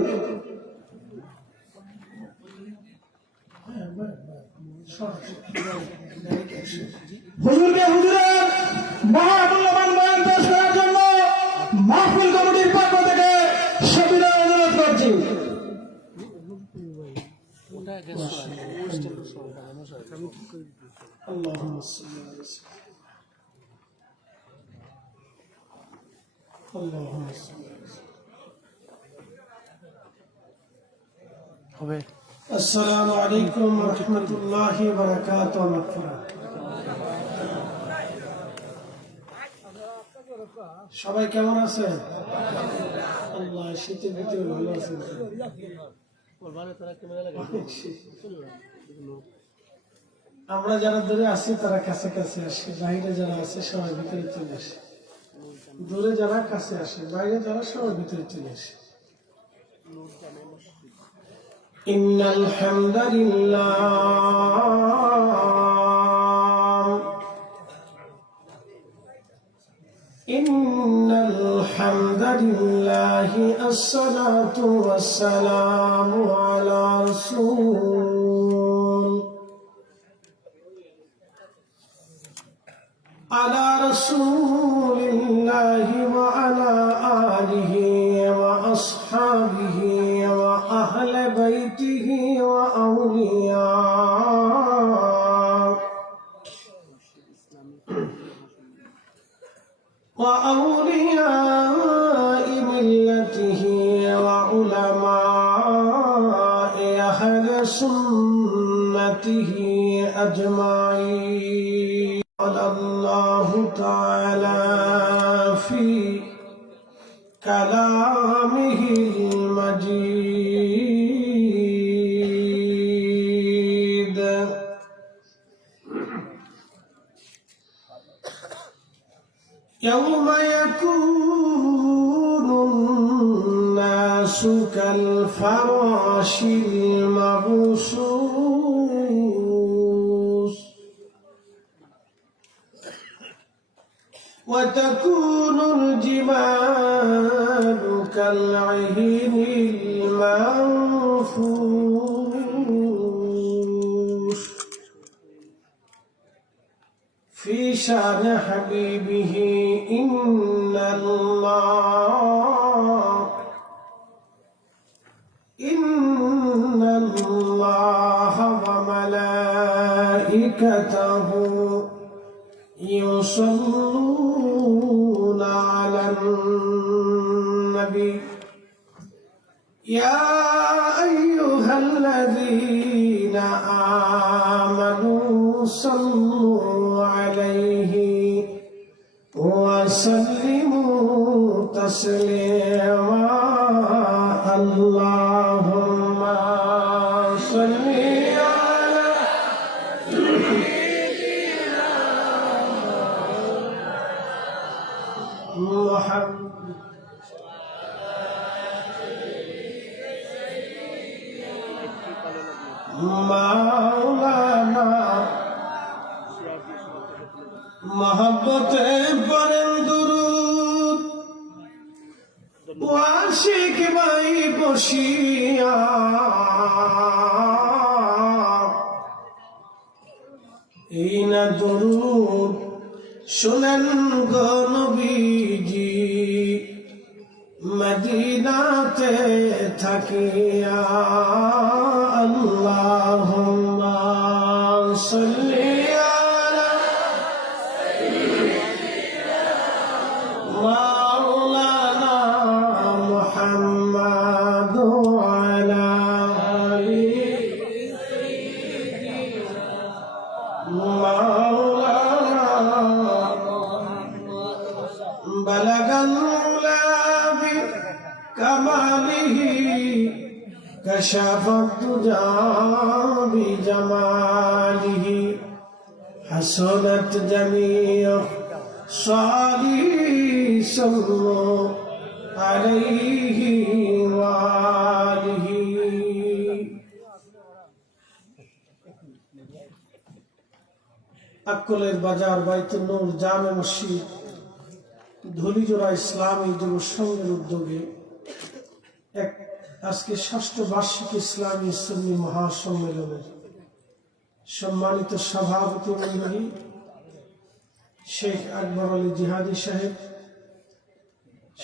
করছি। হুজুরকে হুজুরের মহামূল্যবান বয়ান পেশ করার জন্য মাহফিল কমিটির পক্ষ থেকে সবিনয় অনুরোধ করছি। আসসালামু আলাইকুম ওয়া রাহমাতুল্লাহি ওয়া বারাকাতুহু। সবাই কেমন আছেন? আল্লাহ শীতের ভিতরে ভালো আছেন। আমরা যারা দূরে আছি তারা কাছে কাছে আসে, বাইরে যারা আছে সবাই ভিতরে চলে আসে। দূরে যারা কাছে আসে, বাইরে যারা সবাই ভিতরে চলে আসে। ইন্নাল হামদুলিল্লাহ ইন্নাল হামদুলিল্লাহ আসসালাতু ওয়াসসালামু আলা রাসূলিল্লাহি ওয়া আলা আলিহি ওয়া আসহাবিহি ওয়া আহলি বাইতিহি ওয়া আউলিয়া وأولياء ملته وعلماء أهل سنته أجمعين. قال الله تعالى في كلامه المجيد يوم يكون الناس كالفراش المبثوث وتكون الجبال كالعهن المنفوش في شان حبيبه إن الله وملائكته يصلون على النبي يا أيها الذين آمنوا صلوا عليه وسلموا تسليما اللهم صل على سيدنا محمد মাওলানা মহব্বতে পড়েন দুরূদ ওয়াশিক ভাই বসিয়া এই না দুরূদ শুনেন গো নবীজি মদিনাতে থাকিয়া আল্লাহুম্মা সাল্লি আলা সাইয়্যিদিনা মাওলানা মুহাম্মাদ ওয়া আলা আলি সাইয়্যিদিনা মাওলানা বালাগাল كماله كشف الدجى بجماله حسنت جميع صالحي صلوا عليه وآله আক্কলের বাজার বাইতুল নূর জামে মসজিদ ধুলিজোড়া ইসলামী যুব সংঘের উদ্যোগে এক আজকে ষষ্ঠ বার্ষিক ইসলামী সুন্নি মহাসম্মেলনের সম্মানিত সভাপতি মণ্ডলী শেখ আকবর আলী জিহাদি সাহেব,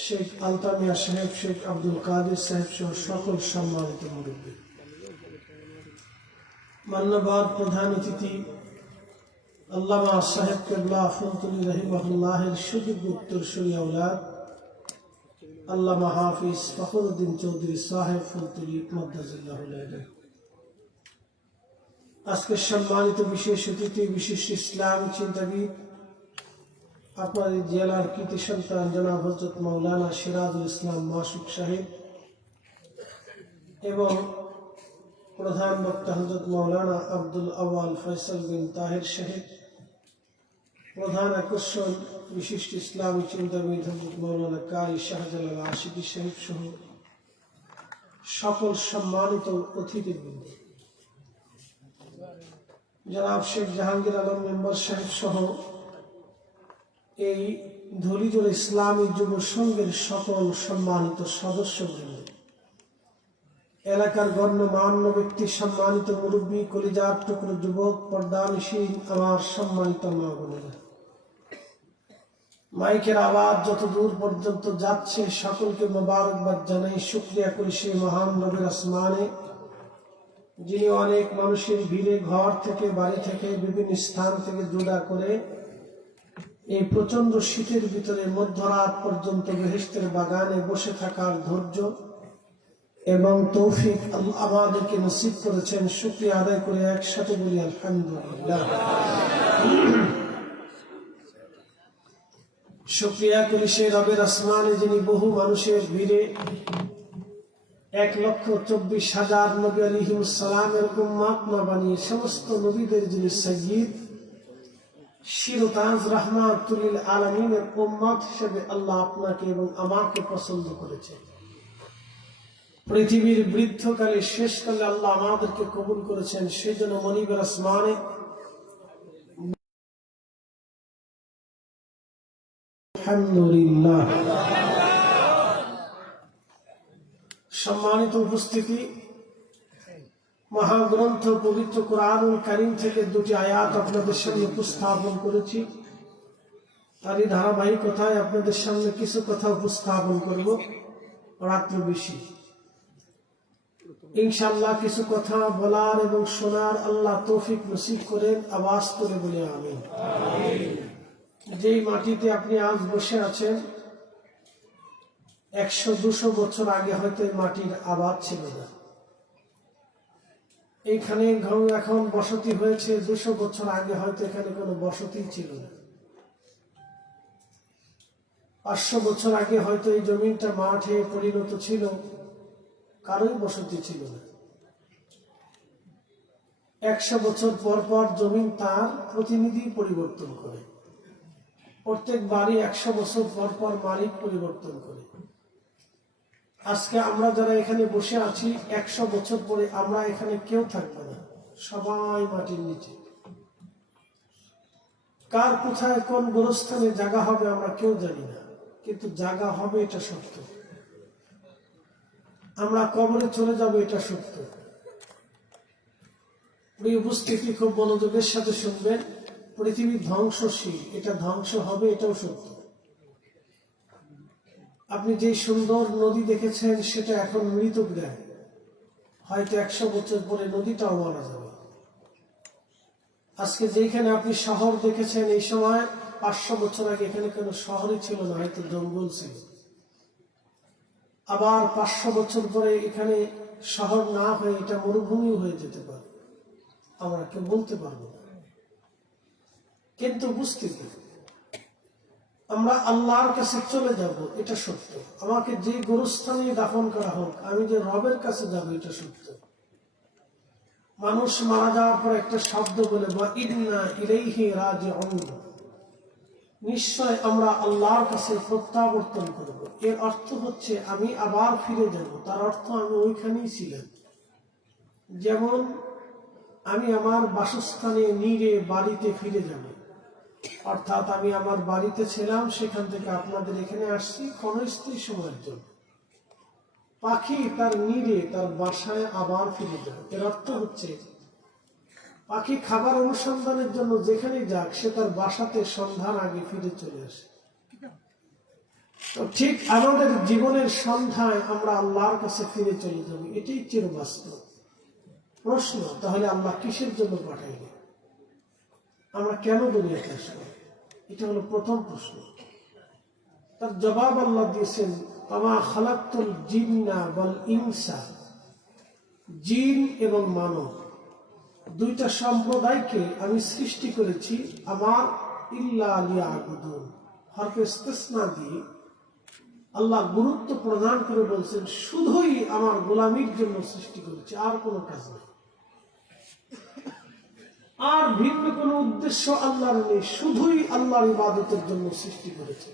শেখ আলতামিয়া সাহেব, শেখ আব্দুল কাদের সাহেব সহ সকল সম্মানিত মুরব্বী, মান্যবর প্রধান অতিথি আল্লামা সাহেব কেবলা ফুলতুলি রহিমাহুল্লাহের সুযোগ্য উত্তরসূরি আওলাদ আল্লামা হাফিজ ফখরুদ্দিন চৌধুরী সাহেব ফুলতুলি মদ্দাজিল্লাহু আলাইহি। আজকে সম্মানিত বিশেষ অতিথি বিশিষ্ট ইসলাম চিন্তাবিদ আপনাদের জেলার কৃতি সন্তান জনাব হযরত মাওলানা সিরাজুল ইসলাম মাসুক সাহেব এবং প্রধান বক্তা হযরত মাওলানা আব্দুল আওয়াল ফয়সাল বিন তাহের সাহেব, প্রধান আকর্ষণ বিশিষ্ট ইসলামী চিন্তাবিদ হযরত মাওলানা কারি শাহজালাল আশিকি সাহেব সহ সকল সম্মানিত অতিথিবৃন্দ, জনাব শেখ জাহাঙ্গীর আলম মেম্বার সাহেব সহ এই ধলিজুল ইসলামী যুব সংঘের সকল সম্মানিত সদস্যবৃন্দ, এলাকার গণ্যমান্য ব্যক্তি, সম্মানিত মুরব্বী, কলিজার টুকরো যুবক, পর্দানশীল আমার সম্মানিত মা বোনেরা, মাইকের আওয়াজ যত দূর পর্যন্ত যাচ্ছে সকলকে মোবারকবাদ জানাই। শুকরিয়া করি সেই মহান রবের আসমানে যিনি অনেক মানুষের ভিড়ে ঘর থেকে বাড়ি থেকে বিভিন্ন স্থান থেকে জোড়া করে এই প্রচন্ড শীতের ভিতরে মধ্যরাত পর্যন্ত বেহেশতের বাগানে বসে থাকার ধৈর্য এবং তৌফিক আল্লাহ আমাদেরকে নসিব করেছেন। শুকরিয়া আদায় করে একসাথে বলি আলহামদুলিল্লাহ। শুকরিয়া করি সেই রবের আসমানে যিনি বহু মানুষের ভিড়ে 1,24,000 নবী আলাইহিস সালামের উম্মত না বানিয়ে সমস্ত নবীদের যিনি সাইয়্যিদ শিরতাজ রাহমাতুল লিল আলামিনের উম্মত হিসেবে আল্লাহ আপনাকে এবং আমাকে পছন্দ করেছেন। পৃথিবীর বৃদ্ধকালে শেষকালে আল্লাহ আমাদেরকে কবুল করেছেন, সেই জন্য মনিবের আসমানে আলহামদুলিল্লাহ। সম্মানিত উপস্থিতি, মহাগ্রন্থ পবিত্র কুরআনুল কারীম থেকে দুটি আয়াত আপনাদের সামনে উপস্থাপন করেছি। তারই ধারাবাহিকতায় আপনাদের সামনে কিছু কথা উপস্থাপন করব। রাত্র বেশি ইনশাআল্লাহ কিছু কথা বলার এবং শোনার আল্লাহ তৌফিক নসিব করেন। আওয়াজ করে বলে আমিন। যেই মাটিতে আপনি আজ বসে আছেন 100-200 বছর আগে হয়তো এই মাটির আবাদ ছিল না। এইখানে এখন বসতি হয়েছে, 200 বছর আগে হয়তো এখানে কোনো বসতি ছিল না। 500 বছর আগে হয়তো এই জমিনটা মাঠে পরিণত ছিল, কারোই বসতি ছিল না। 100 বছর পর পর জমিন তার প্রতিনিধি পরিবর্তন করে, প্রত্যেক বাড়ি 100 বছর পর পর মালিক পরিবর্তন করে। আজকে আমরা যারা এখানে বসে আছি 100 বছর পরে আমরা এখানে কেউ থাকবো না, সবাই মাটির নিচে। কার কোথায় কোন গোরস্থানে জায়গা হবে আমরা কেউ জানি না, কিন্তু জায়গা হবে এটা সত্য। আমরা কবরে চলে যাব এটা সত্য। এই উপস্থিতি খুব মনোযোগের সাথে শুনবেন। পৃথিবী ধ্বংসশীল, এটা ধ্বংস হবে এটাও সত্য। আপনি যে সুন্দর নদী দেখেছেন সেটা এখন মৃতপ্রায়, হয়তো 100 বছর পরে নদীটাও মারা যাবে। আজকে যেখানে আপনি শহর দেখেছেন এই সময় 500 বছর আগে এখানে কোনো শহরই ছিল না, হয়তো জঙ্গল ছিল। আবার 500 বছর পরে এখানে শহর না হয়ে এটা মরুভূমি হয়ে যেতে পারে, আমরা কেউ বলতে পারবো না। কিন্তু উপস্থিতি আমরা আল্লাহর কাছে চলে যাব এটা সত্য। আমাকে যে গোরস্থানে দাফন করা হোক আমি যে রবের কাছে যাব এটা সত্য। মানুষ মারা যাওয়ার পর একটা শব্দ বলে বা ইন্না ইলাইহি রাজিউন, নিশ্চয় আমরা আল্লাহর কাছে প্রত্যাবর্তন করব। এর অর্থ হচ্ছে আমি আবার ফিরে যাব, তার অর্থ আমি ওইখানেই ছিলাম। যেমন আমি আমার বাসস্থানে নিরে বাড়িতে ফিরে যাব, অর্থাৎ আমি আমার বাড়িতে ছিলাম, সেখান থেকে আপনাদের এখানে আসছি ক্ষণস্থায়ী সময়ের জন্য। পাখি তার নীড়ে তার বাসায় আবার ফিরে যায়। এর অর্থ হচ্ছে পাখি খাবার অনুসন্ধানের জন্য যেখানে যাক সে তার বাসাতে সন্ধ্যার আগে ফিরে চলে আসে। তো ঠিক আমাদের জীবনের সন্ধ্যায় আমরা আল্লাহর কাছে ফিরে চলে যাব, এটাই চিরবাস্তব। প্রশ্ন, তাহলে আল্লাহ কিসের জন্য পাঠাইলেন? আমরা কেন দুনিয়াতে আসবো? এটা হলো প্রথম প্রশ্ন। তার জবাব আল্লাহ দিয়েছেন, আমা খালাকতুল জিন্না ওয়াল ইনসা, জিন এবং মানব দুইটা সম্প্রদায়কে আমি সৃষ্টি করেছি আমার ইল্লা লিয়াবুদুন। হরফে ইস্তিসনা দিয়ে আল্লাহ গুরুত্ব প্রদান করে বলছেন, শুধুই আমার গোলামির জন্য সৃষ্টি করেছি, আর কোনো কাজ নেই, আর ভিন্ন কোনো উদ্দেশ্য আল্লাহর নেই, শুধুই আল্লাহর ইবাদতের জন্য সৃষ্টি করেছে।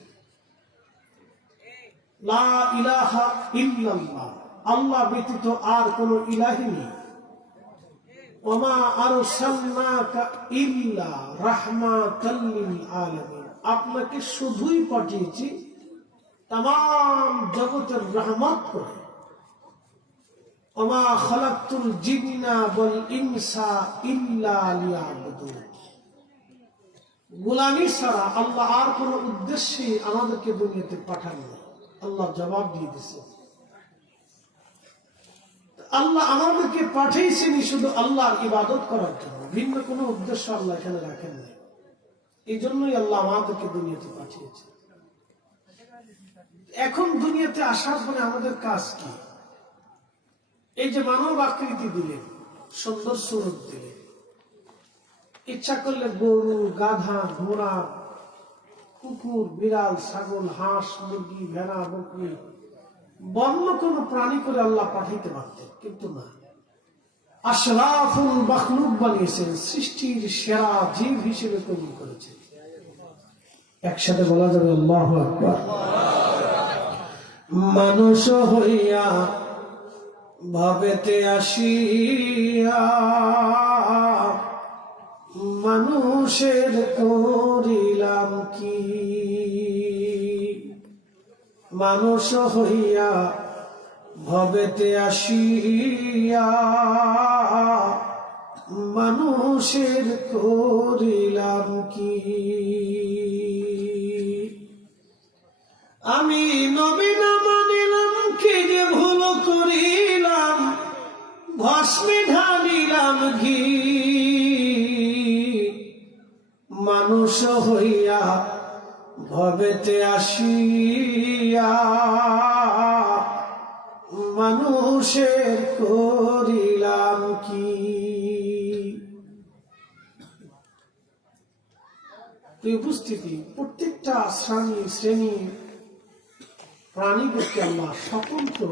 লা ইলাহা ইল্লাল্লাহ, আল্লাহ ব্যতীত আর কোনো ইলাহি নেই। ওমা আরসালনাকা ইল্লা রাহমাতাল লিল আলামিন, আপনাকে শুধুই পাঠিয়েছি তামাম জগতের রহমত করে। ওমা খালাকতুল জিন্না ওয়াল ইনসা ইল্লা লিয়াবুদুন, গোলামি ছাড়া আল্লাহ আর কোন উদ্দেশ্যে আমাদেরকে দুনিয়াতে পাঠাননি। আল্লাহ জবাব দিয়ে দিয়েছে, আল্লাহ আমাদেরকে পাঠিয়েছেন শুধু আল্লাহর ইবাদত করার জন্য, ভিন্ন কোনো উদ্দেশ্য আল্লাহ এখানে রাখেন নাই। এই জন্যই আল্লাহ আমাদেরকে দুনিয়াতে পাঠিয়েছে। এখন দুনিয়াতে আসার পরে আমাদের কাজ কি? এই যে মানব আকৃতি দিলেন, সুন্দর সুরত দিলেন, ইচ্ছা করলে গরু, গাধা, ঘোড়া, কুকুর, বিড়াল, ছাগল, হাঁস, মুরগি, ভেড়া, বকরি, বন্য কোন প্রাণী করে আল্লাহ পাঠাইতে পারতেন, কিন্তু না। আশরাফুল মাখলুক বানিয়েছেন, সৃষ্টির সেরা জীব হিসেবে কবুল করেছেন। একসাথে বলা যাবে আল্লাহু আকবার। মানুষ হইয়া ভাবেতে আসিয়া মানুষের করিলাম কি, মানুষ হইয়া ভবেতে আসিয়া মানুষের করিলাম কি, আমি নবী না মানিলাম কি যে ভুল করিলাম, ভস্মে ঢালিলাম ঘি, মানুষ হইয়া ভবেতে আসিয়া মানুষের করিলাম কি। উপস্থিতি, প্রত্যেকটা শ্রেণী প্রাণীদেরকে আল্লাহ স্বতন্ত্র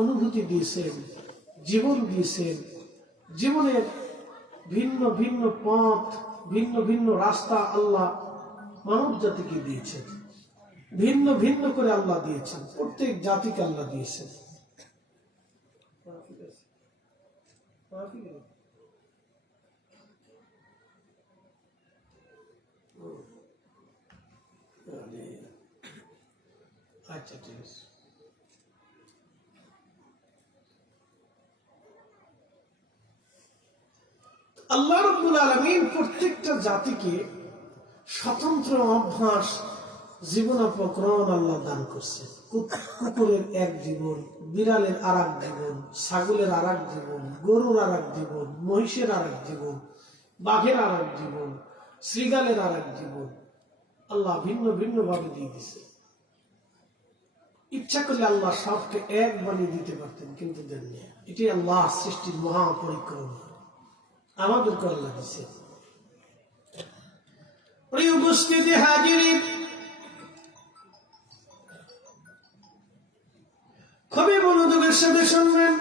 অনুভূতি দিয়েছেন, জীবন দিয়েছেন। জীবনের ভিন্ন ভিন্ন পথ, ভিন্ন ভিন্ন রাস্তা আল্লাহ মানব জাতিকে দিয়েছেন, ভিন্ন ভিন্ন করে আল্লাহ দিয়েছেন, প্রত্যেক জাতিকে আল্লাহ দিয়েছেন। আচ্ছা, ঠিক আছে। আল্লাহ রাব্বুল আলামিন প্রত্যেকটা জাতিকে স্বতন্ত্র অভ্যাস, জীবন উপক্রম আল্লাহ দান করছে। কুকুরের এক জীবন, বিড়ালের আর এক জীবন, ছাগলের আর এক জীবন, গরুর আর এক জীবন, মহিষের আর এক জীবন, বাঘের আর এক জীবন, শ্রীগালের আর এক জীবন আল্লাহ ভিন্ন ভিন্ন ভাবে দিয়ে দিছে। ইচ্ছা করলে আল্লাহ সবকে এক বানিয়ে দিতে পারতেন, কিন্তু দেননি। এটি আল্লাহ সৃষ্টির মহা পরিক্রমা, আমাদেরকে আল্লাহ দিছে। প্রিয় উপস্থিতি হাজিরিন, খুবই মনোযোগের সাথে শুনবেন।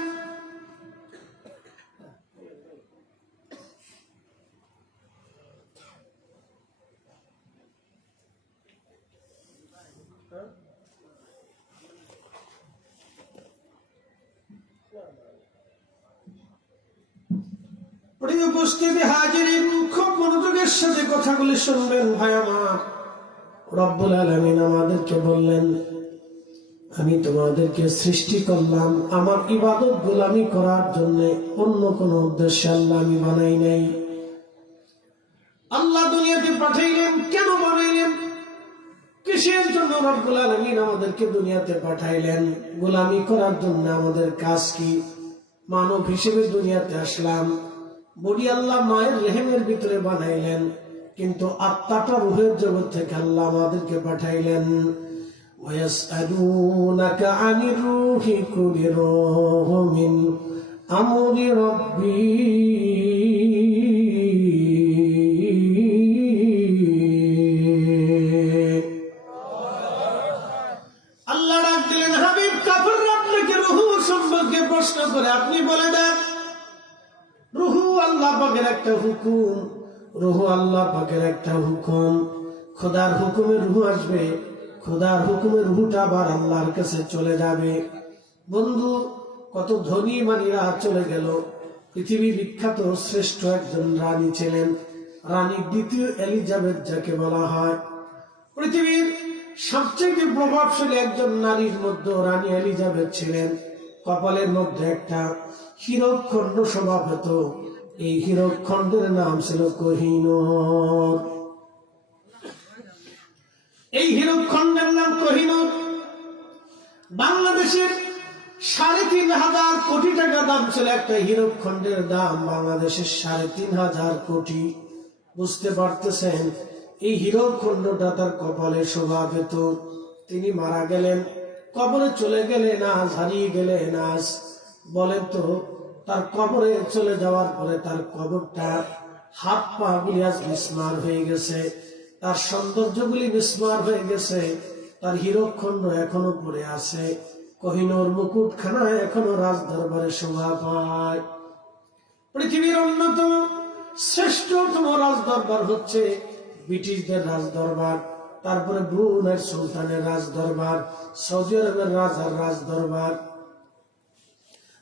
প্রিয় উপস্থিতি হাজিরিন, খুব মনোযোগের সাথে কথাগুলি শুনবেন ভাই আমার। রব্বুল আলামিন আমাদেরকে বললেন, আমি তোমাদেরকে সৃষ্টি করলাম আমার ইবাদত গোলামি করার জন্য, অন্য কোন উদ্দেশ্যে আল্লাহ আমি বানাই নাই। আল্লাহ দুনিয়াতে পাঠাইলেন, কেন বানাইলেন, কিসের জন্য রব্বুল আলামিন আমাদেরকে দুনিয়াতে পাঠাইলেন? গোলামি করার জন্য। আমাদের কাজ কি? মানব হিসেবে দুনিয়াতে আসলাম, বডি আল্লাহ মায়ের রেহেমের ভিতরে বানাইলেন, কিন্তু আত্মাটা রূহের জগৎ থেকে আল্লাহ আমাদেরকে পাঠাইলেন। وَيَسْأَلُونَكَ عَنِ الرُّوحِ قُلِ الرُّوحُ مِنْ أَمْرِ رَبِّي আল্লাহ ডাক দিলেন, হাবিব কাফেররা আপনাকে রূহ সম্পর্কে প্রশ্ন করে, আপনি বলে দেন রূহ আল্লাহ পাকের একটা হুকুম, রূহ আল্লাহ পাকের একটা হুকুম। খোদার হুকুমে রূহ আসবে, খোদার হুকুমের রূহটা আবার আল্লাহর কাছে চলে যাবে। বন্ধু, কত ধনী মানীরা চলে গেল। পৃথিবী বিখ্যাত শ্রেষ্ঠ একজন রানী ছিলেন, রানী দ্বিতীয় এলিজাবেথ যাকে বলা হয়। পৃথিবীর সবচেয়ে প্রভাবশালী একজন নারীর মধ্যে রানী এলিজাবেথ ছিলেন। কপালের মধ্যে একটা হীরকখণ্ড স্বভাব হতো, এই হীরকখণ্ডের নাম ছিল কোহিনূর। এই হীরকখণ্ডের নাম কোহিনূর। বাংলাদেশের ৩,৫০০ কোটি টাকা দাম ছিল একটা হীরকখণ্ডের দাম, বাংলাদেশের ৩,৫০০ কোটি। বুঝতে পারতেছেন? এই হীরকখণ্ডটা তার কপালে শোভা পেত। তিনি মারা গেলেন, কবরে চলে গেলেন আজ, হারিয়ে গেলেন আজ। বলেন তো, তার কবরে চলে যাওয়ার পরে তার কবরটা হাত পা গুলি আজ মিসমার হয়ে গেছে, তার সৌন্দর্যগুলি মিসমার হয়ে গেছে, তার হীরকখণ্ড এখনো পড়ে আছে। কোহিনূর মুকুটখানা এখনো রাজ দরবারে শোভা পায়। পৃথিবীর অন্যতম শ্রেষ্ঠতম রাজ দরবার হচ্ছে ব্রিটিশদের রাজ দরবার, তারপরে ব্রুনেই সুলতানের রাজ দরবার, সৌদি আরবের রাজার রাজ দরবার।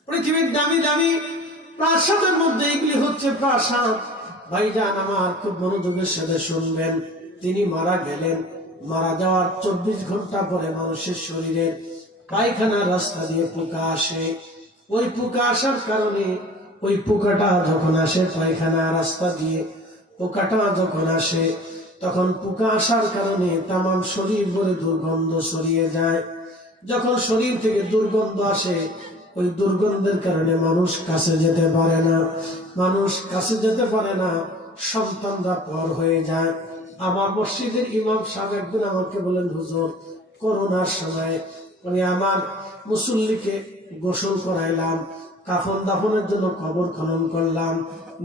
পৃথিবীর দামি দামি প্রাসাদের মধ্যে এগুলি হচ্ছে প্রাসাদ। ভাইজান আমার, খুব মনোযোগের সাথে শুনবেন। তিনি মারা গেলেন, মারা যাওয়ার ২৪ ঘন্টা পরে মানুষের শরীরের পায়খানার রাস্তা দিয়ে পোকা আসে। ওই পোকা আসার কারণে, ওই পোকাটা যখন আসে পায়খানা রাস্তা দিয়ে, পোকাটা যখন আসে তখন পোকা আসার কারণে তামাম শরীর ভরে দুর্গন্ধ ছড়িয়ে যায়। যখন শরীর থেকে দুর্গন্ধ আসে, ওই দুর্গন্ধের কারণে মানুষ কাছে যেতে পারে না, মানুষ কাছে যেতে পারে না, সন্তানরা পর হয়ে যায়। আমার মসজিদের ইমাম সাহেব একদিন আমাকে বলেন, হুজুর, করোনার সময় আমি আমার মুসল্লিকে গোসল করাইলাম, কাফন দাফনের জন্য কবর খনন করলাম,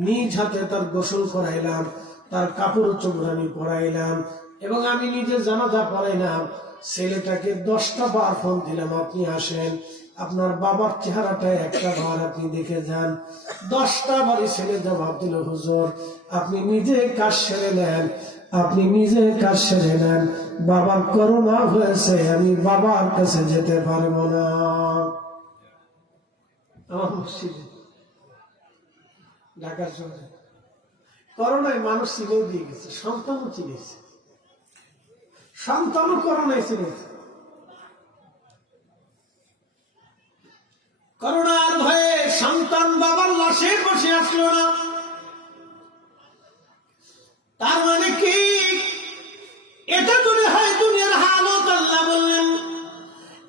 নিজ হাতে তার গোসল করাইলাম, তার কাপড় চোপড় আমি পরাইলাম, এবং আমি নিজে জানাজা পড়াইলাম। ছেলেটাকে 10টা বার ফোন দিলাম, আপনি আসেন, আপনার বাবার চেহারাটা একটা বার আপনি দেখে যান। 10টা বারই ছেলে জবাব দিল, হুজুর আপনি নিজে কাজ সেরে নেন, আপনি নিজে কাজ সেরে নেন, বাবার করোনা হয়েছে, আমি বাবার কাছে যেতে পারবো না। আমার মসজিদে ঢাকার শহরে করোনায় মানুষ চিনেও দিয়ে গেছে, সন্তানও চিনেছে, সন্তানও করোনায় চিনেছে। করোনার ভয়ে সন্তান বাবার লাশে বসে আসলো না। তার মানে কি? এটা যদি হয় দুনিয়ার হালত, আল্লাহ বললেন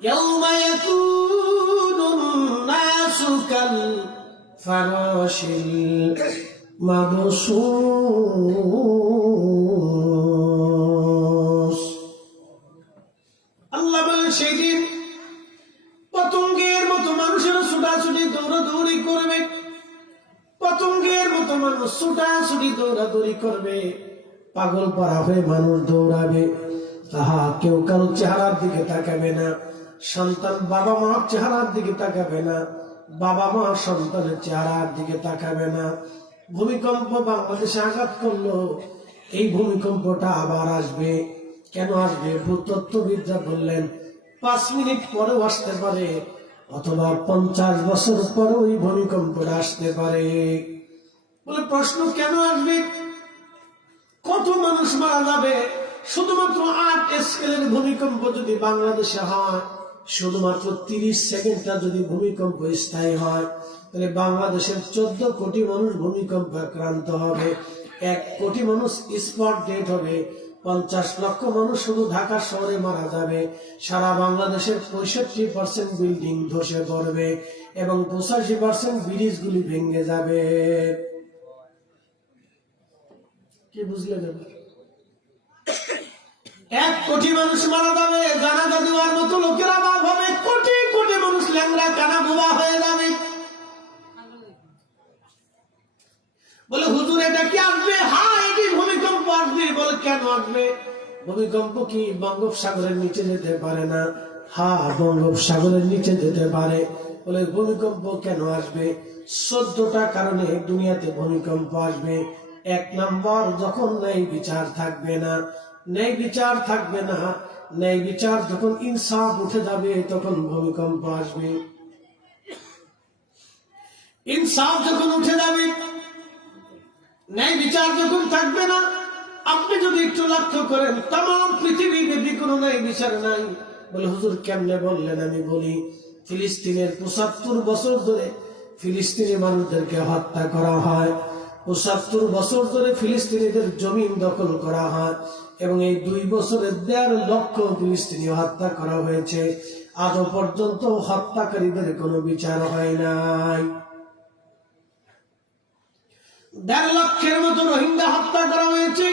ইয়াউমা ইয়াকুনুন নাসু কাল ফারাশিল মাবসুস। আল্লাহ বলেন সেই দিন পতঙ্গের মতো মানুষের ছুটাছুটি দৌড়াদৌড়ি করবে, পতঙ্গের মতো মানুষ ছুটাছুটি দৌড়াদৌড়ি করবে, পাগল পারা হয়ে মানুষ দৌড়াবে। তাহা কেউ কারো চেহারার দিকে তাকাবে না, সন্তান বাবা মার চেহারার দিকে তাকাবে না, বাবা মা সন্তানের চেহারার দিকে তাকাবে না। ভূমিকম্প বাংলাদেশে আঘাত করলো, এই ভূমিকম্পটা আবার আসবে। কেন আসবে? ভূতত্ত্ববিদরা বললেন 5 মিনিট পরেও আসতে পারে, অথবা 50 বছর পরেও এই ভূমিকম্পটা আসতে পারে। বলে প্রশ্ন, কেন আসবে? কত মানুষ মারা যাবে? শুধুমাত্র 8 স্কেলের ভূমিকম্প যদি বাংলাদেশে হয়, শুধুমাত্র 30 সেকেন্ডটা যদি ভূমিকম্প স্থায়ী হয়, তাহলে বাংলাদেশের 14 কোটি মানুষ ভূমিকম্পে আক্রান্ত হবে, 1 কোটি মানুষ স্পট ডেড হবে, 50 লক্ষ মানুষ শুধু ঢাকা শহরে মারা যাবে, সারা বাংলাদেশের 65% বিল্ডিং ধসে পড়বে এবং 85% ব্রিজগুলি ভেঙে যাবে। কি বুঝলেন? 1 কোটি মানুষ মারা যাবে, জানাজা দেওয়ার মতো লোকের অভাব হবে, কোটি কোটি মানুষ ল্যাংড়া কানা বোবা হয়ে যাবে। বলে হুজুর এটা কি আসবে? হ্যাঁ, এটি ভূমিকম্প আসবে। বলে কেন আসবে? ভূমিকম্প কি বঙ্গোপসাগরের নিচে যেতে পারে না? হ্যাঁ, বঙ্গোপসাগরের নিচে যেতে পারে। বলে ভূমিকম্প কেন আসবে? 14টা কারণে দুনিয়াতে ভূমিকম্প আসবে। 1 নাম্বার, যখন ন্যায় বিচার থাকবে না, ন্যায় বিচার থাকবে না, ন্যায় বিচার যখন ইনসাফ উঠে যাবে তখন ভূমিকম্প আসবে। ইনসাফ যখন উঠে যাবে, ন্যায় বিচার যখন থাকবে না, আপনি যদি একটু লক্ষ্য করেন তাম পৃথিবীব্যাপী কোনো ন্যায় বিচার নাই। বলে হুজুর কেমনে বললেন? আমি বলি, ফিলিস্তিনের 75 বছর ধরে ফিলিস্তিনি মানুষদেরকে হত্যা করা হয়, 75 বছর ধরে ফিলিস্তিনিদের জমিন দখল করা হয় এবং এই 2 বছরে 1.5 লক্ষ ফিলিস্তিনি হত্যা করা হয়েছে। আজও পর্যন্ত হত্যাকারীদের কোনো বিচার হয় নাই। 1.5 লক্ষের মতো রোহিঙ্গা হত্যা করা হয়েছে,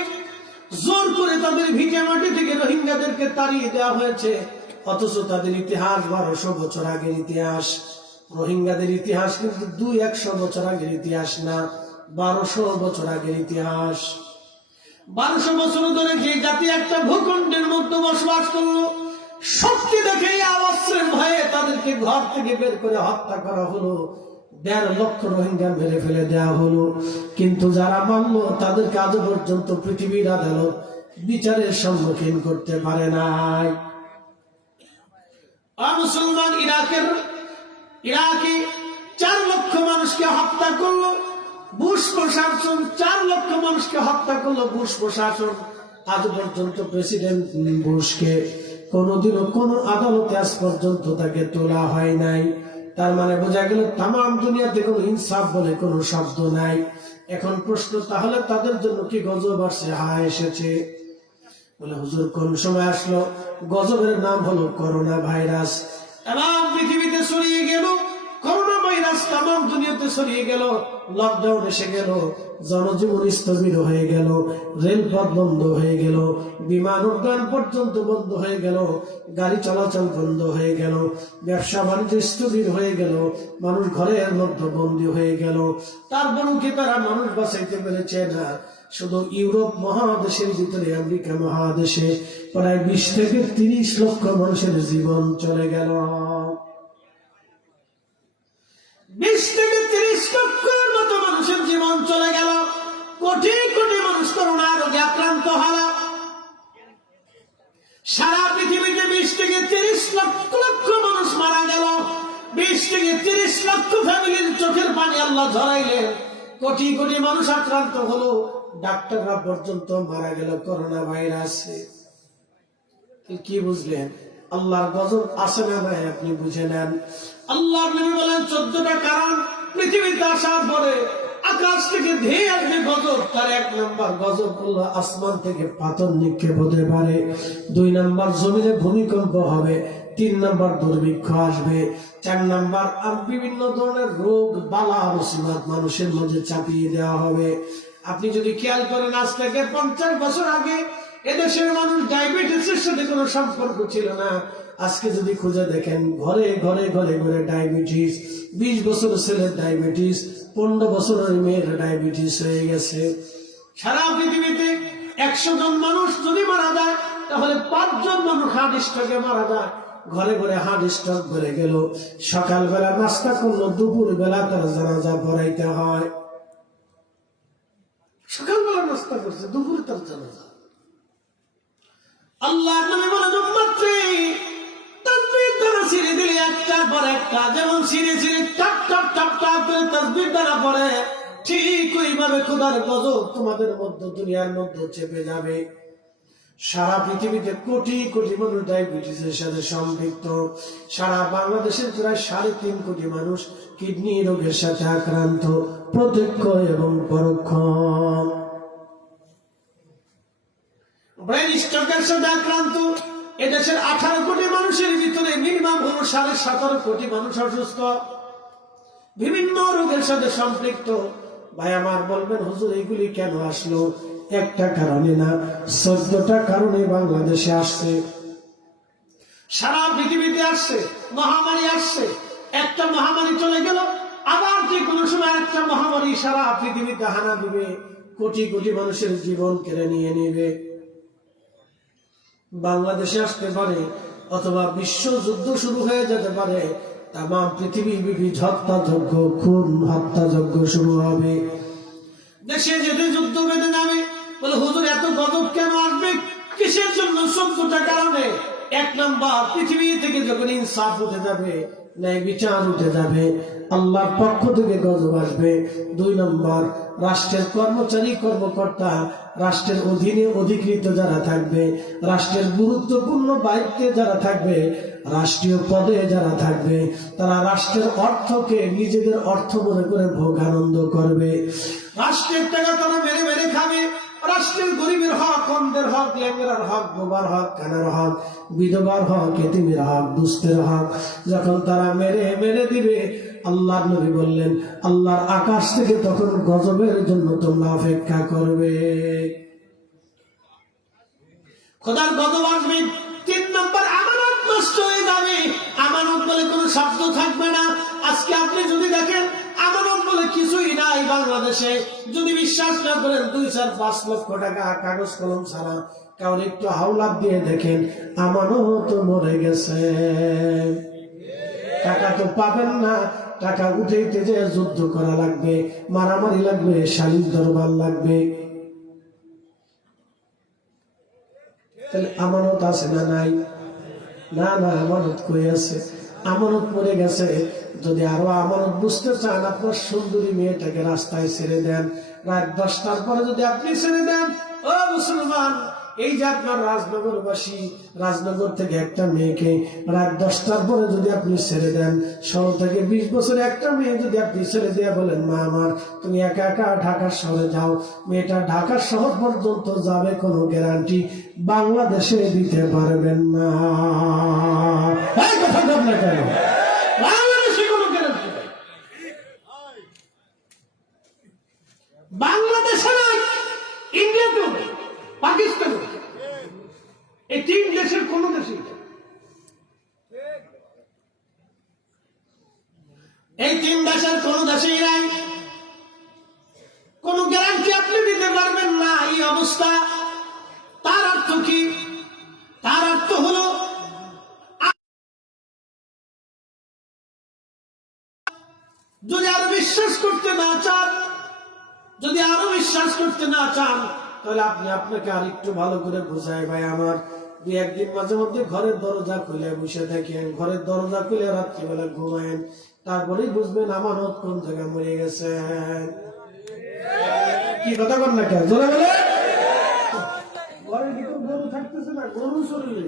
জোর করে তাদের ভিটে মাটি থেকে রোহিঙ্গাদেরকে তাড়িয়ে দেওয়া হয়েছে, অথচ তাদের ইতিহাস 1200 বছর আগের ইতিহাস। রোহিঙ্গাদের ইতিহাস কিন্তু 200-100 বছর আগের ইতিহাস না, 1200 বছর আগের ইতিহাস। 1200 বছর ধরে যে জাতি একটা ভূখণ্ডের মধ্যে বসবাস করলো, শক্তি দেখে অস্ত্রের ভয়ে তাদেরকে ঘর থেকে বের করে হত্যা করা হলো, 1.5 লক্ষ রোহিঙ্গা মেরে ফেলে দেওয়া হলো। কিন্তু যারা মানল তাদেরকে আজ পর্যন্ত পৃথিবীর আদালত বিচারের সম্মুখীন করতে পারে নাই। মুসলমান ইরাকে 4 লক্ষ মানুষকে হত্যা করলো বুশ প্রশাসন, 4 লক্ষ মানুষকে হত্যা করলো বুশ প্রশাসন। আজ পর্যন্ত প্রেসিডেন্ট বুশকে কোনোদিনও কোন আদালতে আজ পর্যন্ত তাকে তোলা হয় নাই। তার মানে বোঝা গেল তাম দুনিয়াতে কোনো ইনসাফ বলে কোনো শব্দ নাই। এখন প্রশ্ন, তাহলে তাদের জন্য কি গজব আসছে? হ্যাঁ, এসেছে। বলে হুজুর কোন সময় আসলো? গজবের নাম হলো করোনা ভাইরাস। তাম পৃথিবীতে ছড়িয়ে গেল করোনা ভাইরাস, তাম দুনিয়াতে ছড়িয়ে গেল, লকডাউন এসে গেল, জনজীবন স্থবির হয়ে গেল, রেলপথ বন্ধ হয়ে গেল, বিমান উড্ডয়ন পর্যন্ত বন্ধ হয়ে গেল, গাড়ি চলাচল বন্ধ হয়ে গেল, ব্যবসা বাণিজ্য স্থবির হয়ে গেল, মানুষ ঘরের মধ্যে বন্দী হয়ে গেল। তারপরেও কি তারা মানুষ বাঁচাইতে পেরেছে? না। শুধু ইউরোপ মহাদেশের ভিতরে, আমেরিকা মহাদেশে প্রায় 20 থেকে 30 লক্ষ মানুষের জীবন চলে গেল। 20 থেকে 30 লক্ষের মতো মানুষের জীবন চলে গেল। কোটি কোটি মানুষ করোনা রোগে আক্রান্ত হলো। সারা পৃথিবীতে 20 থেকে 30 লক্ষ মানুষ মারা গেল। 20 থেকে 30 লক্ষ ফ্যামিলির চোখের পানি আল্লাহ ঝরাইলেন। কোটি কোটি মানুষ আক্রান্ত হলো, ডাক্তাররা পর্যন্ত মারা গেল করোনা ভাইরাসে। কি বুঝলেন? আল্লাহর গজব আসে না নাই আপনি বুঝে নেন। আল্লাহ নবী বলেন 14টা কারণ পৃথিবীতে আসার পরে আকাশ থেকে ধেয়ে আসবে গজব। তার 1 নাম্বার গজব হলো আসমান থেকে পাথর নিক্ষেপ হতে পারে, 2 নাম্বার জমিনে ভূমিকম্প হবে, 3 নাম্বার দুর্ভিক্ষ আসবে, 4 নাম্বার আর বিভিন্ন ধরনের রোগ বালা মুসিবত মানুষের মধ্যে চাপিয়ে দেওয়া হবে। আপনি যদি খেয়াল করেন, আজ থেকে 50 বছর আগে এদেশের মানুষ ডায়াবেটিসের সাথে কোনো সম্পর্ক ছিল না। আজকে যদি খুঁজে দেখেন, ঘরে ঘরে ঘরে ঘরে ডায়াবেটিস, 20 বছর ছেলের ডায়াবেটিস, 15 বছরের মেয়ের ডায়াবেটিস হয়ে গেছে। সারা পৃথিবীতে 100 জন মানুষ যদি মারা যায়, তাহলে 5 জন মানুষ হার্ট স্ট্রোকে মারা যায়। ঘরে ঘরে হার্ট স্ট্রোক বেড়ে গেল। সকালবেলা নাস্তা করলো, দুপুর বেলা তার জানাজা পড়াইতে হয়। সকালবেলা নাস্তা করছে, দুপুরে তার জানাজা। আল্লাহর নবী বলেন, উম্মতরে তাসবিহ দ্বারা ছিঁড়ে দিলে একটার পর একটা, যেমন ছিঁড়ে ছিঁড়ে টপ টপ টপ টপ করে তাসবিহ দ্বারা পড়ে, ঠিক ওইভাবে খোদার গজব তোমাদের মধ্যে দুনিয়ার মধ্যে চেপে যাবে। সারা পৃথিবীতে কোটি কোটি মানুষ ডায়াবেটিসের সাথে সম্পৃক্ত। সারা বাংলাদেশের প্রায় 3.5 কোটি মানুষ কিডনি রোগের সাথে আক্রান্ত, প্রত্যক্ষ এবং পরোক্ষ। ব্রেন স্ট্রোকের সাথে আক্রান্ত। এদেশের 18 কোটি মানুষের ভিতরে মিনিমাম হলো 17.5 কোটি মানুষ অসুস্থ, বিভিন্ন রোগের সাথে সম্পৃক্ত। ভাই আমার বলবেন, হুজুর এগুলি কেন আসলো? একটা কারণে না, 14টা কারণে বাংলাদেশে আসছে, সারা পৃথিবীতে আসছে। মহামারী আসছে, একটা মহামারী চলে গেল, আবার যে কোনো সময় একটা মহামারী সারা পৃথিবীতে হানা দিবে, কোটি কোটি মানুষের জীবন কেড়ে নিয়ে নেবে। বাংলাদেশে আসতে পারে, অথবা বিশ্বযুদ্ধ শুরু হয়ে যেতে পারে, তাম পৃথিবী বিবিধ হত্যাযজ্ঞ, খুন হত্যাযজ্ঞ শুরু হবে। দেশে যদি যুদ্ধ বেঁধে যাবে, বলে হুজুর এত গজব কেন আসবে? কিসের জন্য? 14টা কারণে। 1 নাম্বার, পৃথিবী থেকে যখন ইনসাফ উঠে যাবে, ন্যায় বিচার উঠে যাবে, আল্লাহর পক্ষ থেকে গজব আসবে। 2 নাম্বার, রাষ্ট্রের কর্মচারী কর্মকর্তা, রাষ্ট্রের অধীনে অধিকৃত যারা থাকবে, রাষ্ট্রের গুরুত্বপূর্ণ দায়িত্বে যারা থাকবে, রাষ্ট্রীয় পদে যারা থাকবে, তারা রাষ্ট্রের অর্থকে নিজেদের অর্থ মনে করে ভোগ আনন্দ করবে। রাষ্ট্রের টাকা তারা মেরে মেরে খাবে। রাষ্ট্রের গরিবের হক, অন্ধের হক, ল্যাংড়ার হক, বোবার হক, কানার হক, বিধবার হক, এতিমের হক, দুস্থের হক যখন তারা মেরে মেরে দিবে, আল্লাহর নবী বললেন, আল্লাহর আকাশ থেকে তখন গজবের জন্য তোমরা অপেক্ষা করবে। খোদার গজব আসবে। 3 নম্বর, আমানত নষ্ট হয়ে যাবে। আমানত বলে কোনো শব্দ থাকবে না। আজকে আপনি যদি দেখেন আমানত বলে কিছুই নাই বাংলাদেশে, যদি বিশ্বাস না করেন 2-4-5 লক্ষ টাকা কাগজ কলম ছাড়া কারণ একটু হাওলাত দিয়ে দেখেন, আমানত মরে গেছে। টাকা তো পাবেন না, টাকা উঠাইতে যে যুদ্ধ করা লাগবে, মারামারি লাগবে, শালীন দরবার লাগবে। তাহলে আমানত আছে না নাই? না না, আমানত কই আছে? আমানত মরে গেছে। যদি আরো আমানত বুঝতে চান, আপনার সুন্দরী মেয়েটাকে রাস্তায় ছেড়ে দেন, রাত 10টার পরে যদি আপনি ছেড়ে দেন, ও মুসলমান, এই যে আপনার রাজনগরবাসী, রাজনগর থেকে একটা মেয়েকে রাত 10টার পরে যদি আপনি ছেড়ে দেন, 16 থেকে 20 বছরের একটা মেয়ে যদি আপনি ছেড়ে দিয়ে বলেন, মা আমার তুমি একা একা ঢাকার শহরে যাও, মেয়েটা ঢাকার শহর পর্যন্ত যাবে, কোনো গ্যারান্টি বাংলাদেশে দিতে পারবেন না। এই কথা বল না কেন? বাংলাদেশে কোনো গ্যারান্টি নেই, বাংলাদেশে নাই, ইন্ডিয়াতেও নেই, পাকিস্তান, এই 3 দেশের কোন দেশে, এই 3 দেশের কোন দেশেই নাই। কোন গ্যারান্টি আপনি দিতে পারবেন না। এই অবস্থা, তার অর্থ কি? তার অর্থ হলো যদি আরো বিশ্বাস করতে না চান, যদি আরো বিশ্বাস করতে না চান, তাহলে আপনি আপনাকে আর একটু ভালো করে বোঝায়। ভাই আমার, 2-1 দিন মাঝে মধ্যে ঘরের দরজা খুলে বসে থাকেন, ঘরের দরজা খুলে রাত্রিবেলা ঘুমায়েন, তারপরেই বুঝবেন আমানত কোন জায়গায় মরে গেছে। কি কথা বল না কেন? জোরে বলে। ঘরের ভিতর গরু থাকতেছে না, গরু শরীরে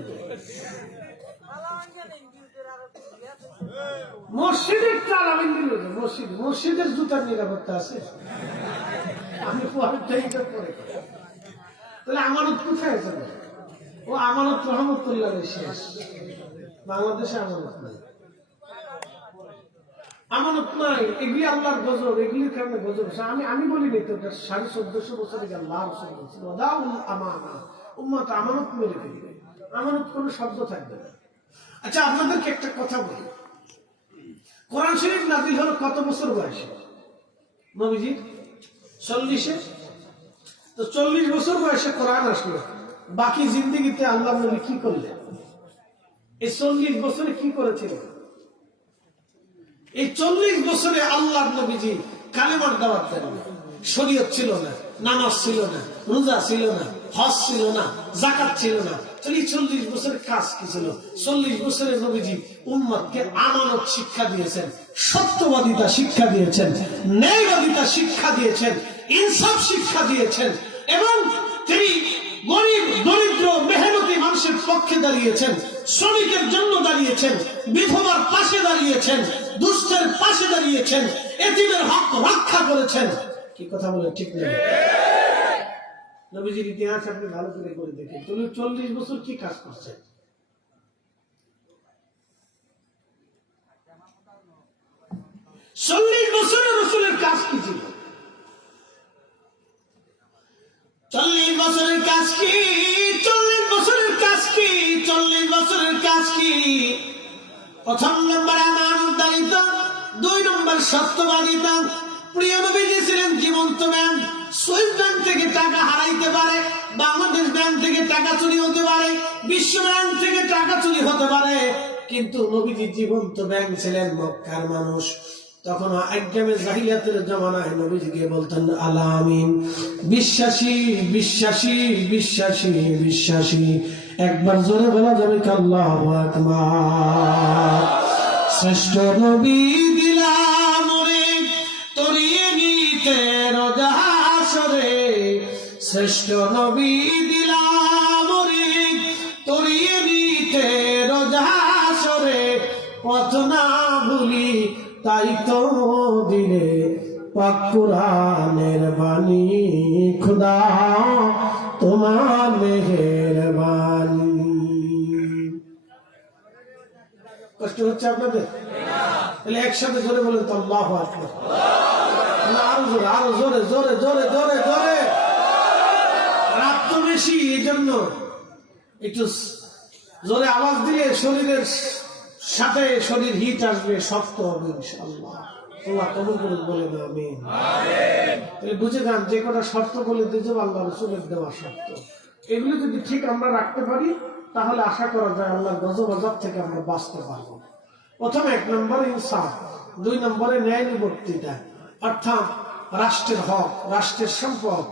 মসজিদের চাল আমি মসজিদের জুতার নিরাপত্তা আছে। আমি তাহলে আমানত কোথায় যাবে? ও আমানত রহমতুল্লাহ শেষ। বাংলাদেশে আমানত নাই, আমানত নাই। এগুলি আল্লাহর গজব, এগুলির কারণে গজব। আমি বলিনি তো, 1450 বছর আগে আল্লাহ উম্মত আমানত মেরে ফেলবে, আমানত কোনো শব্দ থাকবে না। আচ্ছা, আপনাদেরকে একটা কথা বলি, কোরআন শরীফ নাযিল হলো কত বছর বয়সে? নবীজি 40-এ। তো 40 বছর বয়সে কোরআন আসলো। বাকি জিন্দেগিতে আল্লাহ নবী কি করলেন? এই 40 বছরে কি করেছিল? এই 40 বছরে আল্লাহ নবীজি কালেমার দাওয়াত দেন, শরীয়ত ছিল না, নামাজ ছিল না, রোজা ছিল না, হজ ছিল না, যাকাত ছিল না। 40 বছরের কাজ কি ছিল? 40 বছরের নবীজি উম্মতকে আমানত শিক্ষা দিয়েছেন, সত্যবাদিতা শিক্ষা দিয়েছেন, ন্যায়বাদিতা শিক্ষা দিয়েছেন, ইনসাফ শিক্ষা দিয়েছেন, এবং তিনি গরিব দরিদ্র মেহনতি মানুষের পক্ষে দাঁড়িয়েছেন, শ্রমিকের জন্য দাঁড়িয়েছেন, বিধবার পাশে দাঁড়িয়েছেন, দুস্থের পাশে দাঁড়িয়েছেন, এতিমের হক রক্ষা করেছেন। কি কথা বলে ঠিক নেই? নবীজির ইতিহাস আপনি ভালো করে দেখেন। 40 বছর কি কাজ করছেন? 40 বছরে রাসূলের কাজ কি ছিল? 40 বছরের কাজ কি? 40 বছরের কাজ কি? 40 বছরের কাজ কি? প্রথম নম্বর আমানতদারিতা, 2 নম্বর সত্যবাদিতা। প্রিয় নবীজি ছিলেন জীবন্ত ব্যাংক। সুইস ব্যাংক থেকে টাকা হারাইতে পারে, বাংলাদেশ ব্যাংক থেকে টাকা চুরি হতে পারে, বিশ্ব ব্যাংক থেকে টাকা চুরি হতে পারে, কিন্তু নবীজি জীবন্ত ব্যাংক ছিলেন। মক্কার মানুষ তখন একদমে জাহিলিয়াতের জামানায় নবীজিকে বলতেন আলা আমিন, বিশ্বাসী বিশ্বাসী বিশ্বাসী বিশ্বাসী। একবার জোরে বলা যাবে কি আল্লাহু আকবার। শ্রেষ্ঠ নবী দিলাম রে তরিয়ে নিতে রোজাসরে, শ্রেষ্ঠ নবী দিলাম রে তরিয়ে নিতে রোজাসরে, পথ না ভুলি তাই তো দিলে পাক কুরআনের বাণী, খুদা তোমার মেহেরবানি। কষ্ট হচ্ছে আপনাদের? তাহলে একসাথে জোরে বলেন তো আল্লাহু আকবার। আরো জোরে, আরো জোরে, জোরে জোরে জোরে জোরে। রাত তো বেশি, এই জন্য একটু জোরে আওয়াজ দিলে শরীরের সাথে শরীর হিট আসবে, শক্ত হবে ইনশাআল্লাহ। আল্লাহ কবুল করুন, বলেন আমিন। তাহলে বুঝে যান, যে কটা শর্ত বলে দিয়েছে আল্লাহ রাসূলের দেওয়া শর্ত, এগুলো যদি ঠিক আমরা রাখতে পারি তাহলে আশা করা যায় আল্লাহর গজব আযাব থেকে আমরা বাঁচতে পারবো। প্রথমে 1 নম্বরে ইনসাফ, 2 নম্বরে ন্যায় নিবর্তিতা, অর্থাৎ রাষ্ট্রের হক, রাষ্ট্রের সম্পদ,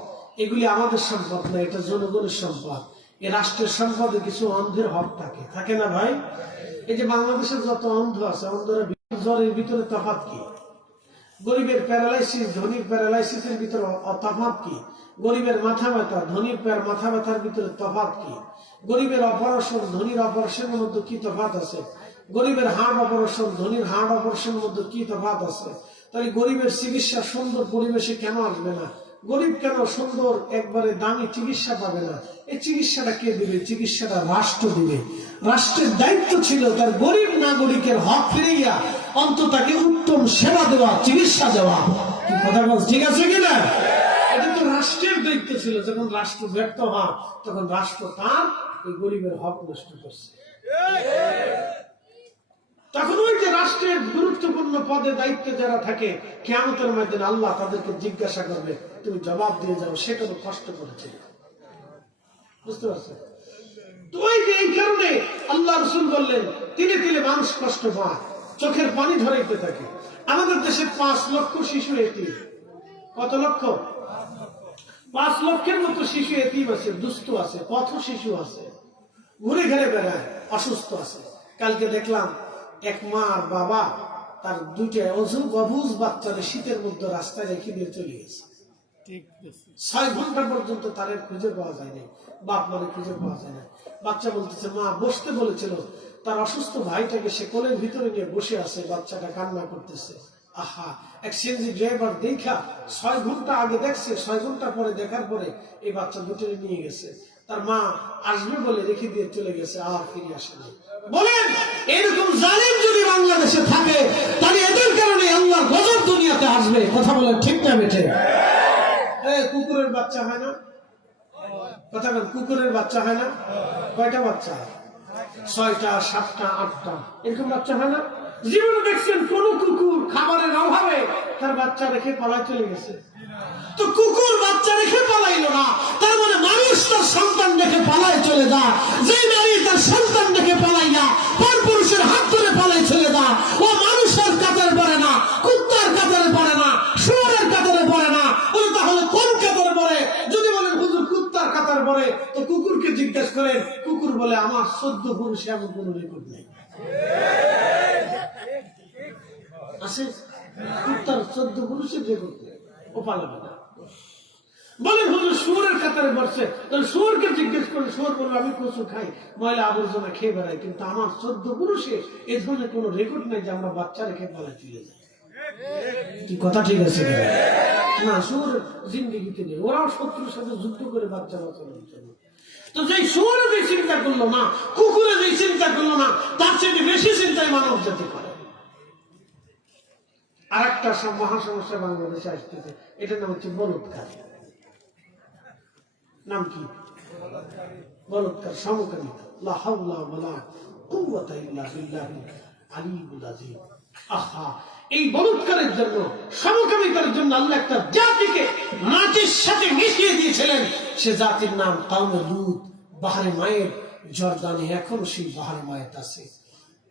এগুলি আমাদের সম্পদ না, এটা জনগণের সম্পদ। এই রাষ্ট্রের সম্পদে কিছু অন্ধের হক থাকে, থাকে না ভাই? এই যে বাংলাদেশের যত অন্ধ আছে, অন্ধরা জ্বরের ভিতরে তফাৎ কি? গরিবের প্যারালাইসিস, ধনীর প্যারালাইসিসের ভিতরে তফাৎ কি? গরিবের মাথা ব্যথা, ধনীর মাথা ব্যথার ভিতরে তফাৎ কি? গরিবের অপারেশন, ধনীর অপারেশনের মধ্যে কি তফাৎ আছে? গরিবের হার্ট অপারেশন, ধনীর হার্ট অপারেশনের মধ্যে কি তফাৎ আছে? তাই গরিবের চিকিৎসা সুন্দর পরিবেশে কেন আসবে না? গরিব কেন সুন্দর একবারে দামি চিকিৎসা পাবে না? এই চিকিৎসাটা কে দিবে? চিকিৎসাটা রাষ্ট্র দিবে। রাষ্ট্রের দায়িত্ব ছিল তার গরিব নাগরিকের হক ফিরিয়া অন্তত তাকে উত্তম সেবা দেওয়া, চিকিৎসা দেওয়া। কি কথা বলছে, ঠিক আছে কিনা? এটা তো রাষ্ট্রের দায়িত্ব ছিল। যখন রাষ্ট্র ব্যর্থ হয় তখন রাষ্ট্র তার এই গরিবের হক নষ্ট করছে। তখন ওই যে রাষ্ট্রের গুরুত্বপূর্ণ পদে দায়িত্বে যারা থাকে, কিয়ামতের ময়দানে আল্লাহ তাদেরকে জিজ্ঞাসা করবে, তুমি জবাব দিয়ে যাও সে কোনো কষ্ট করেছে। বুঝতে পারছেন? তো ওই যে এই কারণে আল্লাহ রাসূল বললেন, তিলে তিলে মানুষ কষ্ট পায়, চোখের পানি ধরাইতে থাকে। আমাদের দেশে 5 লক্ষ শিশু এতিম। কত লক্ষ? 5 লক্ষের মতো শিশু এতিম আছে, দুস্থ আছে, পথ শিশু আছে, ঘুরে ঘুরে বেড়ায়, অসুস্থ আছে। কালকে দেখলাম এক মা আর বাবা তার 2টা অবুঝ বাচ্চাদের শীতের মধ্যে রাস্তায় রেখে দিয়ে চলে গেছে। 6 ঘন্টা পর্যন্ত তাদের খুঁজে পাওয়া যায়নি, বাপ মারে খুঁজে পাওয়া যায় না। বাচ্চা বলতেছে মা বসতে বলেছিল, তার অসুস্থ ভাইটাকে সে কোলের ভিতরে নিয়ে বসে আছে, বাচ্চাটা কান্না করতেছে। আহা, এক সিএনজি ড্রাইভার দেখা 6 ঘন্টা আগে দেখছে, 6 ঘন্টা পরে দেখার পরে এই বাচ্চা দুটোরে নিয়ে গেছে। তার মা আসবে বলে রেখে দিয়ে চলে গেছে, আর ফিরে আসে না। বলেন, এরকম জালেম যদি বাংলাদেশে থাকে তাহলে এদের কারণে আল্লাহর গজব দুনিয়াতে আসবে। কথা বলেন ঠিক না বেঠে? কুকুরের বাচ্চা হয় না? কথা বলেন, কুকুরের বাচ্চা হয় না? কয়টা বাচ্চা? 6টা, 7টা, 8টা, এরকম বাচ্চা হয় না? জীবনে দেখছেন কোন কুকুর খাবারের অভাবে তার বাচ্চা রেখে পালায় চলে গেছে? তো কুকুর বাচ্চা রেখে পালাইলো না, তার মানে মানুষ তার সন্তান রেখে পালায় চলে যায়। যে নারী তার সন্তান রেখে পালাইয়া পর পুরুষের হাত ধরে পালাই চলে যায়, ও মানুষের কাতারে পড়ে না, কুত্তার কাতারে পড়ে না, শুয়োরের কাতারে পড়ে না। বলে তাহলে কোন কাতারে পড়ে? যদি বলেন হুজুর কুত্তার কাতারে পড়ে, তো কুকুরকে জিজ্ঞেস করেন। কুকুর বলে আমার 14 পুরুষে এমন কোন রেকর্ড নেই। আছে কুত্তার 14 পুরুষের রেকর্ড নেই, ও পালাবে না। বলেন হুজুর শুয়োরের কাতারে বসছে, শুয়োরকে জিজ্ঞেস করে শুয়োর বলবে আমি কচু খাই, ময়লা আবর্জনা খেয়ে বেড়াই, কিন্তু আমার 14 পুরুষে এ ধরনের কোন রেকর্ড নাই যে আমরা বাচ্চা রেখে পালা চলে যাই। কি কথা ঠিক আছে না? শুয়োর জিন্দিগিতে নেই, ওরাও শত্রুর সাথে যুদ্ধ করে বাচ্চা বাঁচানোর জন্য। তো যে শুয়োরে যে চিন্তা করলো না, কুকুরে যে চিন্তা করলো না, তার চেয়ে বেশি চিন্তায় মানব জাতি করে। আর একটা মহা সমস্যা বাংলাদেশে আসতেছে, এটার নাম হচ্ছে বলৎকার। নাম কি? বলৎকার, সমকামিতা। লা হাওলা ওয়ালা কুওয়াতা ইল্লা বিল্লাহিল আলিয়্যিল আযীম। আহা, এই বলৎকারের জন্য, সমকামিতার জন্য আল্লাহ একটা জাতিকে মাটির সাথে মিশিয়ে দিয়েছিলেন। সে জাতির নাম কওমে লূত। বাহরে মায়ের জর্দানে এখনো সেই বাহরে মায়ের আছে।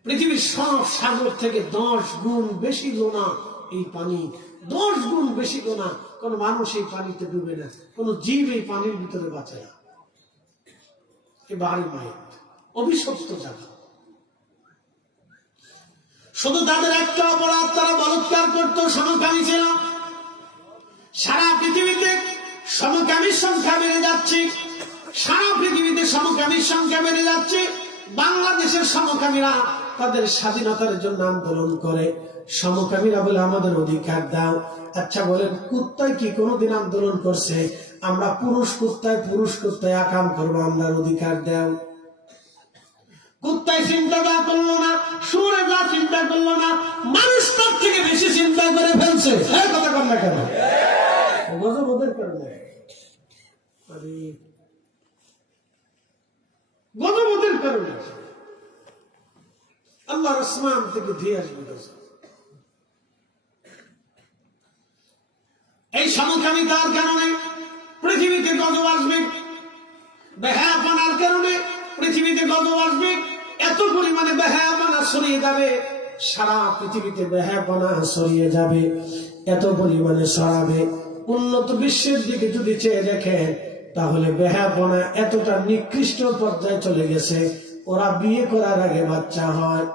পৃথিবীর সব সাগর থেকে 10 গুণ বেশি লোনা এই পানি, 10 গুণ বেশি লোনা। কোন মানুষ এই পানিতে ডুবে না, কোন জীব এই পানির ভিতরে বাঁচে না। এই বাহরে মায়ের অভিশপ্ত জায়গা। শুধু তাদের একটা অপরাধ, তারা বলৎকার করত, সমকামী ছিল। সারা পৃথিবীতে সমকামীর সংখ্যা বেড়ে যাচ্ছে, সারা পৃথিবীতে সমকামীর সংখ্যা বেড়ে যাচ্ছে। বাংলাদেশের সমকামীরা তাদের স্বাধীনতার জন্য আন্দোলন করে। সমকামীরা বলে আমাদের অধিকার দাও। আচ্ছা বলেন, কুত্তায় কি কোনোদিন আন্দোলন করছে আমরা পুরুষ কুত্তায় আকাম করবো, আমরা অধিকার দাও? কুত্তায় চিন্তা যা করলো না, শুয়োরে যা চিন্তা করলো না, মানুষ তার থেকে বেশি চিন্তা করে ফেলছে। কথা কর না কেন? গজবদের কারণে, গজবদের কারণে আল্লাহর আসমান থেকে ধেয়ে আসবে। এই সমকামিতার কারণে পৃথিবীতে গজব আসবে, বেহায়াপনার কারণে পৃথিবীতে গজব আসবে। এত পরিমাণে বেহায়াপনা ছড়িয়ে যাবে, সারা পৃথিবীতে বেহায়াপনা ছড়িয়ে যাবে, এত পরিমাণে ছড়াবে। উন্নত বিশ্বের দিকে যদি চেয়ে দেখেন, তাহলে বেহায়াপনা এতটা নিকৃষ্ট পর্যায়ে চলে গেছে, ওরা বিয়ে করার আগে বাচ্চা হয়।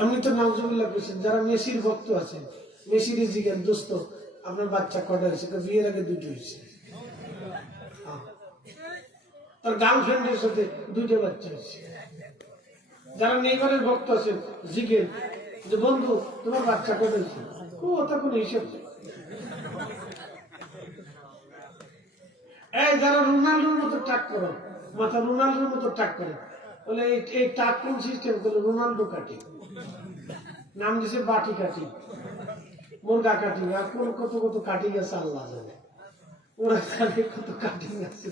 এমনি তো নাউজুবিল্লাহ বলছেন। যারা মেসির ভক্ত আছেন, মেসির জিজ্ঞেস, দোস্ত আপনার বাচ্চা কটা হয়েছে? বিয়ের আগে 2টো হয়েছে। তার গার্লফ্রেন্ডের সাথে 2টা বাচ্চা হয়েছে। যারা নেইবারের ভক্ত আছেন, জিজ্ঞেস যে বন্ধু তোমার বাচ্চা কটা হয়েছে? ওটা কোনো হিসেব নেই। এই যারা রোনাল্ডোর মতো টাক করো, মাথা রোনাল্ডোর মতো টাক করে, বলে এই টাক কোন সিস্টেম করলে? রোনাল্ডো কাটি, নাম দিছে বাটি কাটি, মুরগা কাটি, আর কোন কত কত কাটি গেছে আল্লাহ জানে। ওরা কত কাটি গেছে।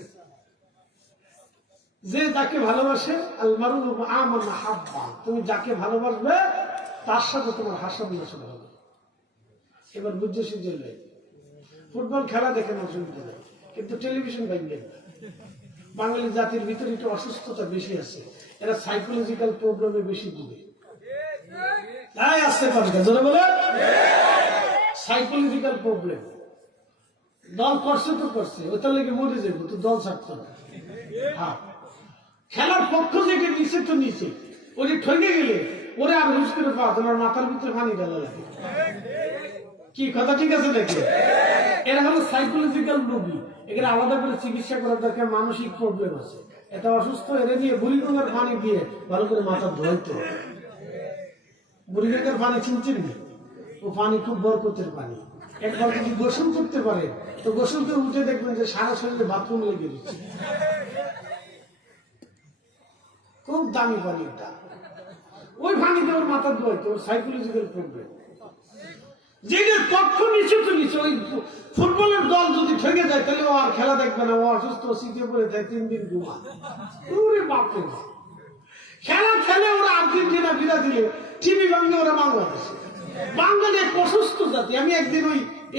যে যাকে ভালোবাসে, আল মারু আমানা হাব্বা, তুমি যাকে ভালোবাসবে তার সাথে তোমার হাসাব নাসব হবে। এবার বুঝছে সুঝে, ফুটবল খেলা দেখেন অসুবিধা নেই, কিন্তু টেলিভিশন বাইবেন না। বাঙালি জাতির ভিতরে একটু অসুস্থতা বেশি আছে, এরা সাইকোলজিক্যাল প্রবলেমে বেশি ভুগে। তাই আসতে পারে জোরে বলে সাইকোলজিক্যাল প্রবলেম। দল করছে তো করছে, ওটার লেগে মরে যাবো, তো দল ছাড়তো না। হ্যাঁ, খেলার পক্ষ থেকে নিচে তো নিচে, ওই যে ঠকে গেলে ওরে আর হুস করে পাওয়া, তোমার মাথার ভিতরে পানি ঢালা লাগে। কি কথা ঠিক আছে নাকি? এরা হলো সাইকোলজিক্যাল রোগী, এখানে আলাদা করে চিকিৎসা করার দরকার। মানসিক প্রবলেম আছে, এটা অসুস্থ, এরা নিয়ে বুড়িগঙ্গার পানি দিয়ে ভালো করে মাথা ধোয়াইতে হবে। বুড়িগঙ্গার পানি চিনছেন না? ও পানি খুব বরকতের পানি। একবার যদি গোসল করতে পারে, তো গোসল করে উঠে দেখবেন যে সারা শরীরে বাথরুম লেগে দিচ্ছে। খুব দামি পানি এটা। ওই পানিতে ওর মাথা ধোয়াইতে, ওর সাইকোলজিক্যাল প্রবলেম। যেটার পক্ষ নিচে তো নিচে, ওই ফুটবলের দল যদি ঠেকে যায় তাহলে ও আর খেলা দেখবে না, ও অসুস্থ, শীতে পড়ে যায়, 3 দিন ঘুমা। বাপরে খেলা খেলে ওরা আর্জেন্টিনা বিরা দিলে টিভি ভাঙলে ওরা বাংলাদেশে। বাঙালি এক অসুস্থ জাতি। আমি একদিন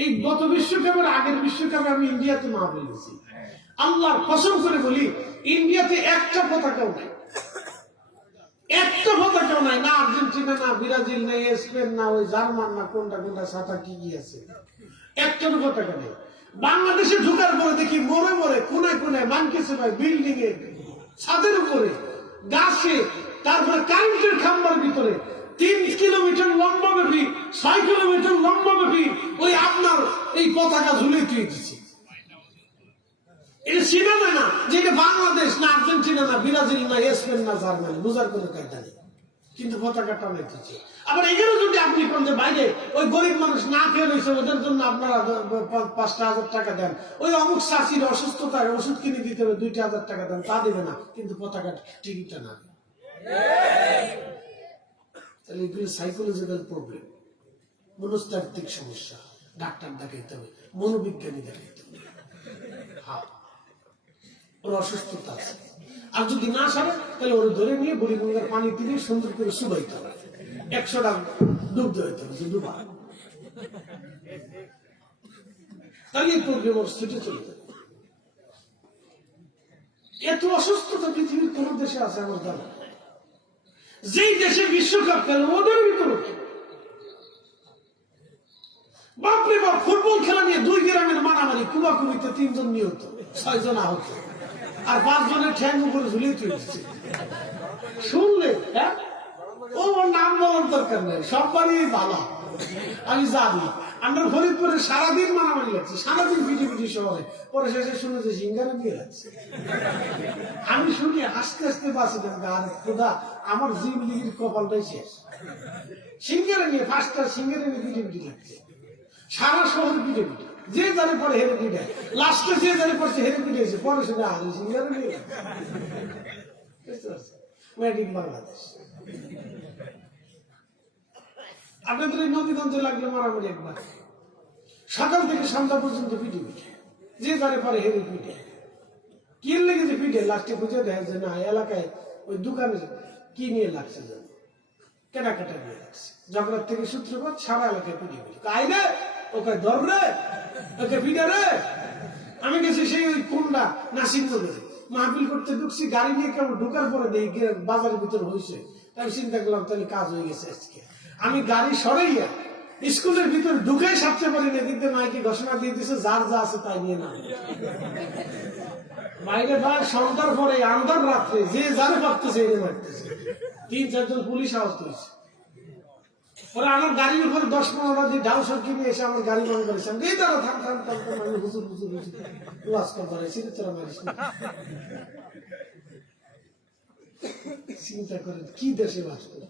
এই গত বিশ্বকাপের আগের বিশ্বকাপে আমি ইন্ডিয়াতে মা বলেছি, আল্লাহর কসম করে বলি, ইন্ডিয়াতে একটা পতাকাও নাই, একটা পতাকাও নাই। না আর্জেন্টিনা, না ব্রাজিল, না স্পেন, না ওই জার্মান, না কোনটা কোনটা সাথা কি কি আছে, একটারও পতাকা নেই। বাংলাদেশে ঢুকার পরে দেখি মরে মরে কোনায় কোনায় মানকেছে ভাই, বিল্ডিং এ, ছাদের উপরে, গাছে, তারপরে কারেন্টের খাম্বার ভিতরে 3 কিলোমিটার লং লম্বাব্যাপী 6 কিলোমিটার লম্বাব্যাপী ওই আপনার এই পতাকা ঝুলিয়ে তুই দিচ্ছে। এটা চিনা যায় না যে এটা বাংলাদেশ না আর্জেন্টিনা না ব্রাজিল না স্পেন না জার্মানি, বোঝার কোনো কায়দা নেই, কিন্তু পতাকা টানাই দিচ্ছে। আবার এখানে যদি আপনি কোন যে বাইরে ওই গরিব মানুষ না খেয়ে রয়েছে ওদের জন্য আপনারা 5,000 টাকা দেন, ওই অমুক চাষির অসুস্থতার ওষুধ কিনে দিতে হবে 2,000 টাকা দেন, তা দেবে না, কিন্তু পতাকা টিকিটটা না। তাহলে এগুলো সাইকোলজিক্যাল প্রবলেম, মনস্তাত্ত্বিক সমস্যা। ডাক্তার দেখাইতে হবে, মনোবিজ্ঞানী দেখাইতে হবে। হ্যাঁ, ওর অসুস্থতা আছে। আর যদি না সারে তাহলে ওরা ধরে নিয়ে বুড়িগঙ্গার পানি দিয়ে সুন্দর করে শুবাইতে হবে, 100টা ডুব দিতে হবে, ডুবা। তাহলে এই প্রবলেম ওর ছুটে চলে যাবে। এত অসুস্থতা পৃথিবীর কোন দেশে আছে আমার জানা? যেই দেশে বিশ্বকাপ খেলে ওদের ভিতরে বাপরে বাপ, ফুটবল খেলা নিয়ে 2 গ্রামের মারামারি, কুবাকুবিতে 3 জন নিহত, 6 জন আহত, আর 5 জনের ঠ্যাং উপরে ঝুলিয়ে তুলছে। শুনলে হ্যাঁ, ও নাম বলার দরকার নেই, সববারই ভালো। আমি জানি আমরা ফরিদপুরে সারাদিন মারামারি লাগছে, সারাদিন পিটি শহরে, পরে শেষে শুনে যে সিঙ্গারে নিয়ে যাচ্ছে। আমি শুনি আস্তে আস্তে বাঁচে দেন, আর খোদা আমার জিন্দিগির কপালটাই শেষ। সিঙ্গারে নিয়ে 5টা সিঙ্গারে নিয়ে পিটি লাগছে, সারা শহর পিটে, যে যারে পরে হেরে পিটে, লাস্টে যে যারে পড়ছে হেরে পিটেছে, পরে শুনে আর সিঙ্গারে নিয়ে মেড ইন বাংলাদেশ। আপনাদের এই নদীগঞ্জে লাগলে মারামারি একবার, সকাল থেকে সন্ধ্যা পর্যন্ত পিটে, যে যারে পরে হেরে পিটে, কি লেগেছে পিটে, লাস্টে খুঁজে দেখা যায় না এলাকায় ওই দোকানে কি নিয়ে লাগছে, যেন কেনাকাটা নিয়ে লাগছে। ঝগড়ার থেকে সূত্রপাত, সারা এলাকায় পিটে কাই রে, ওকে ধর রে, ওকে পিটে রে। আমি গেছি সেই ওই কুন্ডা নাসিরনগরে মাহফিল করতে ঢুকছি, গাড়ি নিয়ে কেমন ঢুকার পরে দেখি বাজারের ভিতর হয়েছে। তাই চিন্তা করলাম তাহলে কাজ হয়ে গেছে আজকে। আমি গাড়ি সরাইয়া স্কুলের ভিতর ঢুকে সাপতে পারি না, কিন্তু মাইকে ঘোষণা দিয়ে দিছে যার যা আছে তাই নিয়ে না। বাইরে ভাই সন্ধ্যার পরে আন্ধার রাত্রে যে যারে পারতেছে এনে মারতেছে, 3-4 জন পুলিশ আহত হয়েছে। পরে আমার গাড়ির উপরে 10-15টা দিয়ে ঢাল সরকি নিয়ে এসে আমার গাড়ি বন্ধ করেছে। এই দাঁড়া থাম থাম থাম থাম, আমি হুজুর হুজুর হুজুর ওয়াজ করে সিনে তোরা মারিস না। চিন্তা করেন কি দেশে বাস করে।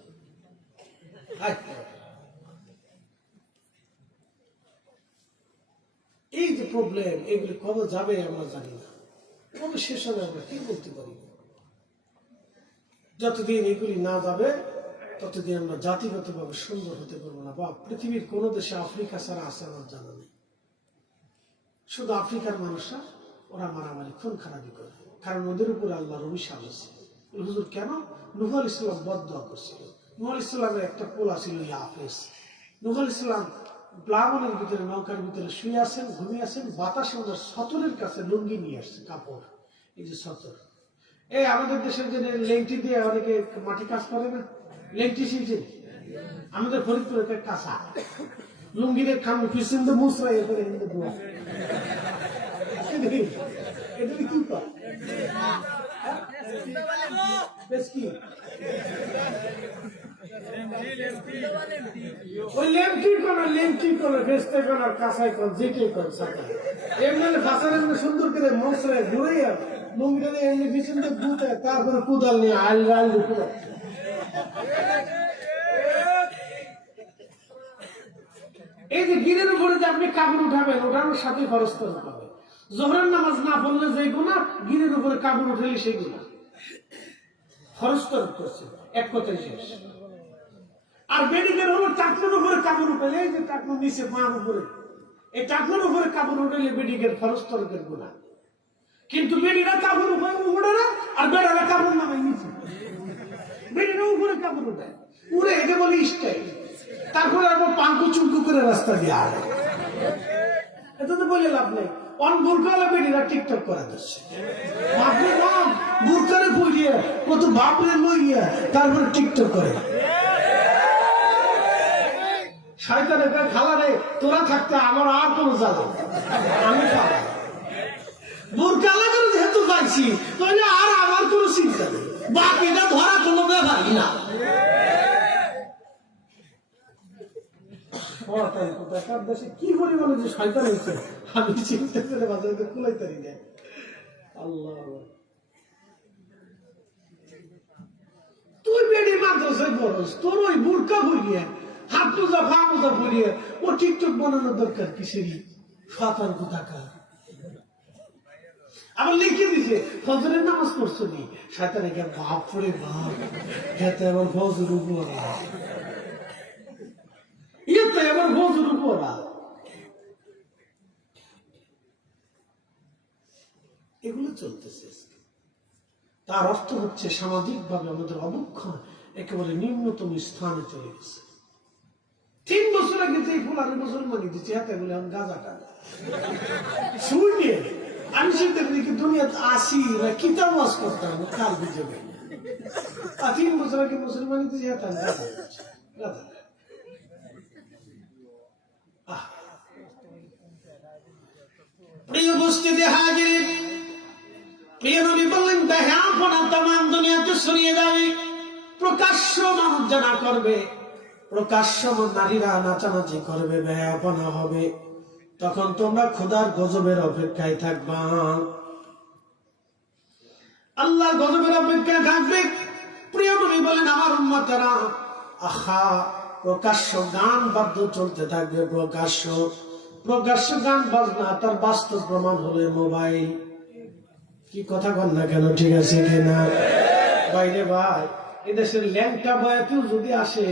এই যে প্রবলেম, এগুলি কবে যাবে আমরা জানি না, কবে শেষ হবে আমরা কি বলতে পারি না। যতদিন এগুলি না যাবে ততদিন আমরা জাতিগতভাবে সুন্দর হতে পারবো না। বা পৃথিবীর কোন দেশে আফ্রিকা ছাড়া আছে আমার জানা নেই, শুধু আফ্রিকার মানুষরা ওরা মারামারি খুন খারাপি করে, কারণ ওদের উপর আল্লাহর অভিশাপ আছে। হুজুর কেন? নূহ আলাইহিস সালাম বদদোয়া করছিল। নূহ আলাইহিস সালামের একটা পোলা ছিল ইয়াফেস। নূহ আলাইহিস সালাম প্লাবনের ভিতরে, নৌকার ভিতরে শুয়ে আছেন, ঘুমিয়ে আছেন, বাতাসে ওনার সতরের কাছে লুঙ্গি নিয়ে আসছে, কাপড়, এই যে সতর। এই আমাদের দেশের যে লেংটি দিয়ে অনেকে মাটি কাজ করে না, লেংটি শিখছে আমাদের ফরিদপুরের কাঁচা লুঙ্গিরে খাম পিছন তো মুসরাই করে হিন্দু দোয়া। এটা কি কর কি ওই লেমকি কোনা লেমকি কোনা বেস্তে কোনা কাঁচাই কোন যেটাই কোন সাথে এমনি ভাষার এমনি সুন্দর করে মশলায় ঘুরে লুঙ্গিটা এমনি পিছন তো দুধে, তারপরে কুদাল নিয়ে আল আল কুদাল। এই যে গিরের উপরে যে আপনি কাপড় উঠাবেন, ওঠানোর সাথে খরচ করতে হবে। জোহরের নামাজ না পড়লে যে গুনাহ, গিরের উপরে কাপড় উঠালে সেই গুনাহ, খরচ করছে এক কথাই শেষ। আর বেডিকের হলো টাকনোর উপরে কাপড় উঠালে, এই যে টাকনো নিচে পাঁর উপরে, এই টাকনোর উপরে কাপড় উঠালে বেডিকের খরচ তরকের গুনাহ। কিন্তু বেডিরা কাপড় উপরে উঠে না, আর বেড়ারা কাপড় নামায় নিচে, বেডিরা উপরে কাপড় উঠায় উড়ে, একে বলি স্টাইল। তারপরে আবার পাঙ্কু চুঙ্কু করে রাস্তা দিয়ে আড়ে, এটা তো বলে লাভ নেই। অন বুরকালে বেডিরা টিকটক করে দিচ্ছে, বাপরে বাপ বুরকারে পুড়িয়ে কত বাপরে লইয়া তারপরে টিকটক করে। শয়তানের খালা রে, তোরা থাকতে আমার আর কোনো জ্বালা, আমি খাবো বুরকা লাগানো যেহেতু পাইছি, তাহলে আর আমার কোনো চিন্তা নেই, বাকিটা ধরা কোনো ব্যাপারই না। শয়তান কোথাকার, দেশে কি পরিমাণে যে শয়তান হয়েছে আমি চিন্তা করে বাজারে কুলাইতে পারি না। আল্লাহ, তুই বেড়ে মাদ্রাসায় পড়স, তোর ওই বুরকা পরিয়ে হাত মোজা পা মোজা পরিয়ে ও টিকটক বানানোর দরকার কিসেরই? শয়তান কোথাকার। আবার লিখে দিছে ফজরের নামাজ পড়ছো নি, শয়তান একে বাপ পড়ে বাপ খেতে আবার ফজর উপরা ইয়েতে আবার ফজর উপরা। এগুলো চলতেছে। তার অর্থ হচ্ছে সামাজিক ভাবে আমাদের অবক্ষয় একেবারে নিম্নতম স্থানে চলে গেছে। 3 বছর আগে যে ফুলারে মুসলমানি দিচ্ছে হাতে বলে এখন গাঁজা টাকা শুনিয়ে আমি চিন্তা করি কি দুনিয়াতে আসি না কিতাব ওয়াজ করতাম কাল বুঝে গেল। 3 বছর আগে মুসলমানি দিচ্ছে হাতে গাঁজা গাঁজা। প্রিয় উপস্থিতি হাজির, প্রিয় নবী বললেন বেহায়াপনা তামাম দুনিয়াতে ছড়িয়ে যাবে। প্রকাশ্য মানুষ জানা করবে, প্রকাশ্য নারীরা নাচানাচি করবে, বেহায়াপনা হবে। তখন তোমরা খোদার গজবের অপেক্ষায় থাকবা, আল্লাহর গজবের অপেক্ষায় থাকবে। প্রিয় নবী বলেন আমার উম্মতেরা আহা প্রকাশ্য গান বাদ্য চলতে থাকবে, প্রকাশ্য গান বাজনা। তার বাস্তব প্রমাণ হলে মোবাইল। কি কথা বল না কেন, ঠিক আছে কিনা? বাইরে ভাই এদেশের ল্যাংটা বয়াতেও যদি আসে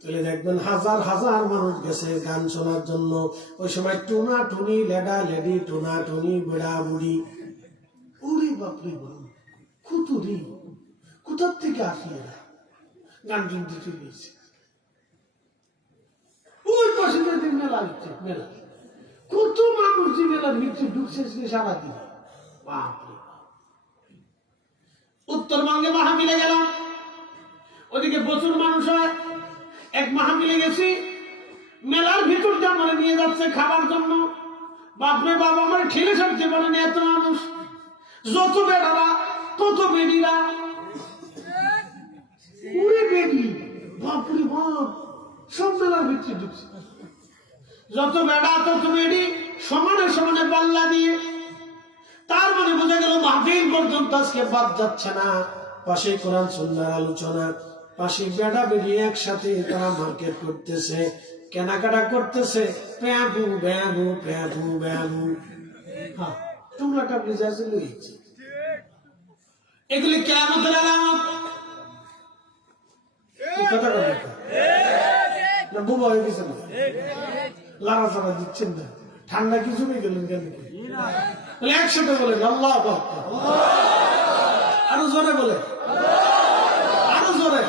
তাহলে দেখবেন হাজার হাজার মানুষ গেছে গান শোনার জন্য। ওই সময় টুনা টুনি লেডা লেডি টুনা টুনি বুড়া বুড়ি, ওরে বাপরে বলুন কুতুরি কোথার থেকে আসলে গান শুনতে চলেছে। ওই পাশে মেলা হচ্ছে, মেলা কত মানুষ যে মেলার ভিতরে ঢুকছে সারাদিন। বাপরে, উত্তরবঙ্গে মাহফিলে গেলাম, ওদিকে প্রচুর মানুষ হয়। এক মাহফিলে গেছি, মেলার ভিতর যেমন নিয়ে যাচ্ছে খাবার জন্য, বাপরে বাবা আমার ঠেলে ছাড়তে পারেন এত মানুষ। যত বেড়ারা তত বেড়িরা, উড়ে বেড়ি বাপরে বাপ সব মেলার ভিতরে ঢুকছে। যত বেড়া তত বেড়ি সমানে সমানে পাল্লা দিয়ে। তার মানে বোঝা গেল মাহফিল পর্যন্ত আজকে বাদ যাচ্ছে না। পাশে কোরআন সুন্নাহর আলোচনা, পাশে বেড়া বেরিয়ে একসাথে তারা মার্কেট করতেছে, কেনাকাটা করতেছে। প্যাবু ব্যাবু প্যাবু ব্যাবু, হ্যাঁ তোমরা টাবলি যাচ্ছে লইছে। এগুলি কিয়ামতের আলামত। কথা কথা না বুবা হয়ে গেছে না, লাড়া চাড়া দিচ্ছেন না, ঠান্ডা কি জমে গেলেন কেন? একসাথে বলেন আল্লাহু আকবার, আরো জোরে বলে, আরো জোরে।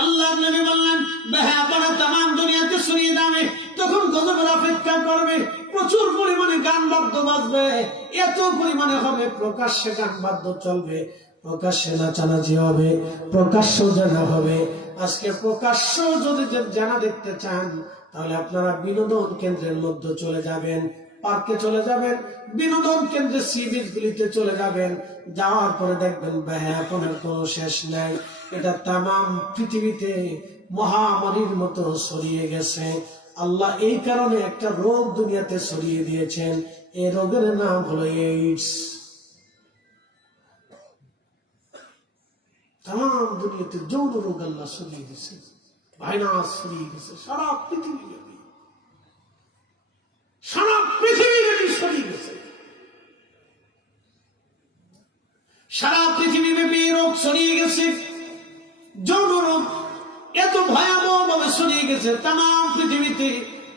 আল্লাহ নবী বললেন বেহায়াপনা তামাম দুনিয়াতে ছড়িয়ে যাবে। তখন গজবের অপেক্ষা করবে, প্রচুর পরিমাণে গান বাদ্য বাজবে, এত পরিমাণে হবে প্রকাশ্যে গান বাদ্য চলবে, প্রকাশ্যে নাচানাচি হবে, প্রকাশ্য জানা হবে। আজকে প্রকাশ্য যদি জানা দেখতে চান তাহলে আপনারা বিনোদন কেন্দ্রের মধ্যে চলে যাবেন, পার্কে চলে যাবেন, বিনোদন কেন্দ্রে সি বিচ গুলিতে চলে যাবেন। যাওয়ার পরে দেখবেন বেহায়াপনার কোনো শেষ নাই। এটা তামাম পৃথিবীতে মহামারীর মতো ছড়িয়ে গেছে। আল্লাহ এই কারণে একটা রোগ দুনিয়াতে ছড়িয়ে দিয়েছেন, এই রোগের নাম হলো এইডস। তাম দুনিয়াতে যৌন রোগ আল্লাহ ছড়িয়ে দিয়েছে, ভাইরাস ছড়িয়ে দিয়েছে সারা পৃথিবী, সারা পৃথিবী ছড়িয়ে গেছে। সারা পৃথিবী ব্যাপী রোগ ছড়িয়ে গেছে, যৌন রোগ এত ভয়াবহ ভাবে ছড়িয়ে গেছে তাম পৃথিবীতে।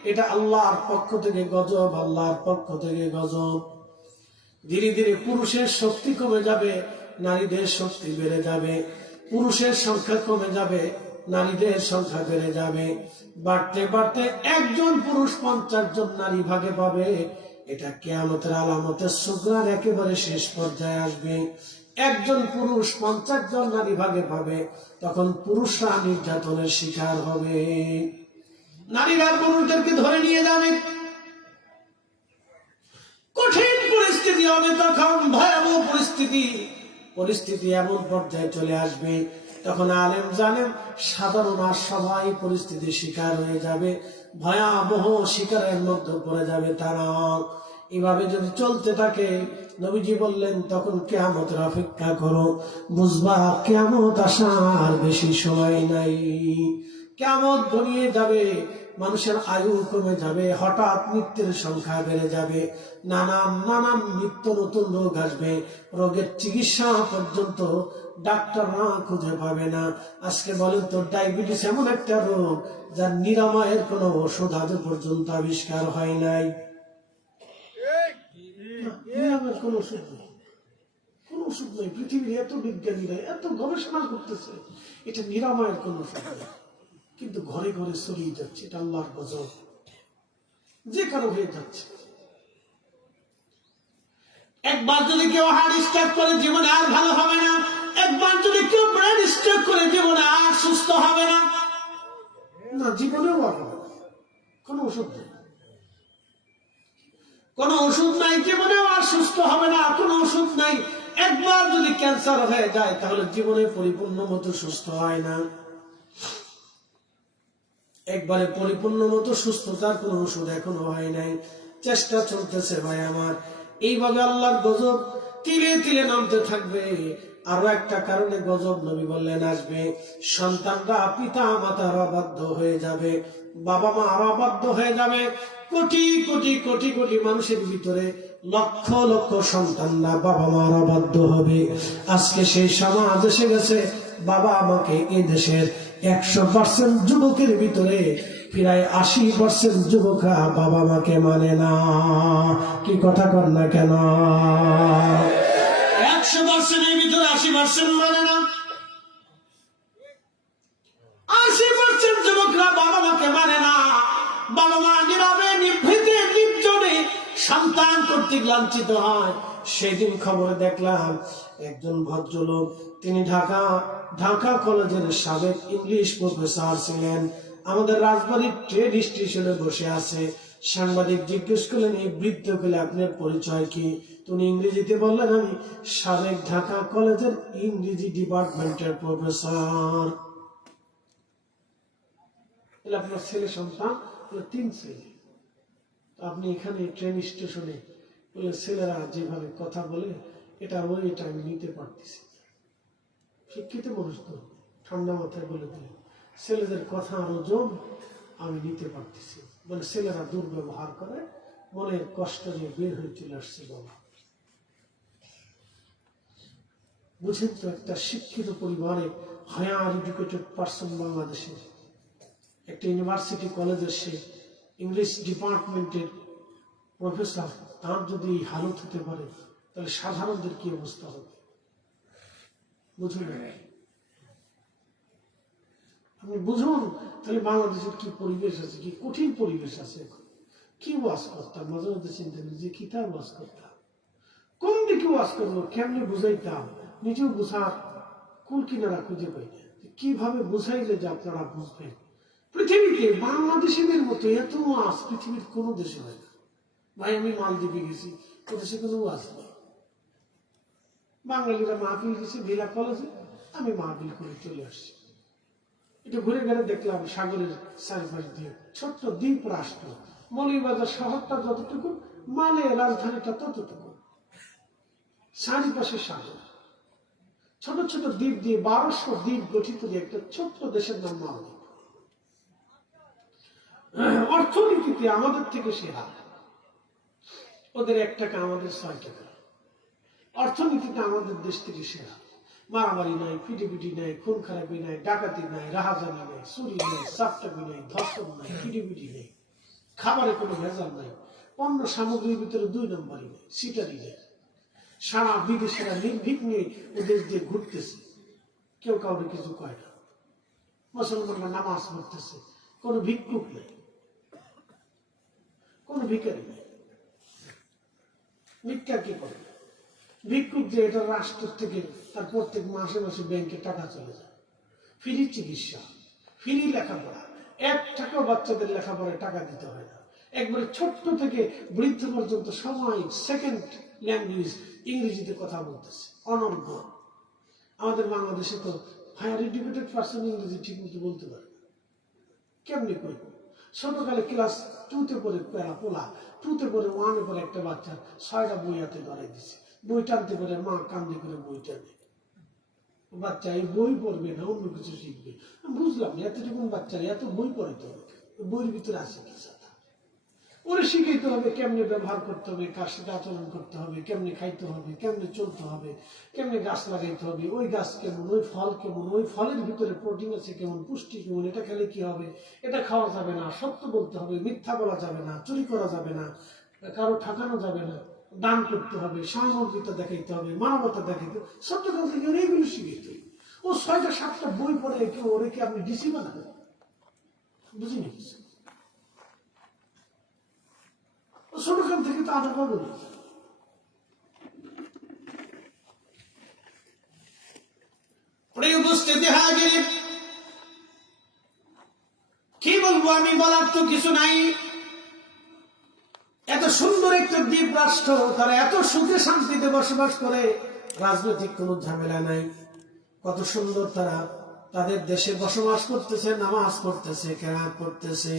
এটা আল্লাহর পক্ষ থেকে গজব, আল্লাহর পক্ষ থেকে গজব। ধীরে ধীরে পুরুষের শক্তি কমে যাবে, নারীদের শক্তি বেড়ে যাবে। পুরুষের সংখ্যা কমে যাবে, নারীদের সংখ্যা বেড়ে যাবে। বাড়তে বাড়তে একজন পুরুষ 50 জন নারী ভাগে পাবে। এটা কিয়ামতের আলামতের সুগরার একেবারে শেষ পর্যায়ে আসবে। একজন পুরুষ 50 জন নারী ভাগে পাবে, তখন পুরুষরা নির্যাতনের শিকার হবে, নারীরা পুরুষদেরকে ধরে নিয়ে যাবে। কঠিন পরিস্থিতি হবে, তখন ভয়াবহ পরিস্থিতি এমন পর্যায়ে চলে আসবে তখন আলেম জালেম সাধারণ আর সবাই পরিস্থিতির শিকার হয়ে যাবে, ভয়াবহ শিকারের মধ্যে পড়ে যাবে তারা। এভাবে যদি চলতে থাকে, নবীজি বললেন তখন কিয়ামতের অপেক্ষা করো, বুঝবা কিয়ামত আসার বেশি সময় নাই। কিয়ামত ঘনিয়ে যাবে, মানুষের আয়ু কমে যাবে, হঠাৎ মৃত্যুর সংখ্যা বেড়ে যাবে, নানান নানান নিত্য নতুন রোগ আসবে, রোগের চিকিৎসা পর্যন্ত ডাক্তাররা খুঁজে পাবে না। আজকে বলেন তো, ডায়াবেটিস এমন একটা রোগ যার নিরাময়ের কোনো ওষুধ আজ পর্যন্ত আবিষ্কার হয় নাই। নিরাময়ের কোনো ওষুধ নেই, কোন ওষুধ নেই। পৃথিবীর এত বিজ্ঞানীরা এত গবেষণা করতেছে, এটা নিরাময়ের কোন ওষুধ নেই, কিন্তু ঘরে ঘরে ছড়িয়ে যাচ্ছে। এটা আল্লাহর গজব, যে কারো হয়ে যাচ্ছে। একবার যদি কেউ হার্ট স্ট্রোক করে জীবনে আর ভালো হবে না, একবার যদি কেউ ব্রেন স্ট্রোক করে জীবনে আর সুস্থ হবে না, না জীবনেও আর হবে না। কোনো ওষুধ নেই, কোনো ওষুধ নাই, জীবনেও আর সুস্থ হবে না, কোনো ওষুধ নাই। একবার যদি ক্যান্সার হয়ে যায় তাহলে জীবনে পরিপূর্ণ মতো সুস্থ হয় না। একবারে পরিপূর্ণ মতো সুস্থতার কোন ওষুধ এখনো হয় নাই, চেষ্টা চলতেছে ভাই আমার। এইভাবে আল্লাহর গজব তিলে তিলে নামতে থাকবে। আরো একটা কারণে গজব নবী বললেন আসবে, সন্তানরা পিতা মাতার অবাধ্য হয়ে যাবে, বাবা মা অবাধ্য হয়ে যাবে। কোটি কোটি কোটি কোটি মানুষের ভিতরে লক্ষ লক্ষ সন্তানরা বাবা মার অবাধ্য হবে। আজকে সেই সমাজ এসে গেছে, বাবা আমাকে এই দেশের 100% যুবকের ভিতরে প্রায় 80% যুবকরা বাবা মাকে মানে না। কি কথা কর না কেন? 100% এর ভিতরে 80% মানে না। 80% যুবকরা বাবা মাকে মানে না। বাবা মা নীরবে নিভৃতে নির্জনে সন্তান কর্তৃক লাঞ্ছিত হয়। সেদিন খবরে দেখলাম একজন ভদ্রলোক, তিনি ঢাকা কলেজের সাবেক ইংলিশ প্রফেসর ছিলেন। আমাদের রাজবাড়ির ট্রেন স্টেশনে বসে আছে। সাংবাদিক জিজ্ঞেস করলেন, এই বৃদ্ধ বলে আপনার পরিচয় কি? তিনি ইংরেজিতে বললেন, আমি সাবেক ঢাকা কলেজের ইংরেজি ডিপার্টমেন্টের প্রফেসর। আপনার ছেলে সন্তান? 3 ছেলে। আপনি এখানে ট্রেন স্টেশনে বলে ছেলেরা যেভাবে কথা বলে, এটা আমি নিতে পারতেছি। শিক্ষিত মানুষ তো ঠান্ডা মাথায় বলে দিলেন, ছেলেদের কথা আর ওজন আমি নিতে পারতেছি। মানে ছেলেরা দুর্ব্যবহার করে, মনের কষ্ট নিয়ে বের হয়ে চলে আসছে বাবা। বুঝেন তো, একটা শিক্ষিত পরিবারে হায়ার এডুকেটেড পার্সন, বাংলাদেশের একটা ইউনিভার্সিটি কলেজের সে ইংলিশ ডিপার্টমেন্টের প্রফেসর, তার যদি এই হালত হতে পারে তাহলে সাধারণদের কি অবস্থা হবে? বুঝুন, আপনি বুঝুন তাহলে বাংলাদেশের কি পরিবেশ আছে, কি কঠিন পরিবেশ আছে। এখন কি ওয়াজ করতাম, মাঝে মধ্যে চিন্তা করি যে কিতাব ওয়াজ করতাম, কোন দিকে ওয়াজ করবো, কেমনে বুঝাইতাম, নিজেও বুঝার কোন কিনারা খুঁজে পাই না। কিভাবে বুঝাইলে যে আপনারা বুঝবেন? পৃথিবীতে বাংলাদেশিদের মতো এত ওয়াজ পৃথিবীর কোনো দেশে হয় না ভাই। আমি মালদ্বীপে গেছি, ও দেশে কোনো ওয়াজ নেই। বাঙালিরা মাহফিল গেছে ভিলা কলেজে, আমি মাহফিল করে চলে আসছি। এটা ঘুরে ঘুরে দেখলাম সাগরের চারিপাশ দিয়ে ছোট্ট দ্বীপ রাষ্ট্র। মৌলভীবাজার শহরটা যতটুকু, মালে রাজধানীটা ততটুকু, চারিপাশে সাগর, ছোট ছোট দ্বীপ দিয়ে 1200 দ্বীপ গঠিত একটা ছোট্ট দেশের নাম মালদ্বীপ। অর্থনীতিতে আমাদের থেকে সেরা, ওদের 1 টাকা আমাদের 6 টাকা। অর্থনীতিতে আমাদের দেশ থেকে সেরা। মারামারি নাই, পিটিপিটি নাই, খুন খারাপি নাই, ডাকাতি নাই, রাহাজানি নাই, চুরি নাই, চাপটাপি নাই, ধর্ষণ নাই, পিটিপিটি নেই, খাবারে কোনো ভেজাল নাই, পণ্য সামগ্রীর ভিতরে 2 নম্বরই নেই, সিটারি নেই। সারা বিদেশেরা নির্ভীক নিয়ে ওদের দিয়ে ঘুরতেছে, কেউ কাউকে কিছু কয় না। মুসলমানরা নামাজ পড়তেছে, কোনো ভিক্ষুক নেই, কোনো ভিখারি নেই। ভিক্ষা কি করে? ভিক্ষুক যে এটা রাষ্ট্র থেকে তার প্রত্যেক মাসে মাসে ব্যাংকে টাকা চলে যায়, ফ্রি চিকিৎসা, ফ্রি লেখাপড়া, 1 টাকাও বাচ্চাদের লেখাপড়ায় টাকা দিতে হয় না। একবারে ছোট্ট থেকে বৃদ্ধ পর্যন্ত সবাই সেকেন্ড ল্যাঙ্গুয়েজ ইংরেজিতে কথা বলতেছে, অনর্গল। আমাদের বাংলাদেশে তো হায়ার এডুকেটেড পার্সন ইংরেজি ঠিক মতো বলতে পারে, কেমনি করব? ছোটকালে ক্লাস 2-তে পড়ে পোলা 2-তে পড়ে 1-এ পড়ে একটা বাচ্চা 6টা বই হাতে ধরাই দিছে, বই টানতে পারে, মা কান্দে করে বই টানে। বাচ্চা এই বই পড়বে না, অন্য কিছু শিখবে। বুঝলাম এতটুকু বাচ্চারা এত বই পড়ে তো বইয়ের ভিতরে আছে কিছু, ওরে শিখাইতে হবে কেমনে ব্যবহার করতে হবে, কার সাথে আচরণ করতে হবে, কেমনে খাইতে হবে, কেমনে চলতে হবে, কেমনে গাছ লাগাইতে হবে, ওই গাছ কেমন, ওই ফল কেমন, ওই ফলের ভিতরে প্রোটিন আছে কেমন, পুষ্টি কেমন, এটা খেলে কি হবে, এটা খাওয়া যাবে না, সত্য বলতে হবে, মিথ্যা বলা যাবে না, চুরি করা যাবে না, কারো ঠকানো যাবে না, দান করতে হবে, সহানুভূতিতা দেখাইতে হবে, মানবতা দেখাইতে হবে, ছোট্টকাল থেকে এইগুলো শিখাইতে হবে। ও 6টা-7টা বই পড়ে কেউ ওরে কি আপনি ডিসি বানাবেন? বুঝিনি কিছু। ছোটখান থেকে তো আদা পাবো না। কি বলবো আমি, বলার তো কিছু নাই। এত সুন্দর একটা দ্বীপ রাষ্ট্র, তারা এত সুখে শান্তিতে বসবাস করে, রাজনৈতিক কোনো ঝামেলা নাই, কত সুন্দর তারা তাদের দেশে বসবাস করতেছে, নামাজ পড়তেছে, কেরাত পড়তেছে।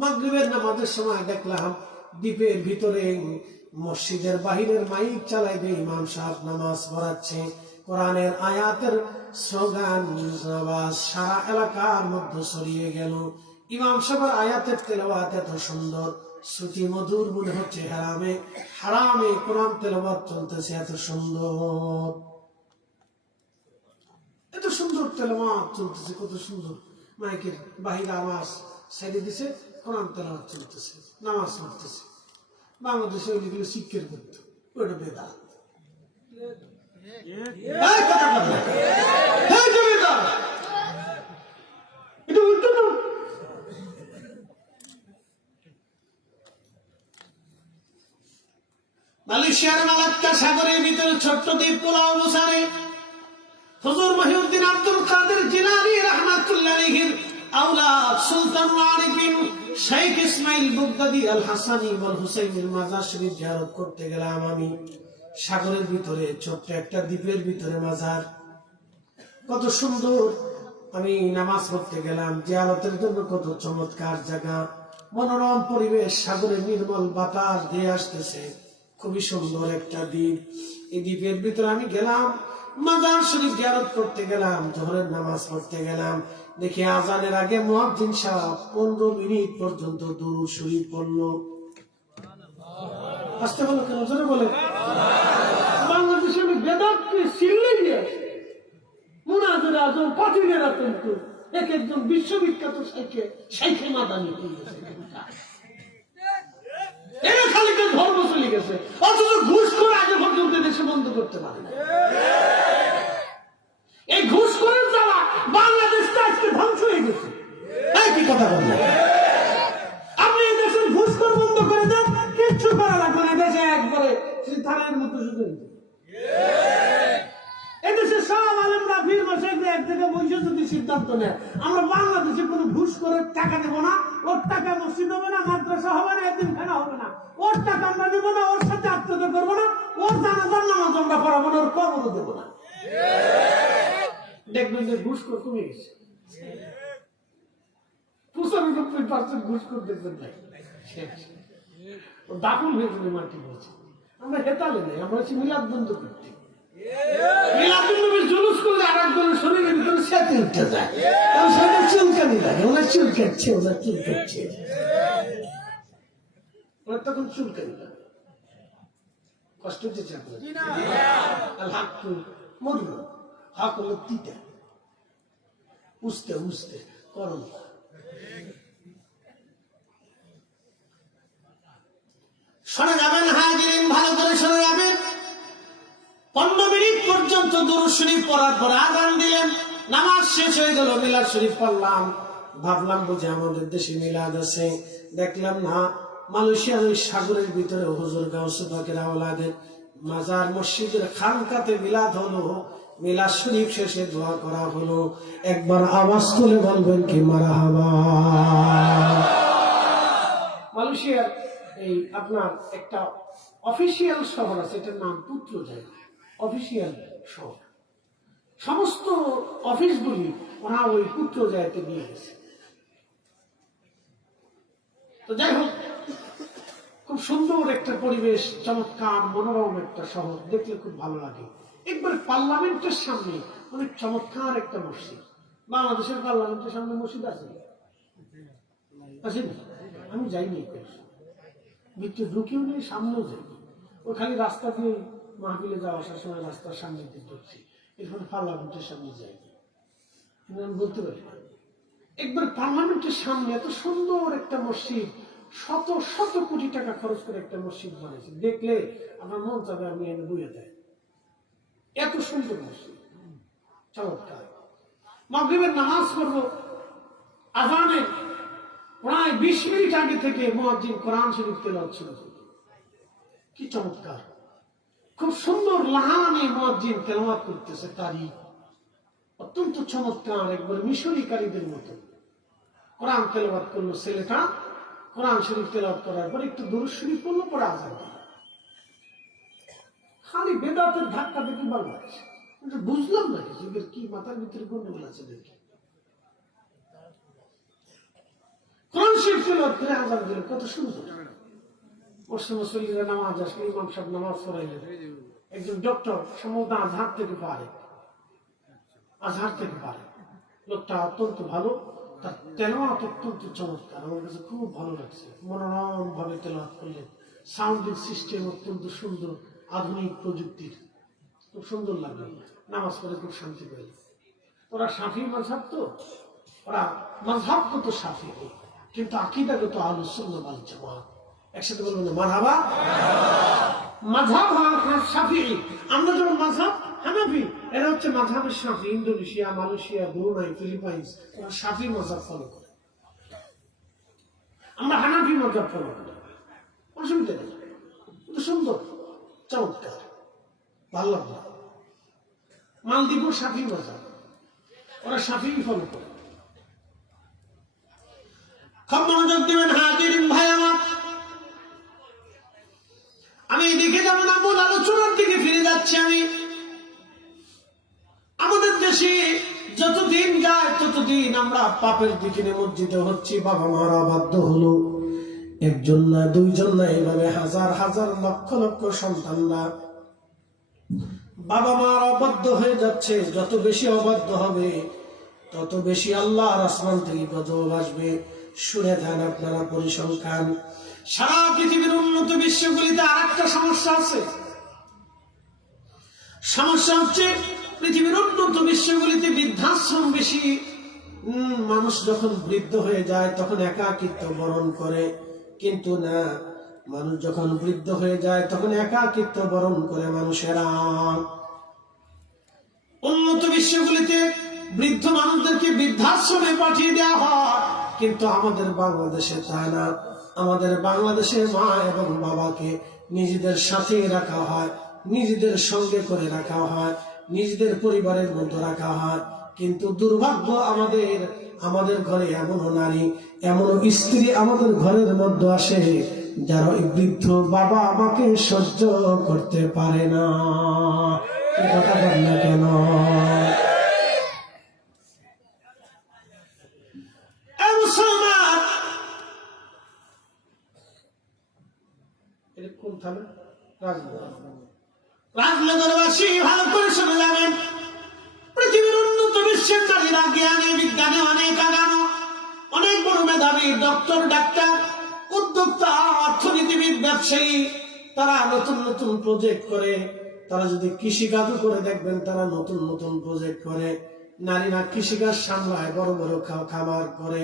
মাগরিবের নামাজের সময় দেখলাম দ্বীপের ভিতরে মসজিদের বাহিরের মাইক চালাই দিয়ে ইমাম সাহেব নামাজ পড়াচ্ছে, কোরআনের আয়াতের স্লোগান আওয়াজ সারা এলাকার মধ্যে ছড়িয়ে গেল। ইমাম সাহেবের আয়াতের তেলাওয়াত এত সুন্দর, শ্রুতি মধুর মনে হচ্ছে হারামে হারামে কোরআন তেলাওয়াত চলতেছে, এত সুন্দর, এত সুন্দর তেলাওয়াত চলতেছে, কত সুন্দর মাইকের বাহিরে আওয়াজ ছেড়ে দিছে, কোরআন তেলাওয়াত চলতেছে, নামাজ পড়তেছে। বাংলাদেশে ওইগুলো শিক্ষার করতো, ওটা বেদাত। মালয়েশিয়ার মালাক্কা সাগরের ভিতরে ছোট্ট দ্বীপ পোলা অবস্থানে হুজুর মহিউদ্দিন আব্দুল কাদের জিলানী রাহমাতুল্লাহ আলাইহির আওলাদ সুলতানুল আরিফিন শেখ ইসমাইল বুগদাদি আল হাসানি ওয়াল হুসাইনের মাজার শরীফ জিয়ারত করতে গেলাম আমি। সাগরের ভিতরে ছোট্ট একটা দ্বীপের ভিতরে মাজার, কত সুন্দর। আমি নামাজ পড়তে গেলাম, জিয়ারতের জন্য কত চমৎকার জায়গা, মনোরম পরিবেশ, সাগরের নির্মল বাতাস দিয়ে আসতেছে, খুবই সুন্দর একটা দ্বীপ। এই দ্বীপের ভিতরে আমি গেলাম, মাজার শরীফ জিয়ারত করতে গেলাম, জোহরের নামাজ পড়তে গেলাম। দেখি আজানের আগে মুয়াজ্জিন সাহেব 15 মিনিট পর্যন্ত দুরূদ শরীফ পড়লো। আসতে বলো কেন, জোরে বলে। বাংলাদেশে আমি বেদাতকে চিল্লে দিয়ে মুনাজারে আজম পাতিলেরা কিন্তু এক একজন বিশ্ববিখ্যাত শাইখে মাদানি এরা খালিকে ধর্ম চলে গেছে, অথচ ঘুষ করে আগে পর্যন্ত দেশে বন্ধ করতে পারে না। এই ঘুষ করে যাওয়া বাংলাদেশটা আজকে ধ্বংস হয়ে গেছে। কি কথা বললেন আপনি? এই দেশের ঘুষ করে বন্ধ করে দেন, কিচ্ছু করা লাগবে না, দেশে একবারে থানার মতো শুধু। এদেশে সব আলেমরা ফির বসে এক থেকে বসে যদি সিদ্ধান্ত নেয় আমরা বাংলাদেশে কোনো ঘুষ করে টাকা দেবো না, ওর টাকা মসজিদ হবে না, মাদ্রাসা হবে না, এতিমখানা হবে না, ওর টাকা আমরা দেবো না, ওর সাথে আত্মীয়তা করবো না, ওর জানাজার নামাজ আমরা পড়াবো না, ওর কবরও দেবো না। দেখবেন যে ঘুষ করে কমে গেছে, 95% ঘুষ করে দেখবেন নাই, দাফন হয়ে যাবে মাটি বলছে। আমরা হেতালে নেই, আমরা হচ্ছে মিলাদ বন্ধ করছি। জুলুস করলে আর একজনের শরীরের ভিতরে সেতে উঠে যায়, সেটা চুলকানি লাগে, ওনার চুলকাচ্ছে, ওনার চুলকাচ্ছে, ওনার তখন চুলকানি লাগে, কষ্ট হচ্ছে আপনার। আর হাক মরল, হাক হলো তিতা, উঠতে উঠতে করল। শোনা যাবেন হাজিরিন, ভালো করে শোনা যাবেন। 15 মিনিট পর্যন্ত দুরূদ শরীফ পড়ার পর আযান দিলেন, নামাজ শেষ হয়ে গেল, মিলাদ শরীফ পড়লাম। ভাবলাম বুঝে আমাদের দেশে মিলাদ আছে, দেখলাম না, মালয়েশিয়ার ওই সাগরের ভিতরে হুজুর গাউসে পাকের আওলাদের মাজার মসজিদের খানকাতে মিলাদ হলো। মিলাদ শরীফ শেষে দোয়া করা হলো। একবার আওয়াজ তুলে বলবেন কি মারহাবা। মালয়েশিয়ার এই আপনার একটা অফিসিয়াল শহর আছে, এটার নাম পুত্র জায়গা, অফিসিয়াল শহর। সমস্ত অফিসগুলি ওরা ওই পুত্র জায়গাতে নিয়ে গেছে। তো যাই হোক, খুব সুন্দর একটা পরিবেশ, চমৎকার মনোরম একটা শহর, দেখলে খুব ভালো লাগে। একবার পার্লামেন্টের সামনে অনেক চমৎকার একটা মসজিদ। বাংলাদেশের পার্লামেন্টের সামনে মসজিদ আছে? আমি যাইনি, ভিতরে ঢুকেও নেই, সামনেও যাইনি। ওই খালি রাস্তা দিয়ে মাহফিলে যাওয়া আসার সময় রাস্তার সামনে দিয়ে ঢুকছি, এরপরে পার্লামেন্টের সামনে যাইনি। আমি বলতে পারি একবার পার্লামেন্টের সামনে এত সুন্দর একটা মসজিদ, শত শত কোটি টাকা খরচ করে একটা মসজিদ বানিয়েছে, দেখলে আমার মন চাবে আমি এনে বইয়ে দেয়। এত সুন্দর মসজিদ, চমৎকার। মাগরিবের নামাজ পড়বো, আযানের প্রায় 20 মিনিট আগে থেকে মুয়াজ্জিন কোরআন শরীফ তেলাওয়াত শুরু করবে। কি চমৎকার, খুব সুন্দর লাহানে মুয়াজ্জিন তেলাওয়াত করতেছে, কারি অত্যন্ত চমৎকার, একবার মিশরি কারীদের মতো কোরআন তেলাওয়াত করলো ছেলেটা। কোরআন শরীফ তেলাওয়াত করার পর একটু দুরূদ শরীফ পড়লো, পরে আযান দিল। খালি বেদাতের ধাক্কা দেখি বাংলাদেশ, বুঝলাম না কিছু, এদের কি মাথার ভিতরে গন্ডগোল আছে দেখি। কোরআন শরীফ তেলাওয়াত করে আযান দিল, কত সুন্দর। মুসল্লিরা নামাজ আসলে ইমাম সাহেব নামাজ পড়াইলেন। একজন ডক্টর, সম্ভবত আজহার থেকে পারে, লোকটা অত্যন্ত ভালো, তার তেলাওয়াত অত্যন্ত চমৎকার, আমার কাছে খুব ভালো লাগছে। মনোরম ভাবে তেলাওয়াত করলেন, সাউন্ডিং সিস্টেম অত্যন্ত সুন্দর, আধুনিক প্রযুক্তির, খুব সুন্দর লাগলো। নামাজ পড়ে খুব শান্তি পেল। ওরা শাফি মাযহাব, তো ওরা মাযহাবগত শাফি, কিন্তু আকীদাগত আহলুস সুন্নাহ ওয়াল জামাত। একসাথে বলবেন না মারহাবা। মাযহাব শাফিঈ, আমরা যেমন মাযহাব হানাফি, এরা হচ্ছে মাযহাব শাফি। ইন্দোনেশিয়া, মালয়েশিয়া, ব্রুনাই, ফিলিপাইন্স, ওরা শাফি মাযহাব ফলো করে, আমরা হানাফি মাযহাব ফলো করি। অসুবিধা নেই, সুন্দর চমৎকার, ভালো লাগলো। মালদ্বীপ শাফি মাযহাব, ওরা শাফি ফলো করে। খুব মনোযোগ দিবেন হাজিরিন ভাই আমার, আমি এদিকে যাব না, মূল আলোচনার দিকে ফিরে যাচ্ছি। আমি আমাদের দেশে যতদিন যায় ততদিন আমরা পাপের দিকে নিমজ্জিত হচ্ছি। বাবা মারা বাধ্য হলো, একজন না দুইজন না, এইভাবে হাজার হাজার লক্ষ লক্ষ সন্তানরা বাবা মার অবাধ্য হয়ে যাচ্ছে। যত বেশি অবাধ্য হবে তত বেশি আল্লাহর আসমান থেকে গজব আসবে। শুনে যান আপনারা পরিসংখ্যান, সারা পৃথিবীর উন্নত বিশ্বগুলিতে আর একটা সমস্যা আছে। সমস্যা হচ্ছে পৃথিবীর উন্নত বিশ্বগুলিতে বৃদ্ধাশ্রম বেশি। মানুষ যখন বৃদ্ধ হয়ে যায় তখন একাকিত্ব বরণ করে, কিন্তু না, মানুষ যখন বৃদ্ধ হয়ে যায় তখন একাকিত্ব বরণ করে মানুষেরা। উন্নত বিশ্বগুলিতে বৃদ্ধ মানুষদেরকে বৃদ্ধাশ্রমে পাঠিয়ে দেওয়া হয়, কিন্তু আমাদের বাংলাদেশে তা না। আমাদের বাংলাদেশে মা এবং বাবাকে নিজেদের সাথে রাখা হয়, নিজেদের সঙ্গে করে রাখা হয়, নিজেদের পরিবারের মধ্যে রাখা হয়। কিন্তু দুর্ভাগ্য, আমাদের ঘরে এমনও নারী, এমনও স্ত্রী আমাদের ঘরের মধ্যে আসে যারা বৃদ্ধ বাবা আমাকে সহ্য করতে পারে না। কথা বল না কেন? রাজনগরবাসী ভালো করে শুনে যাবেন, পৃথিবীর উন্নত বিশ্বের নারীরা জ্ঞানে বিজ্ঞানে অনেক আগানো, অনেক বড় মেধাবী, ডক্টর, ডাক্তার, উদ্যোক্তা, অর্থনীতিবিদ, ব্যবসায়ী। তারা নতুন নতুন প্রজেক্ট করে। তারা যদি কৃষিকাজও করে দেখবেন, তারা নতুন নতুন প্রজেক্ট করে। নারীরা কৃষিকাজ সামলায়, বড় বড় খামার করে।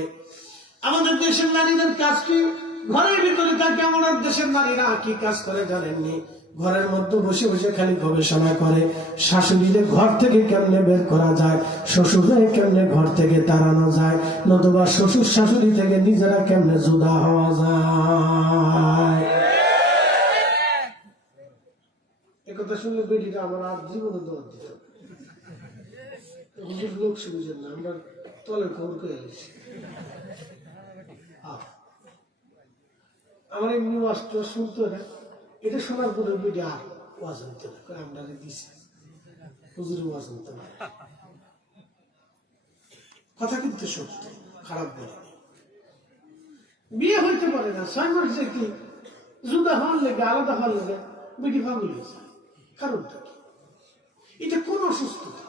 আমাদের দেশের নারীদের কাজ কি? ঘরের ভিতরে থাকে। আমাদের দেশের নারীরা কি কাজ করে জানেননি? ঘরের মধ্যে বসে বসে খালি গবেষণা করে, শাশুড়িদের ঘর থেকে কেমনে বের করা যায়, শ্বশুরে কেমনে ঘর থেকে তাড়ানো যায়, নতুবা শ্বশুর শাশুড়ি থেকে নিজেরা কেমনে জুদা হওয়া যায়। একথা শুনলে বেটিটা আমার আর জীবনে দৌড় দিত। লোক শুনেছেন না, আমরা তলের খবর করে এসেছি। আমার এমনি অস্ত্র শুনতো না, এটা শোনার পরে বেটি আর ওয়াজ হইতো না, আমরা দিছি হুজুর ওয়াজ শুনতে না। কথা কিন্তু সত্য, খারাপ বলেনি। বিয়ে হইতে পারে না 6 মাস যে কি জুদা হওয়ার লেগে, আলাদা হওয়ার লেগে বেটি পাগল হয়ে যায়। কারণটা কি? এটা কোন অসুস্থতা?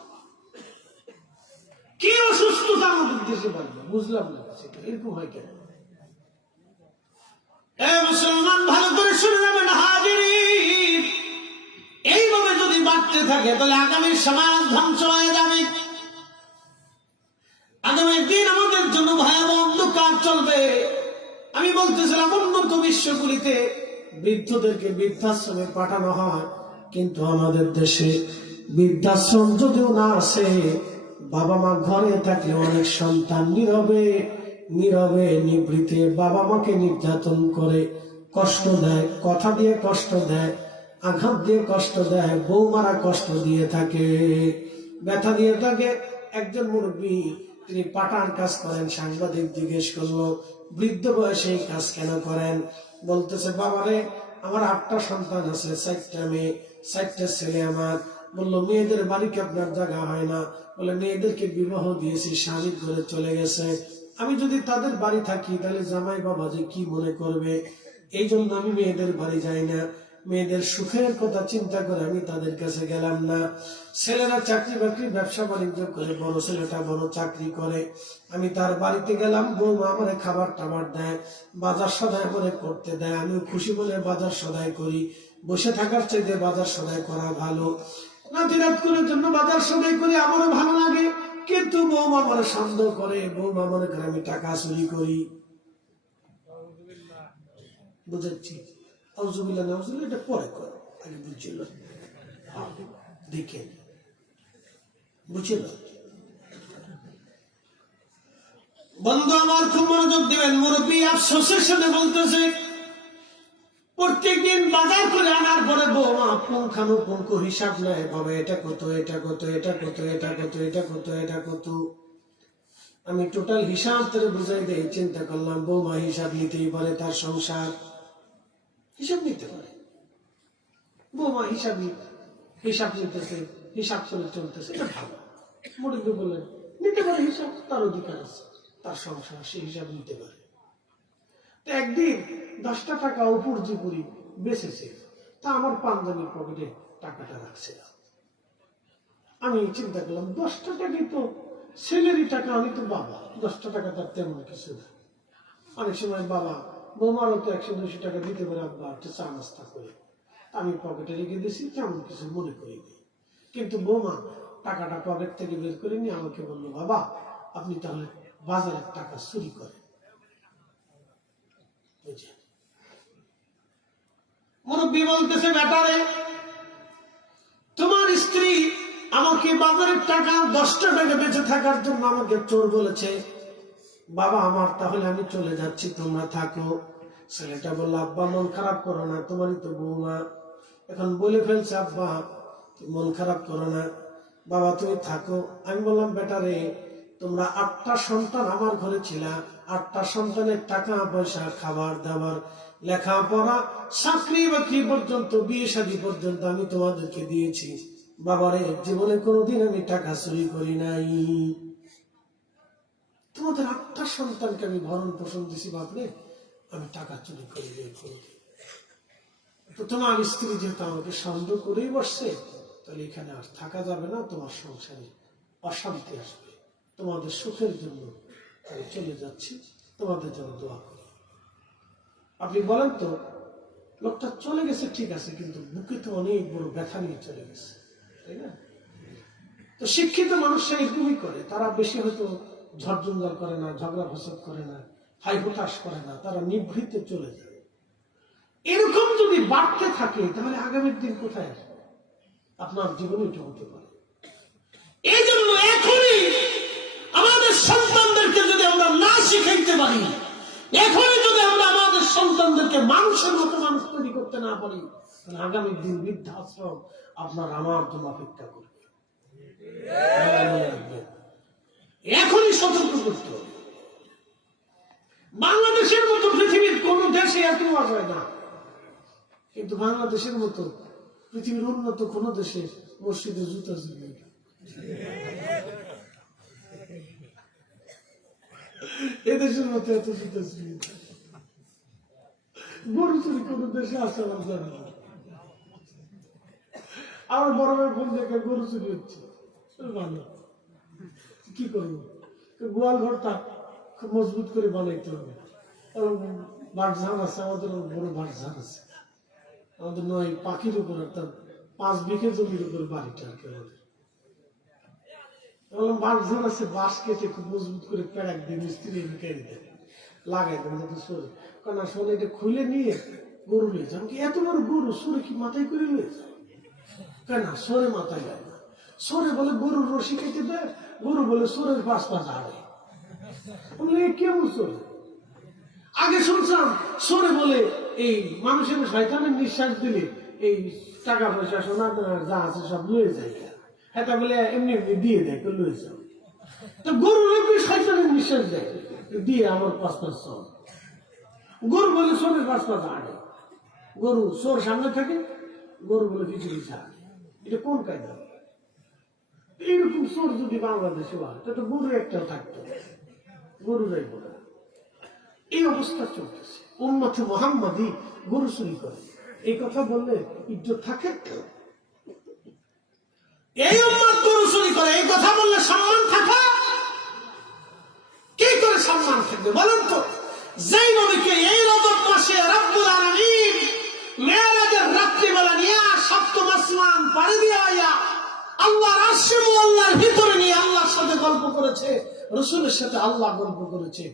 কি অসুস্থতা আমাদের দেশে বাড়বে? বুঝলাম না সেটা এরকম হয় কেন? মুসলমান ভালো করে শুনে যাবেন হাজিরিন, এইভাবে যদি বাড়তে থাকে তাহলে আগামী সমাজ ধ্বংস হয়ে যাবে। আগামী দিন আমাদের জন্য ভয়াবহ অন্ধকার চলবে। আমি বলতেছিলাম উন্নত বিশ্বগুলিতে বৃদ্ধদেরকে বৃদ্ধাশ্রমে পাঠানো হয়, কিন্তু আমাদের দেশে বৃদ্ধাশ্রম যদিও না আছে, বাবা মা ঘরে থাকলে অনেক সন্তান নীরবে নীরবে নিভৃতে বাবা মাকে নির্যাতন করে, কষ্ট দেয়, কথা দিয়ে কষ্ট দেয়, আঘাত দিয়ে কষ্ট দেয়, বৌমারা কষ্ট দিয়ে থাকে, ব্যথা দিয়ে থাকে। একজন মুরব্বী তিনি পাঠান কাজ করেন, সাংবাদিক জিজ্ঞেস করলো বৃদ্ধ বয়সে এই কাজ কেন করেন? বলতেছে বাবারে আমার 8টা সন্তান আছে, 4টা মেয়ে 4টা ছেলে আমার। বললো মেয়েদের বাড়িতে আপনার জায়গা হয় না? বলে মেয়েদেরকে বিবাহ দিয়েছি, স্বামীর ঘরে চলে গেছে, আমি যদি তাদের বাড়ি থাকি তাহলে জামাই বাবা যে কি মনে করবে, এই জন্য আমি মেয়েদের বাড়ি যাই না। মেয়েদের সুখের কথা চিন্তা করে আমি তাদের কাছে গেলাম না। ছেলেরা চাকরি বাকরি ব্যবসা বাণিজ্য করে, বড় ছেলেটা বড় চাকরি করে, আমি তার বাড়িতে গেলাম, বৌমা আমার খাবার টাবার দেয়, বাজার সদাই করে করতে দেয়, আমি খুশি বলে বাজার সদাই করি। বসে থাকার চাইতে বাজার সদাই করা ভালো, নাতিরাত করে জন্য বাজার সদাই করি, আমারও ভালো লাগে। কিন্তু বৌমা আমার সন্দেহ করে, বৌমা মনে করে আমি টাকা চুরি করি। বুঝাচ্ছি আউযুবিল্লাহ নাউযুবিল্লাহ, এটা পরে করো, আগে বুঝছিল দেখেন, বুঝছিল। বন্ধু আমার খুব মনোযোগ দিবেন। মুরব্বী আফসোসের সাথে বলতেছে প্রত্যেকদিন বাজার করে আনার পরে বৌমা পুঙ্খানুপুঙ্খ হিসাব নেয়, বাবা এটা কত, এটা কত, এটা কত, এটা কত, এটা কত, এটা কত। আমি টোটাল হিসাব করে বুঝাই দেই। চিন্তা করলাম বৌমা হিসাব নিতেই পারে, তার সংসার হিসাব নিতে পারে। বৌমা হিসাব নিতেছে, হিসাব করে চলতেছে, এটা ভালো। মুরব্বী বললেন নিতে পারে হিসাব, তার অধিকার আছে, তার সংসার, সে হিসাব নিতে পারে। তো একদিন 10টা টাকা উপর যে করি বেঁচেছে, তা আমার পাঞ্জাবির পকেটে টাকাটা রাখছে। আমি চিন্তা করলাম 10টা টাকা তো ছেলেরই টাকা, আমি তো বাবা, 10টা টাকা তার তেমন কিছু না। অনেক সময় বাবা বৌমারও তো 100-200 টাকা দিতে পারে, আব্বা একটা চা নাস্তা করে, আমি পকেটে রেখে দিয়েছি, তেমন কিছু মনে করিনি। কিন্তু বৌমা টাকাটা পকেট থেকে বের করে নিয়ে আমাকে বললো বাবা আপনি তাহলে বাজারের টাকা চুরি করেন। মুরব্বী বলতেছে বেটারে তোমার স্ত্রী আমাকে বাজারের টাকা 10টা টাকা বেঁচে থাকার জন্য আমাকে চোর বলেছে। বাবা আমার তাহলে আমি চলে যাচ্ছি, তোমরা থাকো। ছেলেটা বলল আব্বা মন খারাপ করো না, তোমারই তো বৌমা এখন বলে ফেলছে, আব্বা মন খারাপ করো না, বাবা তুমি থাকো। আমি বললাম বেটারে তোমরা 8টা সন্তান আমার ঘরে ছিল, 8টা সন্তানের টাকা পয়সা, খাবার দাবার, লেখাপড়া, চাকরি বাকরি পর্যন্ত, বিয়ে শাদী পর্যন্ত আমি তোমাদেরকে দিয়েছি। বাবারে জীবনে কোনোদিন আমি টাকা চুরি করি নাই। তোমাদের 8টা সন্তানকে আমি ভরণ পোষণ দিছি, বাপরে আমি টাকা চুরি করি নাই কোনোদিন। তো তোমার স্ত্রী যেহেতু আমাকে সন্দেহ করেই বসছে, তাহলে এখানে আর থাকা যাবে না, তোমার সংসারে অশান্তি আসবে, তোমাদের সুখের জন্য আমি চলে যাচ্ছি, তোমাদের জন্য দোয়া করি। আপনি বলেন তো লোকটা চলে গেছে ঠিক আছে, কিন্তু বুকে তো অনেক বড় ব্যথা নিয়ে চলে গেছে, তাই না? তো শিক্ষিত মানুষরা এরকমই করে, তারা বেশি হয়তো ঝড়ঝঞ্ঝাল করে না, ঝগড়া ফসদ করে না, হাই হুতাশ করে না, তারা নিভৃতে চলে যায়। এরকম যদি বাড়তে থাকে তাহলে আগামীর দিন কোথায় আসবে? আপনার জীবনে এটা হতে পারে। এই জন্য এখনই আমাদের সন্তানদেরকে যদি আমরা না শিখাইতে পারি, এখনই যদি আমরা আমাদের সন্তানদেরকে মানুষের মতো মানুষ তৈরি করতে না পারি, তাহলে আগামী দিন বৃদ্ধাশ্রম আপনার আমার জন্য অপেক্ষা করবে। এখনই সতর্ক করতে হবে। বাংলাদেশের মতো পৃথিবীর কোন দেশে এত আওয়াজ হয় না, কিন্তু বাংলাদেশের মতো পৃথিবীর উন্নত কোন দেশে মসজিদে জুতা চুরি, এদেশের মতো এত জুতা চুরি, গরু চুরি কোন দেশে আছে আমার জানা না। আমার বড় ভাই ফোন দেখে গরু চুরি হচ্ছে, ভালো কি করবো, গোয়াল ঘরটা খুব মজবুত করে বানাইতে হবে। বাড়ঝান আছে, আমাদের বড় বাড়ঝান আছে, আমাদের নয় পাখির উপরে, তার 5 বিঘে জমির উপরে বাড়িটা আর কি আমাদের। বাড়ঝান আছে, বাঁশ কেটে খুব মজবুত করে প্যারাক দিয়ে মিস্ত্রি কেটে দেয়, লাগাই দেন যাতে সরে, কারণ আসলে এটা খুলে নিয়ে গরু নিয়ে যান। কি এত বড় গরু সরে কি মাথায় করে নিয়ে যায়? কেন সরে মাথায় যায় না? সরে বলে গরুর রশি কেটে দেয়, গরু বলে সরের 5 পা ঝাড়ে। কেমন সরে? আগে শুনছিলাম সরে বলে এই মানুষের শয়তানের নিঃশ্বাস দিলে এই টাকা পয়সা সোনা যা আছে সব লয়ে যায়, এটা বলে এমনি এমনি দিয়ে দেয়, তো লয়ে যাও। তো গরু এমনি শয়তানের নিঃশ্বাস দেয়, দিয়ে আমার 5 পা সর। গরু বলে সরের 5 পা ঝাড়ে, গরু সোর সামনে থাকে, গরু বলে কিছু কিছু হাঁটে। এটা কোন কায়দা? এইরকম সোর যদি বাংলাদেশে হয় তো গরু একটাও থাকতো, গরু যাইব না। এই অবস্থা চলতেছে। উম্মতে মুহাম্মাদি গরু চুরি করে, এই কথা বললে ইজ্জত থাকে? এই উম্মত গরু চুরি করে, এই কথা বললে সম্মান থাকে? কি করে সম্মান থাকবে বলেন তো? যেই নবীকে এই রজব মাসে রব্বুল আলামিন মেরাজের রাত্রিবেলা নিয়ে 7ম আসমান পাড়ি দিয়ে আল্লাহর আরশে মুআল্লার ভিতরে নিয়ে আল্লাহর সাথে গল্প করেছে, রাসূলের সাথে আল্লাহ গল্প করেছে।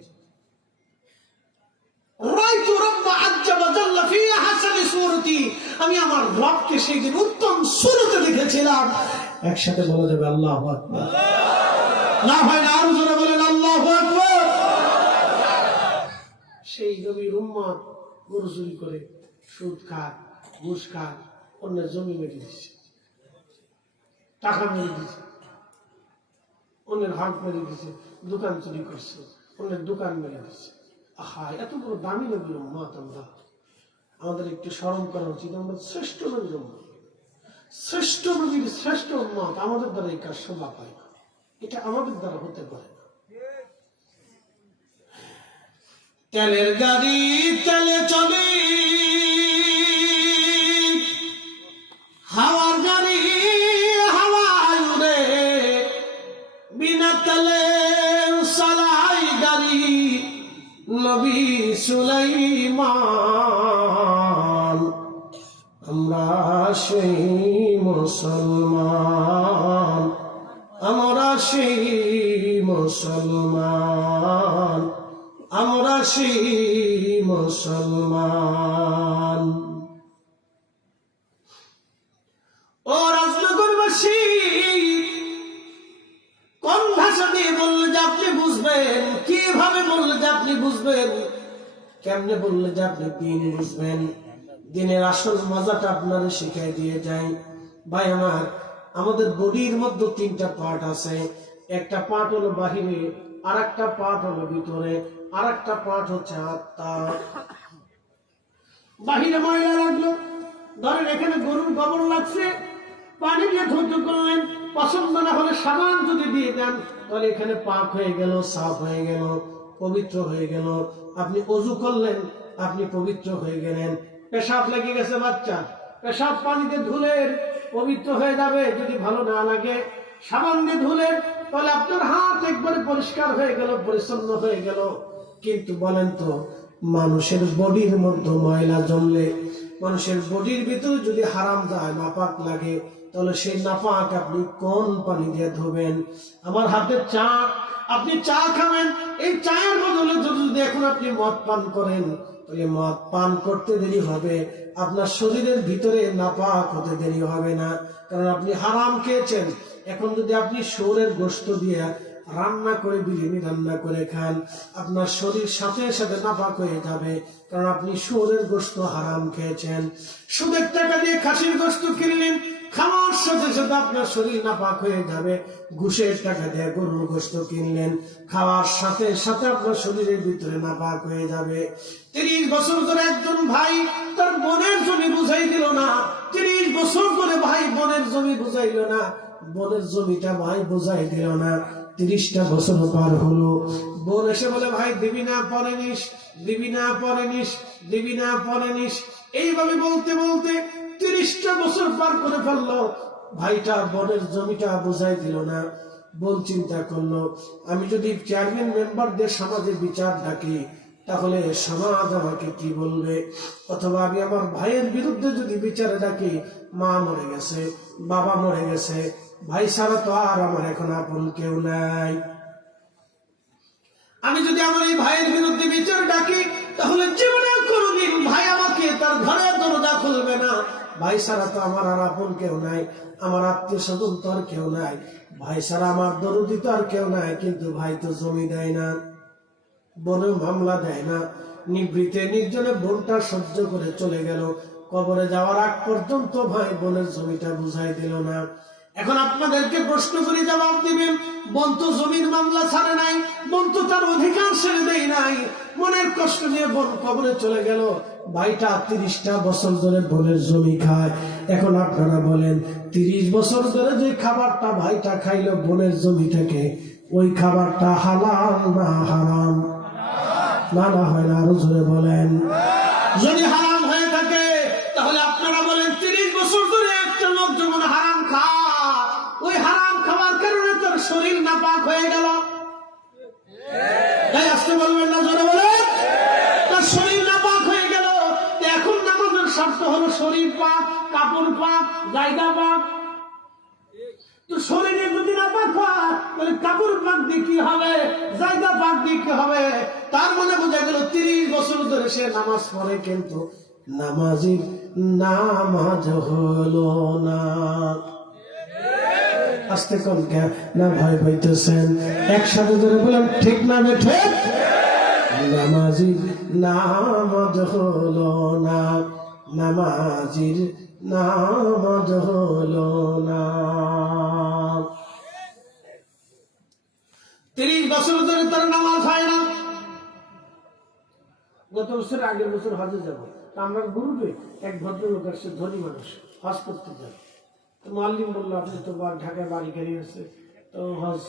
রাইতু রাব্বা আজ্জা ওয়া জাল্লা ফি হাসানি সূরতি, আমি আমার রবকে সেই দিন উত্তম সূরতে দেখেছিলাম। একসাথে বলা যাবে আল্লাহু আকবার। না হয় না, আরো জোরে বলেন আল্লাহু আকবার। সেই নবীর উম্মত গরু চুরি করে, সুদ খায়, ঘুষ খায়, অন্যের জমি মেরে দিচ্ছে, টাকা মেরে দিচ্ছে, অন্যের হাট মেরে দিচ্ছে, দোকান চুরি করছে, অন্যের দোকান মেরে দিচ্ছে। আহা, এত বড় দামি নবীর উম্মত আমরা, আমাদের একটু স্মরণ করা উচিত। আমরা শ্রেষ্ঠ নবীর উম্মত, শ্রেষ্ঠ নবীর শ্রেষ্ঠ উম্মত, আমাদের দ্বারা এই কাজ শোভা পায় না, এটা আমাদের দ্বারা হতে পারে না। তেলের গাড়ি তেলে চলে, হাওয়ার গাড়ি হাওয়ায় উড়ে, বিনা তেলে চালাই গাড়ি নবী সুলাইমান। আমরা সেই মুসলমান, আমরা সেই মুসলমান, আমরা সেই মুসলমান। ও রাজনগরবাসী, কোন ভাষা দিয়ে বললে যে আপনি বুঝবেন, কিভাবে বললে যে আপনি বুঝবেন, কেমনে বললে যে আপনি দিন বুঝবেন, দিনের আসল মজাটা আপনারা শিখাই দিয়ে যাই। ভাই আমার, আমাদের বডির মধ্যে 3টা পার্ট আছে। একটা পার্ট হলো বাহিরে, আর একটা পার্ট হলো ভিতরে, আর একটা পার্ট হচ্ছে আত্মা। বাহিরে ময়লা লাগলো, ধরেন এখানে গরুর গোবর লাগছে, পানি দিয়ে ধৌত করলেন, পছন্দ না হলে সাবান যদি দিয়ে দেন তাহলে এখানে পাক হয়ে গেল, সাফ হয়ে গেল, পবিত্র হয়ে গেল। আপনি ওযু করলেন, আপনি পবিত্র হয়ে গেলেন। পেশাব লেগে গেছে বাচ্চা, পেশাব পানিতে ধুলেন, পবিত্র হয়ে যাবে। যদি ভালো না লাগে সাবান দিয়ে ধুলেন, তাহলে আপনার হাত একবারে পরিষ্কার হয়ে গেল, পরিচ্ছন্ন হয়ে গেল। কিন্তু বলেন তো, মানুষের বডির মধ্যে ময়লা জমলে, মানুষের বডির ভিতরে যদি হারাম যায়, নাপাক লাগে, তাহলে সেই নাপাক আপনি কোন পানি দিয়ে ধোবেন? আমার হাতের চা, আপনি চা খাবেন, এই চায়ের বদলে যদি এখন আপনি মদ পান করেন, তাহলে মদ পান করতে দেরি হবে, আপনার শরীরের ভিতরে নাপাক হতে দেরি হবে না, কারণ আপনি হারাম খেয়েছেন। এখন যদি আপনি শুয়োরের গোশত দিয়ে রান্না করে, বিরিয়ানি রান্না করে খান, আপনার শরীর সাথে সাথে নাপাক হয়ে যাবে, কারণ আপনি শুয়োরের গোশত হারাম খেয়েছেন। সুদের টাকা দিয়ে খাসির গোশত কিনলেন, খাওয়ার সাথে সাথে আপনার শরীর নাপাক হয়ে যাবে। ঘুষের টাকা দিয়ে গরুর গোশত কিনলেন, খাওয়ার সাথে সাথে আপনার শরীরের ভিতরে নাপাক হয়ে যাবে। 30 বছর ধরে একজন ভাই তার বোনের জন্য বুঝাই দিল না, 30 বছর করে ভাই বোনের জমি বুঝাইল না, বোনের জমিটা ভাই বুঝাই দিল না। 30টা বছর পার হলো, বোন এসে বলে ভাই দিবি না পরে নিস, দিবি না পরে নিস, দিবি না পরে নিস। এইভাবে বলতে বলতে 30টা বছর পার করে ফেললো, ভাইটা বোনের জমিটা বুঝাই দিল না। বোন চিন্তা করলো, আমি যদি চেয়ারম্যান মেম্বারদের সমাজে বিচার ডাকি তাহলে সমাজ আমাকে কি বলবে, অথবা আমি আমার ভাইয়ের বিরুদ্ধে যদি বিচারে ডাকি, মা মরে গেছে, বাবা মরে গেছে, ভাই ছাড়া তো আর আমার এখন আপন কেউ নাই। আমি যদি আমার এই ভাইয়ের বিরুদ্ধে বিচার ডাকি তাহলে জীবনে কোনোদিন ভাই আমাকে তার ঘরে দরজা খুলবে না। ভাই ছাড়া তো আমার আর আপন কেউ নাই, আমার আত্মীয় স্বজন তো আর কেউ নাই, ভাই ছাড়া আমার দরদি তো আর কেউ নাই। কিন্তু ভাই তো জমি দেয় না, বোনের মামলা দেয় না, নিবৃতে নির্জনে বোনটা সহ্য করে চলে গেল। কবরে যাওয়ার আগ পর্যন্ত ভাই বোনের জমিটা বুঝাই দিল না। এখন আপনাদেরকে প্রশ্ন করে জবাব দিবেন, বোন তো জমির মামলা ছাড়ে নাই, বোন তো তার অধিকার ছেড়ে দেয় নাই, মনের কষ্ট নিয়ে বোন কবরে চলে গেল, ভাইটা 30টা বছর ধরে বোনের জমি খায়। এখন আপনারা বলেন, 30 বছর ধরে যে খাবারটা ভাইটা খাইলো বোনের জমি থেকে, ওই খাবারটা হালাল না হারাম? না না হয় না, আরো জোরে বলেন। যদি হারাম হয়ে থাকে তাহলে আপনারা বলেন 30 বছর ধরে একটা লোক যখন হারাম খায়, ওই হারাম খাওয়ার কারণে তোর শরীর নাপাক হয়ে গেল, তাই আসতে বলবেন না, জোরে বলেন। তার শরীর নাপাক হয়ে গেল, এখন নামাজের শর্ত হলো শরীর পাক, কাপড় পাক, জায়গা পাক। তো শরীরে যদি নাপাক হয় তাহলে কাপড় পাক দিয়ে কি হবে, জায়গা পাক দিয়ে কি হবে? তার মানে বোঝা গেল 30 বছর ধরে সে নামাজ পড়ে কিন্তু নামাজির নামাজ হলো না। আস্তে কোন না ভয় পাইতেছেন, একসাথে ধরে বলেন ঠিক না বেঠে? নামাজির নামাজ হলো না, নামাজির নামাজ হলো না। 30 বছর ধরে তার নামাজ হয় না। গত বছর আগের বছর হজে যাবো, আমরা গুরুকে এক ভদ্রলোক আসছে, ধনী মানুষ, হজ করতে যাবে। তো মাল্লিম বললো আপনি তো ঢাকায় বাড়ি গাড়ি আছে, তো হজ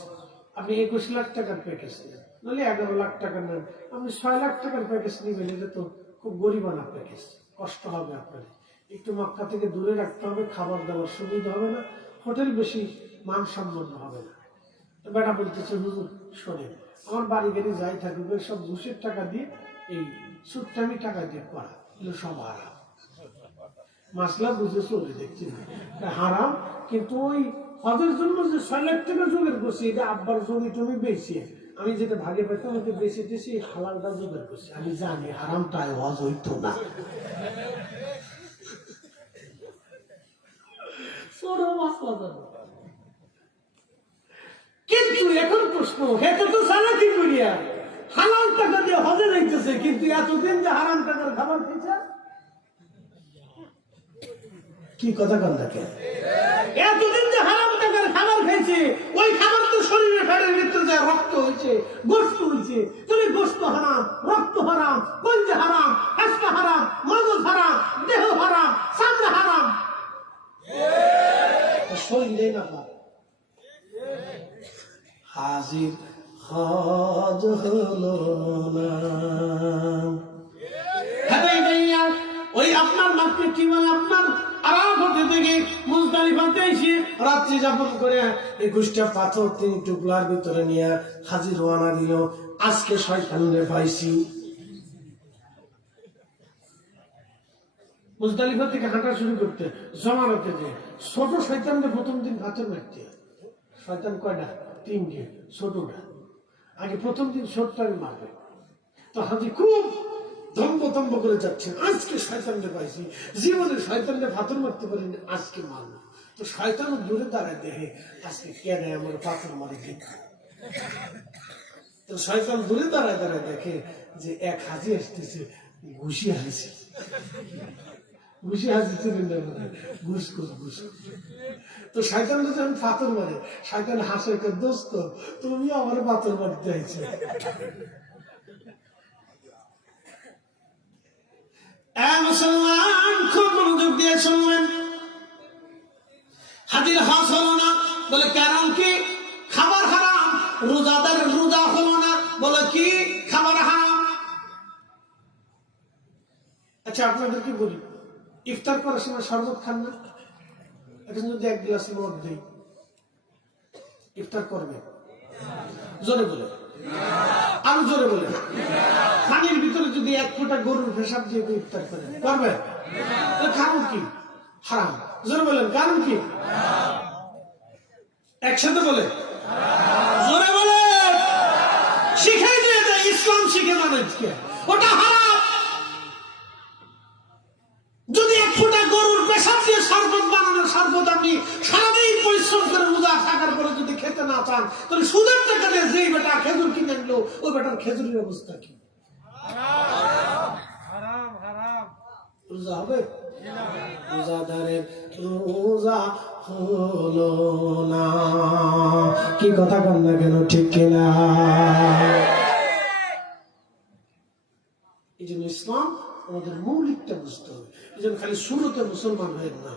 আপনি 21 লাখ টাকার প্যাকেজ নেন, নাহলে 11 লাখ টাকা নেন, আপনি 6 লাখ টাকার প্যাকেজ নেবেন, এটা তো খুব গরিবানা প্যাকেজ, কষ্ট হবে আপনার, একটু মক্কা থেকে দূরে রাখতে হবে, খাবার দাবার সুবিধা হবে না, হোটেল বেশি মানসম্পন্ন হবে না। তো বেটা বলতেছে হুজুর শোনেন, আমার বাড়ি গাড়ি যাই থাকবে সব ঘুষের টাকা দিয়ে, এই সুট্টামি টাকা দিয়ে করা, এগুলো সব হারাম। মাসলা বুঝে চলে দেখছি না হারাম, কিন্তু ওই হজের জন্য যে 6 লাখ টাকা জোগাড় করছি, এটা আব্বার জমি টমি বেশি, আমি যেটা ভাগে পেতাম ওটা বেশি দিয়েছি, হালালটা জোগাড় করছি। আমি জানি হারামটাই হজ হইতো না। কিন্তু এখন প্রশ্ন, হেতে তো জানা কি করিয়া হালাল টাকা দিয়ে হজে যাইতেছে, কিন্তু এতদিন যে হারাম টাকার খাবার খেয়েছে, কি কথা কন থাকে, এতদিন যে হারাম টাকার খাবার খাইছে, ওই খাবার তো শরীরে ফেটের ভিতরে যায় রক্ত হয়েছে, গোস্ত হয়েছে, তুমি গোস্ত হারাম, রক্ত হারাম, কলজা হারাম, হাসকা হারাম, মগজ হারাম, দেহ হারাম, চামড়া হারাম, শরীরে না হাজির হজ হলো না। ওই আপনার মাকে কি বলে, আপনার আরাফাতে থেকে মুজদালিফাতে এসে রাত্রি যাপন করে 21টা পাথর তিনি টুকলার ভিতরে নিয়ে হাজির রওনা দিল। আজকে শয়তানরে পাইছি। মুজদালিফা থেকে হাঁটা শুরু করতে জমানতে যে ছোট শয়তানরে প্রথম দিন হাতে মারতে, শয়তান কয়টা? 3টে, ছোটটা আগে প্রথম দিন ছোটটাকে মারবে। তো হাজি খুব ধম্ব করে যাচ্ছে, আজকে শয়তানরে পাইছি, জীবনে শয়তানরে পাথর মারতে পারিনি, আজকে মারবো। তো শয়তান দূরে দাঁড়ায় দেখে আজকে কেন আমার পাথর মারি দেখা। তো শয়তান দূরে দাঁড়ায় দেখে যে এক হাজি আসতেছে, ঘুষি হাসি, ঘুষি হাসিছে, ঘুষ ঘুষ ঘুষ। তো শয়তান যখন পাথর মারে, শয়তান হাসে, দোস্ত তুমি আমার পাথর মারতে আইছো। মুসলমান খুব মনোযোগ দিয়ে শুনলেন, কারণ কি? খাবার হারাম, রোজাদারের রোজা হলো না, বলে কি খাবার হারাম। আচ্ছা আপনাদেরকে বলি, ইফতার করার সময় শরবত খান না? এখন যদি এক গ্লাস মদ দিই, ইফতার করবে? জোরে বলে, আরো জোরে বলে। পানির ভিতরে যদি এক ফোঁটা গরুর পেশাব দিয়ে ইফতার করেন, করবে? কারণ কি? হারাম। জোরে বলেন, কারণ কি? একসাথে বলে, জোরে বলে। শিখাই দিয়ে যায়, ইসলাম শিখে মানুষকে, ওটা হারাম। যদি এক ফোঁটা গরুর পেশাব দিয়ে শরবত বানানোর শরবত আপনি সারাদিন পরিশ্রম করে রোজা থাকার পরে যদি খেতে না চান, তাহলে সুদের টাকা দিয়ে যেই বেটা খেজুর কিনে আনলো, ওই বেটার খেজুরের অবস্থা কি? রোজা হবে? রোজাদারের রোজা হলো না। কি কথা কন না কেন, ঠিক কিনা? এই জন্য ইসলাম আমাদের মৌলিকটা বুঝতে হবে। এই জন্য খালি সুরতে মুসলমান হয়ে না,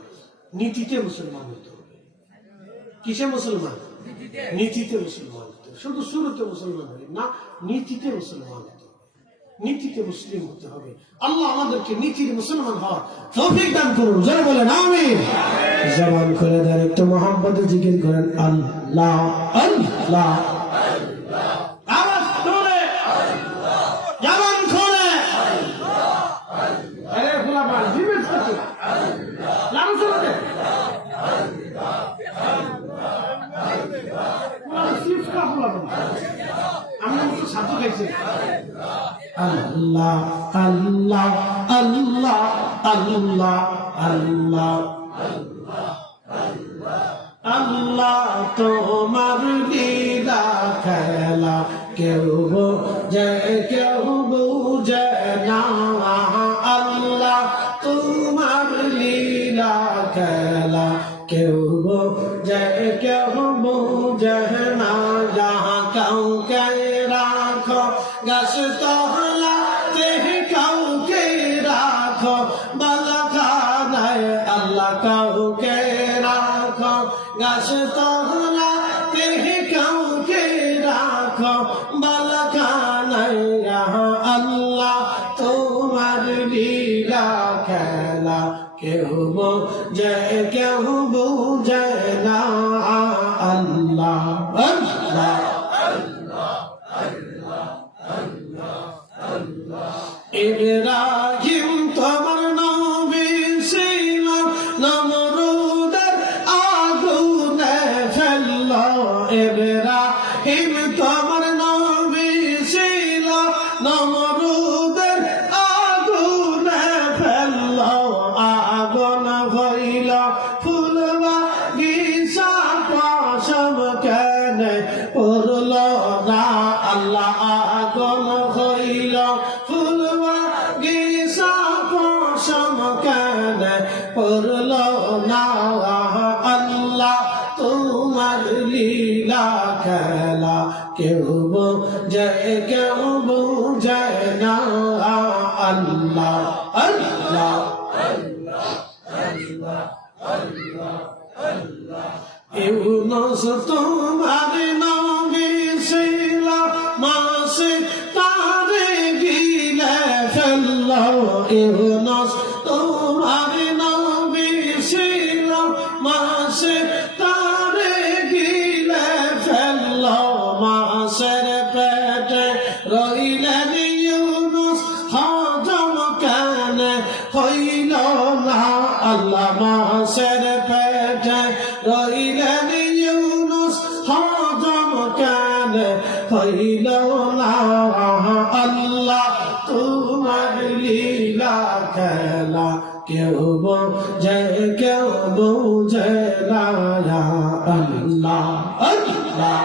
নীতিতে মুসলমান হতে হবে। কিসে মুসলমান? নীতিতে মুসলমান হতে হবে। শুধু সুরতে মুসলমান হয়ে না, নীতিতে মুসলমান হতে হবে, নীতিতে মুসলিম হতে হবে। আল্লাহ আমাদেরকে নীতির মুসলমান হওয়ার তৌফিক দান করুন। যারা বলেন আমিন। জবান খুলে দেন, একটু মহব্বতে জিকির করেন আল্লাহ আল্লাহ। আওয়াজ করে জবান খুলে, আরে ফুলাবান জীবিত আছে নাম শুনতে আমরা তো সাধু খাইছি। আল্লাহ আল্লাহ আল্লাহ আল্লাহ আল্লাহ আল্লাহ তোমার লীলা খেলা কেউ বোঝে কেউ বুঝে না। আল্লাহ তোমার লীলা খেলা কেউ বোঝে কেউ বুঝে না। যাহা কাউকে রাখো গাছ তলাতে, কাউকে রাখো বালাখানায়। আল্লাহ কাউকে রাখো গাছ তলাতে, কাউকে রাখো বালাখানায়। আল্লাহ তোমার লীলা খেলা কেউ বোঝে কেউ বুঝে না। আল্লাহ আল্লাহ ইব্রাহিম তোমার নবী ছিল, নমরুদের আগুনে ফেলল। ইব্রাহিম তোমার নবী ছিল, নমরুদের আগুনে ফেলল। আগুন হইল ফুল বাগিচা, পশম কেন পড়ল না। আল্লাহ আগুন হইল ফুল বাগিচা, পশম কেন পড়ল না। আল্লাহ তোমার লীলা খেলা কেউ বোঝে কেউ বুঝে না। আল্লাহ আল্লাহ ইউনুস তোমার নবী ছিল, মাসে তারে গিলে ফেলল। ইউনুস তোমার নবী ছিল, মাসে তারে গিলে ফেলল। মাসের পেটে রইলেন ইউনুস, হজম কেন হইল না। আল্লাহ মাসের পেটে রইলেন ইউনুস, হজম কেন হইল না। আল্লাহ তোমার লীলা খেলা কেউ বোঝে কেউ বুঝে না। আল্লাহ আল্লাহ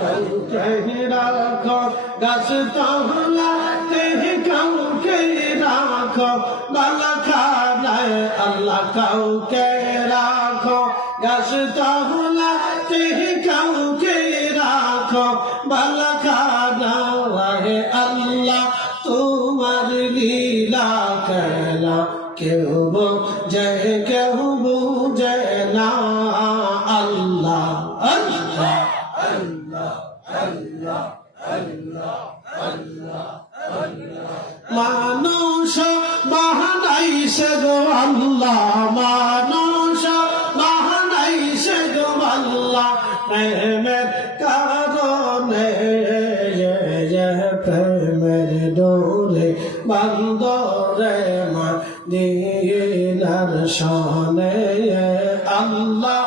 কাউকে রাখো গাছ তলাতে, কাউকে রাখো বালাখানায়। আল্লাহ কাউকে রাখো গাছ তলাতে, কাউকে রাখো বালাখানায়। আল্লাহ তোমার লীলা খেলা কেউ বোঝে কেউ বুঝে না। মানুষ বাহানাইছে গো আল্লাহ, মানুষ বাহানাইছে গো আল্লাহ, প্রেমের কারণে প্রেমের ডোরে বান্দরে মদিনার শানে। আল্লাহ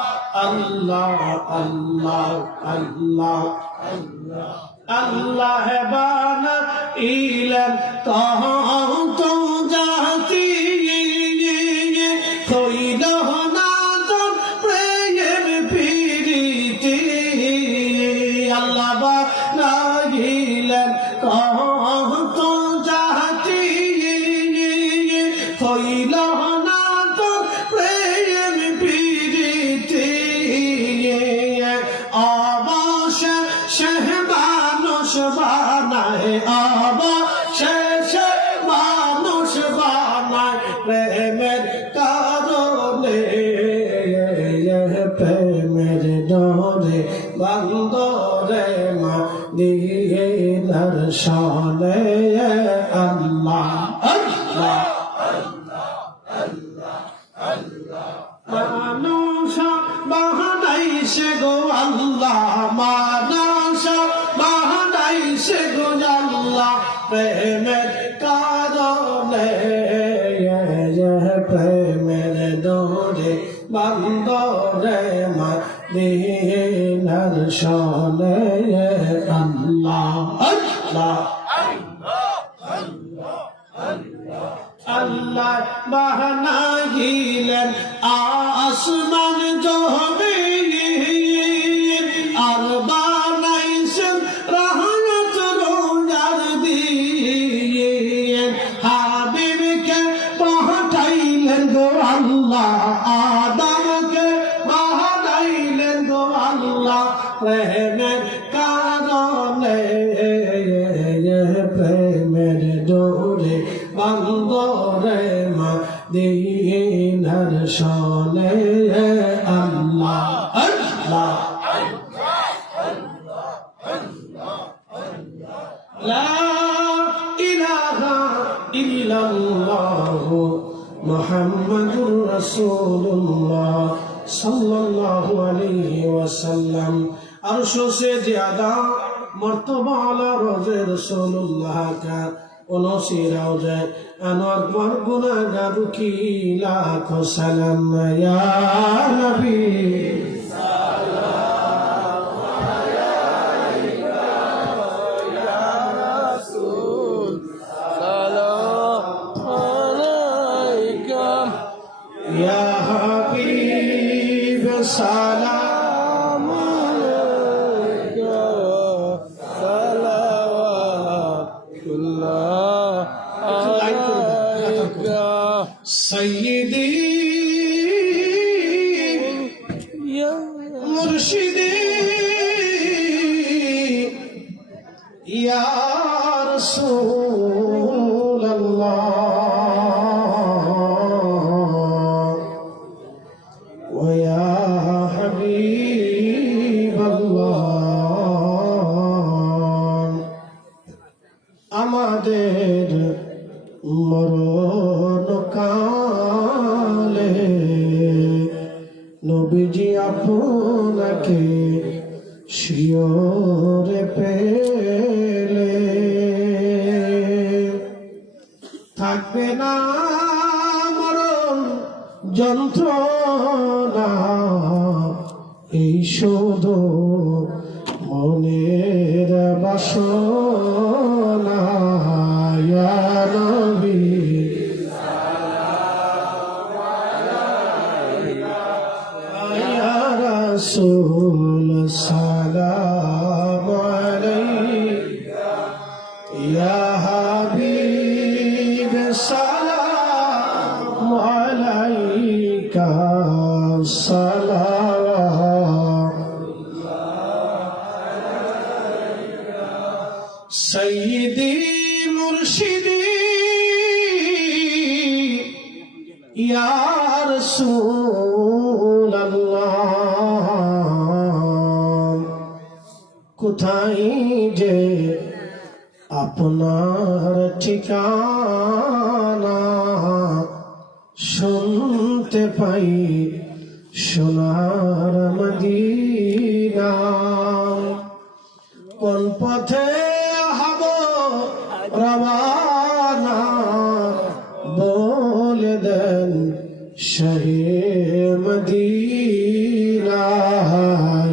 আল্লাহ আল্লাহ আল্লাহ আল্লাহ বানা ইলাম কত জাতি, হইল না তোর প্রেম প্রীতি। আল্লাহ বানা ইলাম কত জাতি, হইল না তোর প্রেম প্রীতি। অবশেষে মানুষ বানায়, অবশেষে মানুষ বানায় প্রেমের কারণে। প্রেমের ডোরে বান্দরে মদিনার শানে। আল্লাহ আল্লাহ মানুষ বাহানাইছে গো আল্লাহ, মানুষ বাহানাইছে গো আল্লাহ, প্রেমের কারণে প্রেমের ডোরে বান্দরে মদিনার শানে। আল্লাহ আল্লাহ আল্লাহ বানাইলেন আসমান জমিন, আর বানাইছেন রহমত রোজার দিন। হাবিবকে পাঠাইলেন গো আল্লাহ, আদমকে বানাইলেন গো আল্লাহ, প্রেমের কারণে প্রেমের ডোরে বান্দরে মদিনার শানে। আল্লাহ আল্লাহ লা ইলাহা ইল্লাল্লাহ মুহাম্মাদুর রাসূলুল্লাহ সাল্লাল্লাহু আলাইহি ওয়াসাল্লাম। আরশো से ज्यादा मर्तबा वाला रोज़े रसूलुल्लाह का उनसी रोज़े अनवर पर गुनाहगार की लाखों सलाम। या नबी या हबीब सलाम अलैका सलावतुल्लाह अलैका सय्यदी या मुर्शिदी या रसूल अल्लाह ويا حبيب الله। আমাদের মরণ কালে নবীজি আপনাকে শিয়রে পেলে থাকবে না মরণ যন্ত্রণা, এই শুধু মনের বাসনা। ইয়া নবী ইয়া রাসূল সালাম আলাইকা, ইয়া হাবিব সালাম আলাইকা সালাম। সৈয়দি মুর্শিদি ইয়া রাসূলুল্লাহ, কোথায় যে আপনার ঠিকানা শুনতে পাই সোনার মদিনা। কোন পথে হব রওয়ানা বলে দেন শাহে মদিনা।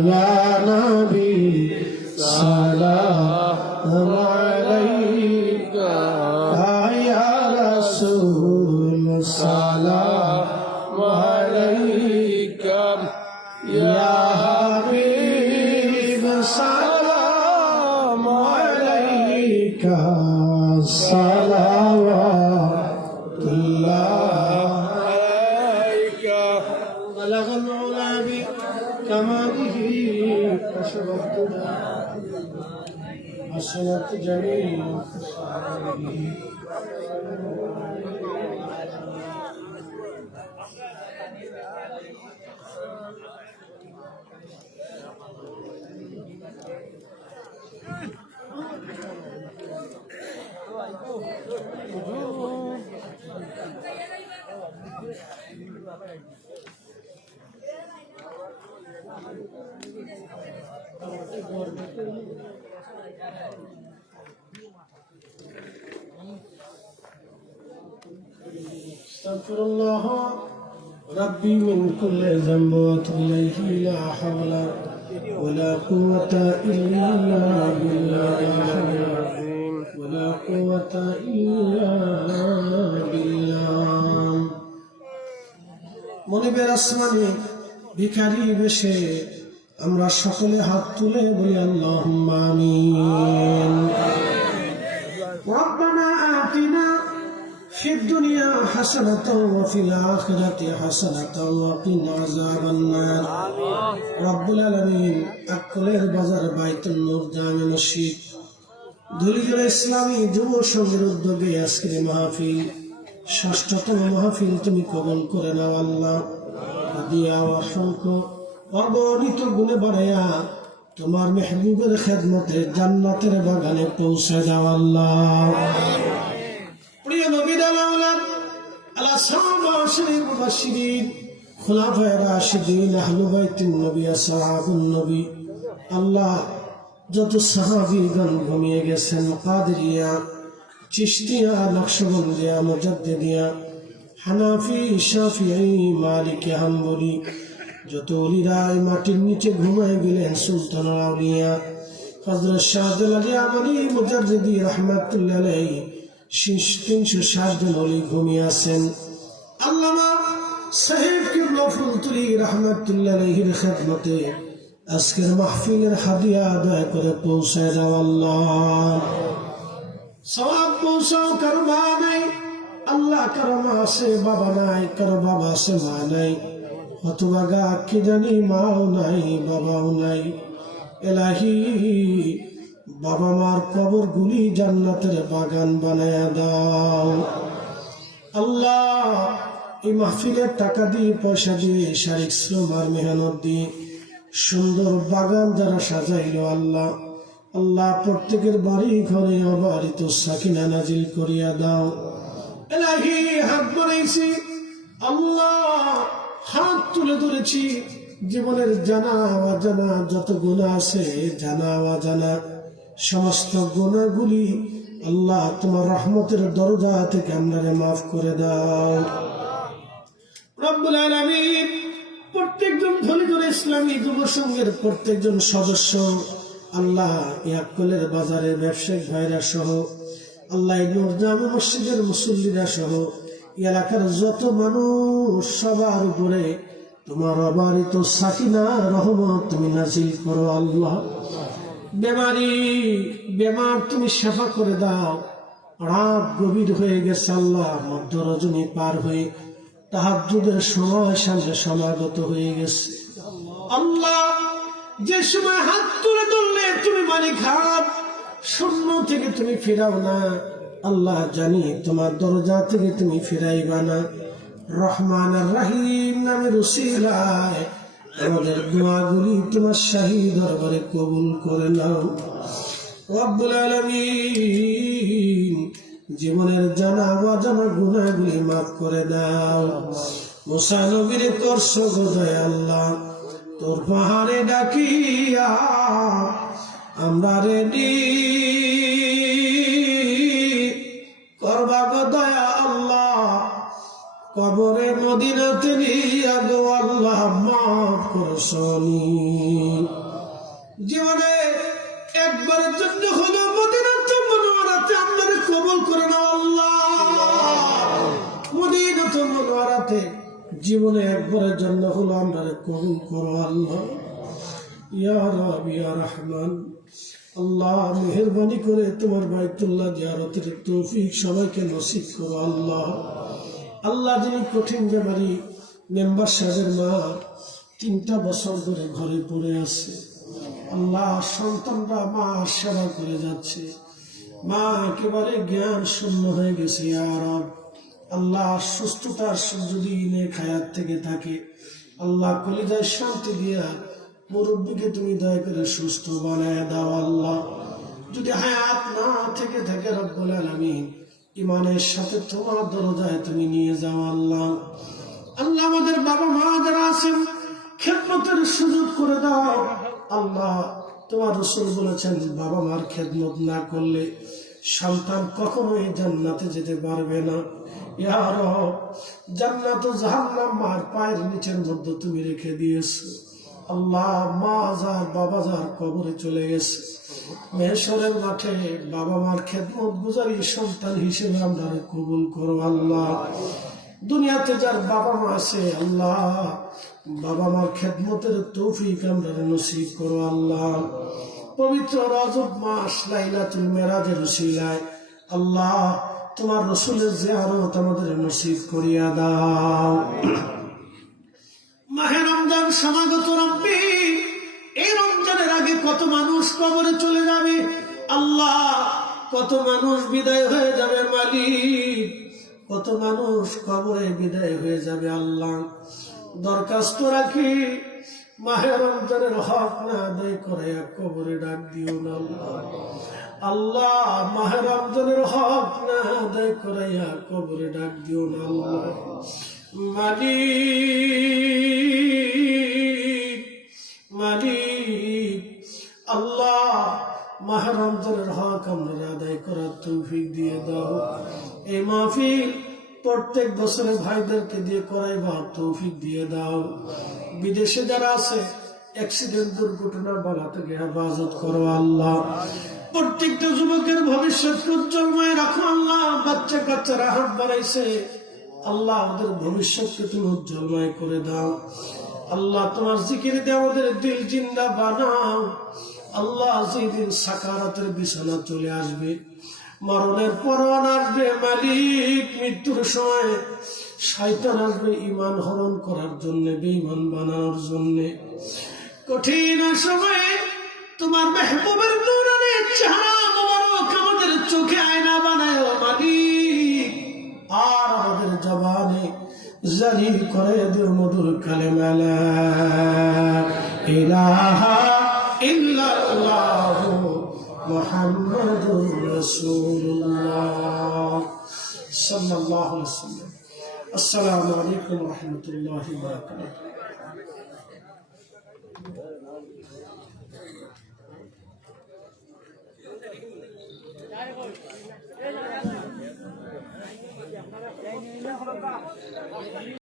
ইয়া নবী সালাম আলাইকা, ইয়া রাসূল সালাম আলাইকা, ইয়া হাবিব সালাম আলাইকা, সালাওয়াতুল্লাহ আলাইকা। বালাগাল উলা বিকামালিহি কাশফাত حسنت جميع خصاله. استغفر الله ربي من كل ذنب واتوب اليه، لا حول ولا قوة إلا بالله العظيم، ولا قوة إلا بالله। মনিবের আসমানে ভিখারি বেশে আমরা সকলে হাত তুলে বলি আল্লাহুম্মা আমিন। ربنا آتنا في الدنيا حسنة وفي الآخرة حسنة وقنا عذاب النار। رب العالمين আকলের বাজার বাইতুল নূর জামে মসজিদ ধুলিগড় ইসলামী যুব সংঘের উদ্যোগে আজকের মাহফিল, ষষ্ঠতম মাহফিল তুমি কবুল করে নাও আল্লাহ। দিয়া অসংখ্য অগণিত গুণে বাড়াইয়া তোমার মেহবুবের খেদমতে জান্নাতের বাগানে পৌঁছে দাও আল্লাহ। প্রিয় নবীর আওলাদ আলা সাহাবায়ে মুবাশশিরিন খুলাফায়ে রাশিদিন আহলে বাইতুন নবী আসহাবুন নবী, আল্লাহ যত সাহাবীগণ ঘুমিয়ে গেছেন, কাদেরিয়া, চিশতিয়া, নকশবন্দিয়া, মুজাদ্দিদিয়া, হানাফি, শাফিঈ, মালিকি, হাম্বলি, যত ওলিরা মাটির নিচে ঘুমায় গেলেন, সুলতানুল আউলিয়া হযরত শাহজালাল আমলি মুজাদ্দিদি রাহমাতুল্লাহ আলাইহি 360 জন ওলি ঘুমিয়ে আছেন। আল্লামা সাহেব কিবলা ফুলতুলি রাহমাতুল্লাহ আলাইহির খেদমতে আজকের মাহফিলের হাদিয়া দয়া করে পৌঁছায় দাও আল্লাহ। সওয়াব পৌঁছাও, কারো মা নাই আল্লাহ, কারো মা আছে বাবা নাই, কারো বাবা আছে মা নাই, হতভাগা কি জানি মাও নাই বাবাও নাই। এলাহি বাবা মার কবর গুলি জান্নাতের বাগান বানায়া দাও আল্লাহ। এই মাহফিলের টাকা দিয়ে, পয়সা দিয়ে, শারীরিক শ্রম আর মেহনত দিয়ে সুন্দর বাগান যারা সাজাইল আল্লাহ, আল্লাহ প্রত্যেকের বাড়ি ঘরে অবারিত সাকিনা নাজিল করিয়া দাও। এলাহি হাত বানাইছি আল্লাহ, হাত তুলে ধরেছি, জীবনের জানা অজানা যত গুনাহ আছে, জানা অজানা সমস্ত গুনাহগুলি আল্লাহ তোমার রহমতের দরজা থেকে আমাদের মাফ করে দাও রব্বুল আলামিন। প্রত্যেকজন ধনীজন ইসলামী যুব সংঘের প্রত্যেকজন সদস্য আল্লাহ, ইয়াকুলের বাজারে ব্যবসায়িক ভাইরা সহ আল্লাহ, নূর জামে মসজিদের মুসল্লিরা সহ এলাকার যত মানুষ, সবার উপরে তোমার অবারিত সাকিনা রহমত তুমি নাজিল করো আল্লাহ। বেমার তুমি সেবা করে দাও। রাত গভীর হয়ে গেছে আল্লাহ, মধ্য রজনী পার হয়ে তাহাজ্জুদের সময় সামনে সমাগত হয়ে গেছে আল্লাহ। যে সময় হাত তুলে ধরলে তুমি মালিক হাত, শূন্য থেকে তুমি ফিরাও না আল্লাহ, জানি তোমার দরজা থেকে তুমি ফিরাইবা না। রহমান আর রাহিম নামের উসিলায় আমাদের দোয়াগুলি তোমার শাহী দরবারে কবুল করে নাও। রব্বুল আলামিন জীবনের জানা অজানা গুনাহগুলি মাফ করে দাও। মুসা নবীর করছ গোদায় আল্লাহ, তোর পাহাড়ে ডাকিয়া আমরা রেডি করবা গোদায়া আল্লাহ, কবরে মদিনাতে নিয়া গো আল্লাহ মাফ করছনি। জীবনে একবারের জন্য হলো মদিনাতে মুনাওয়ারাতে আপনারে কবুল করে নাও আল্লাহ। মদিনাতে মুনাওয়ারাতে জীবনে একবারের জন্য হলো আপনারে কবুল করো আল্লাহ। ইয়া রাব ইয়া রহমান, আল্লাহ মেহেরবানি করে তোমার বাইতুল্লাহ জিয়ারতের তৌফিক সবাইকে নসিব করো আল্লাহ। আল্লাহ যিনি কঠিন বেমারি মেম্বার সাহেবের মা 3টা বছর ধরে ঘরে পড়ে আছে, আল্লাহ সন্তানরা মা সেবা করে যাচ্ছে, মা একেবারে জ্ঞান শূন্য হয়ে গেছে। আর আল্লাহ সুস্থতার যদি নেক হায়াত থেকে থাকে, আল্লাহ কলিজায় শান্তি দিয়া মুরব্বীকে তুমি দয়া করে সুস্থ বানায় দাও আল্লাহ। যদি হায়াত না থেকে থাকে রব্বুল আলামিন ইমানের সাথে তোমার দরজায় তুমি নিয়ে যাও আল্লাহ। আল্লাহ আমাদের বাবা মা যারা আছেন খেদমতের সুযোগ করে দাও আল্লাহ। তোমার রাসূল বলেছেন বাবা মার খেদমত না করলে সন্তান কখনোই জান্নাতে যেতে পারবে না। ইয়া রব, জান্নাত ও জাহান্নাম মার পায়ের নিচের মধ্যে তুমি রেখে দিয়েছো আল্লাহ। মা যার বাবা যার কবরে চলে গেছে, মেহশরের মাঠে বাবা মার খেদমত গুজারি সন্তান হিসেবে আমরা কবুল করো আল্লাহ। দুনিয়াতে যার বাবা মা আছে আল্লাহ, বাবা মার খেদমতের তৌফিক আমরা নসিব করো আল্লাহ। পবিত্র রজব মাস লাইলাতুল মেরাজের উসিলায় আল্লাহ তোমার রাসূলের জিয়ারত আমাদের নসিব করিয়া দাও। মাহে রমজান সমাগত রব্বি, এই রমজানের আগে কত মানুষ কবরে চলে যাবে আল্লাহ, কত মানুষ বিদায় হয়ে যাবে মালিক, কত মানুষ কবরে বিদায় হয়ে যাবে আল্লাহ। দরখাস্ত রাখি মাহে রমজানের হক না আদায় করে কবরে ডাক দিও না আল্লাহ। মাহে রমজানের হক না আদায় করে কবরে ডাক দিও না আল্লাহ। মালিক মালিক আল্লাহ, মাহে রমজানের হক আমরা আদায় করার তৌফিক দিয়ে দাও। এই মাহফিল প্রত্যেক বছরে ভাইদেরকে দিয়ে করাইবার তৌফিক দিয়ে দাও। বিদেশে যারা আছে অ্যাক্সিডেন্ট দুর্ঘটনা বালা থেকে হেফাজত করো আল্লাহ। প্রত্যেকটা যুবকের ভবিষ্যৎ উজ্জ্বলময় রাখো আল্লাহ। বাচ্চা কাচ্চারা হাত বাড়াইছে আল্লাহ, আমাদের ভবিষ্যৎকে তুমি উজ্জ্বলময় করে দাও আল্লাহ। তোমার জিকির দিয়ে আমাদের দিল জিন্দা বানাও আল্লাহ। যেদিন সাকারাতের বিছানা চলে আসবে, মরণের পরওয়ান আসবে মালিক, মৃত্যুর সময় শয়তান আসবে ঈমান হরণ করার জন্য, বেঈমান বানানোর জন্য। কঠিন সময়ে তোমার মেহবুবের নূরানী চেহারা মোবারক আমাদের চোখে আয়না বানায় মালিক, আর আমাদের জবানে জারি করে দিও মধুর কালেমা লা ইলাহা ইল্লাল্লাহ মুহাম্মাদুর রাসূলুল্লাহ সাল্লাল্লাহু আলাইহি ওয়াসাল্লাম। আসসালামু আলাইকুম ওয়া রাহমাতুল্লাহি ওয়া বারাকাতুহু।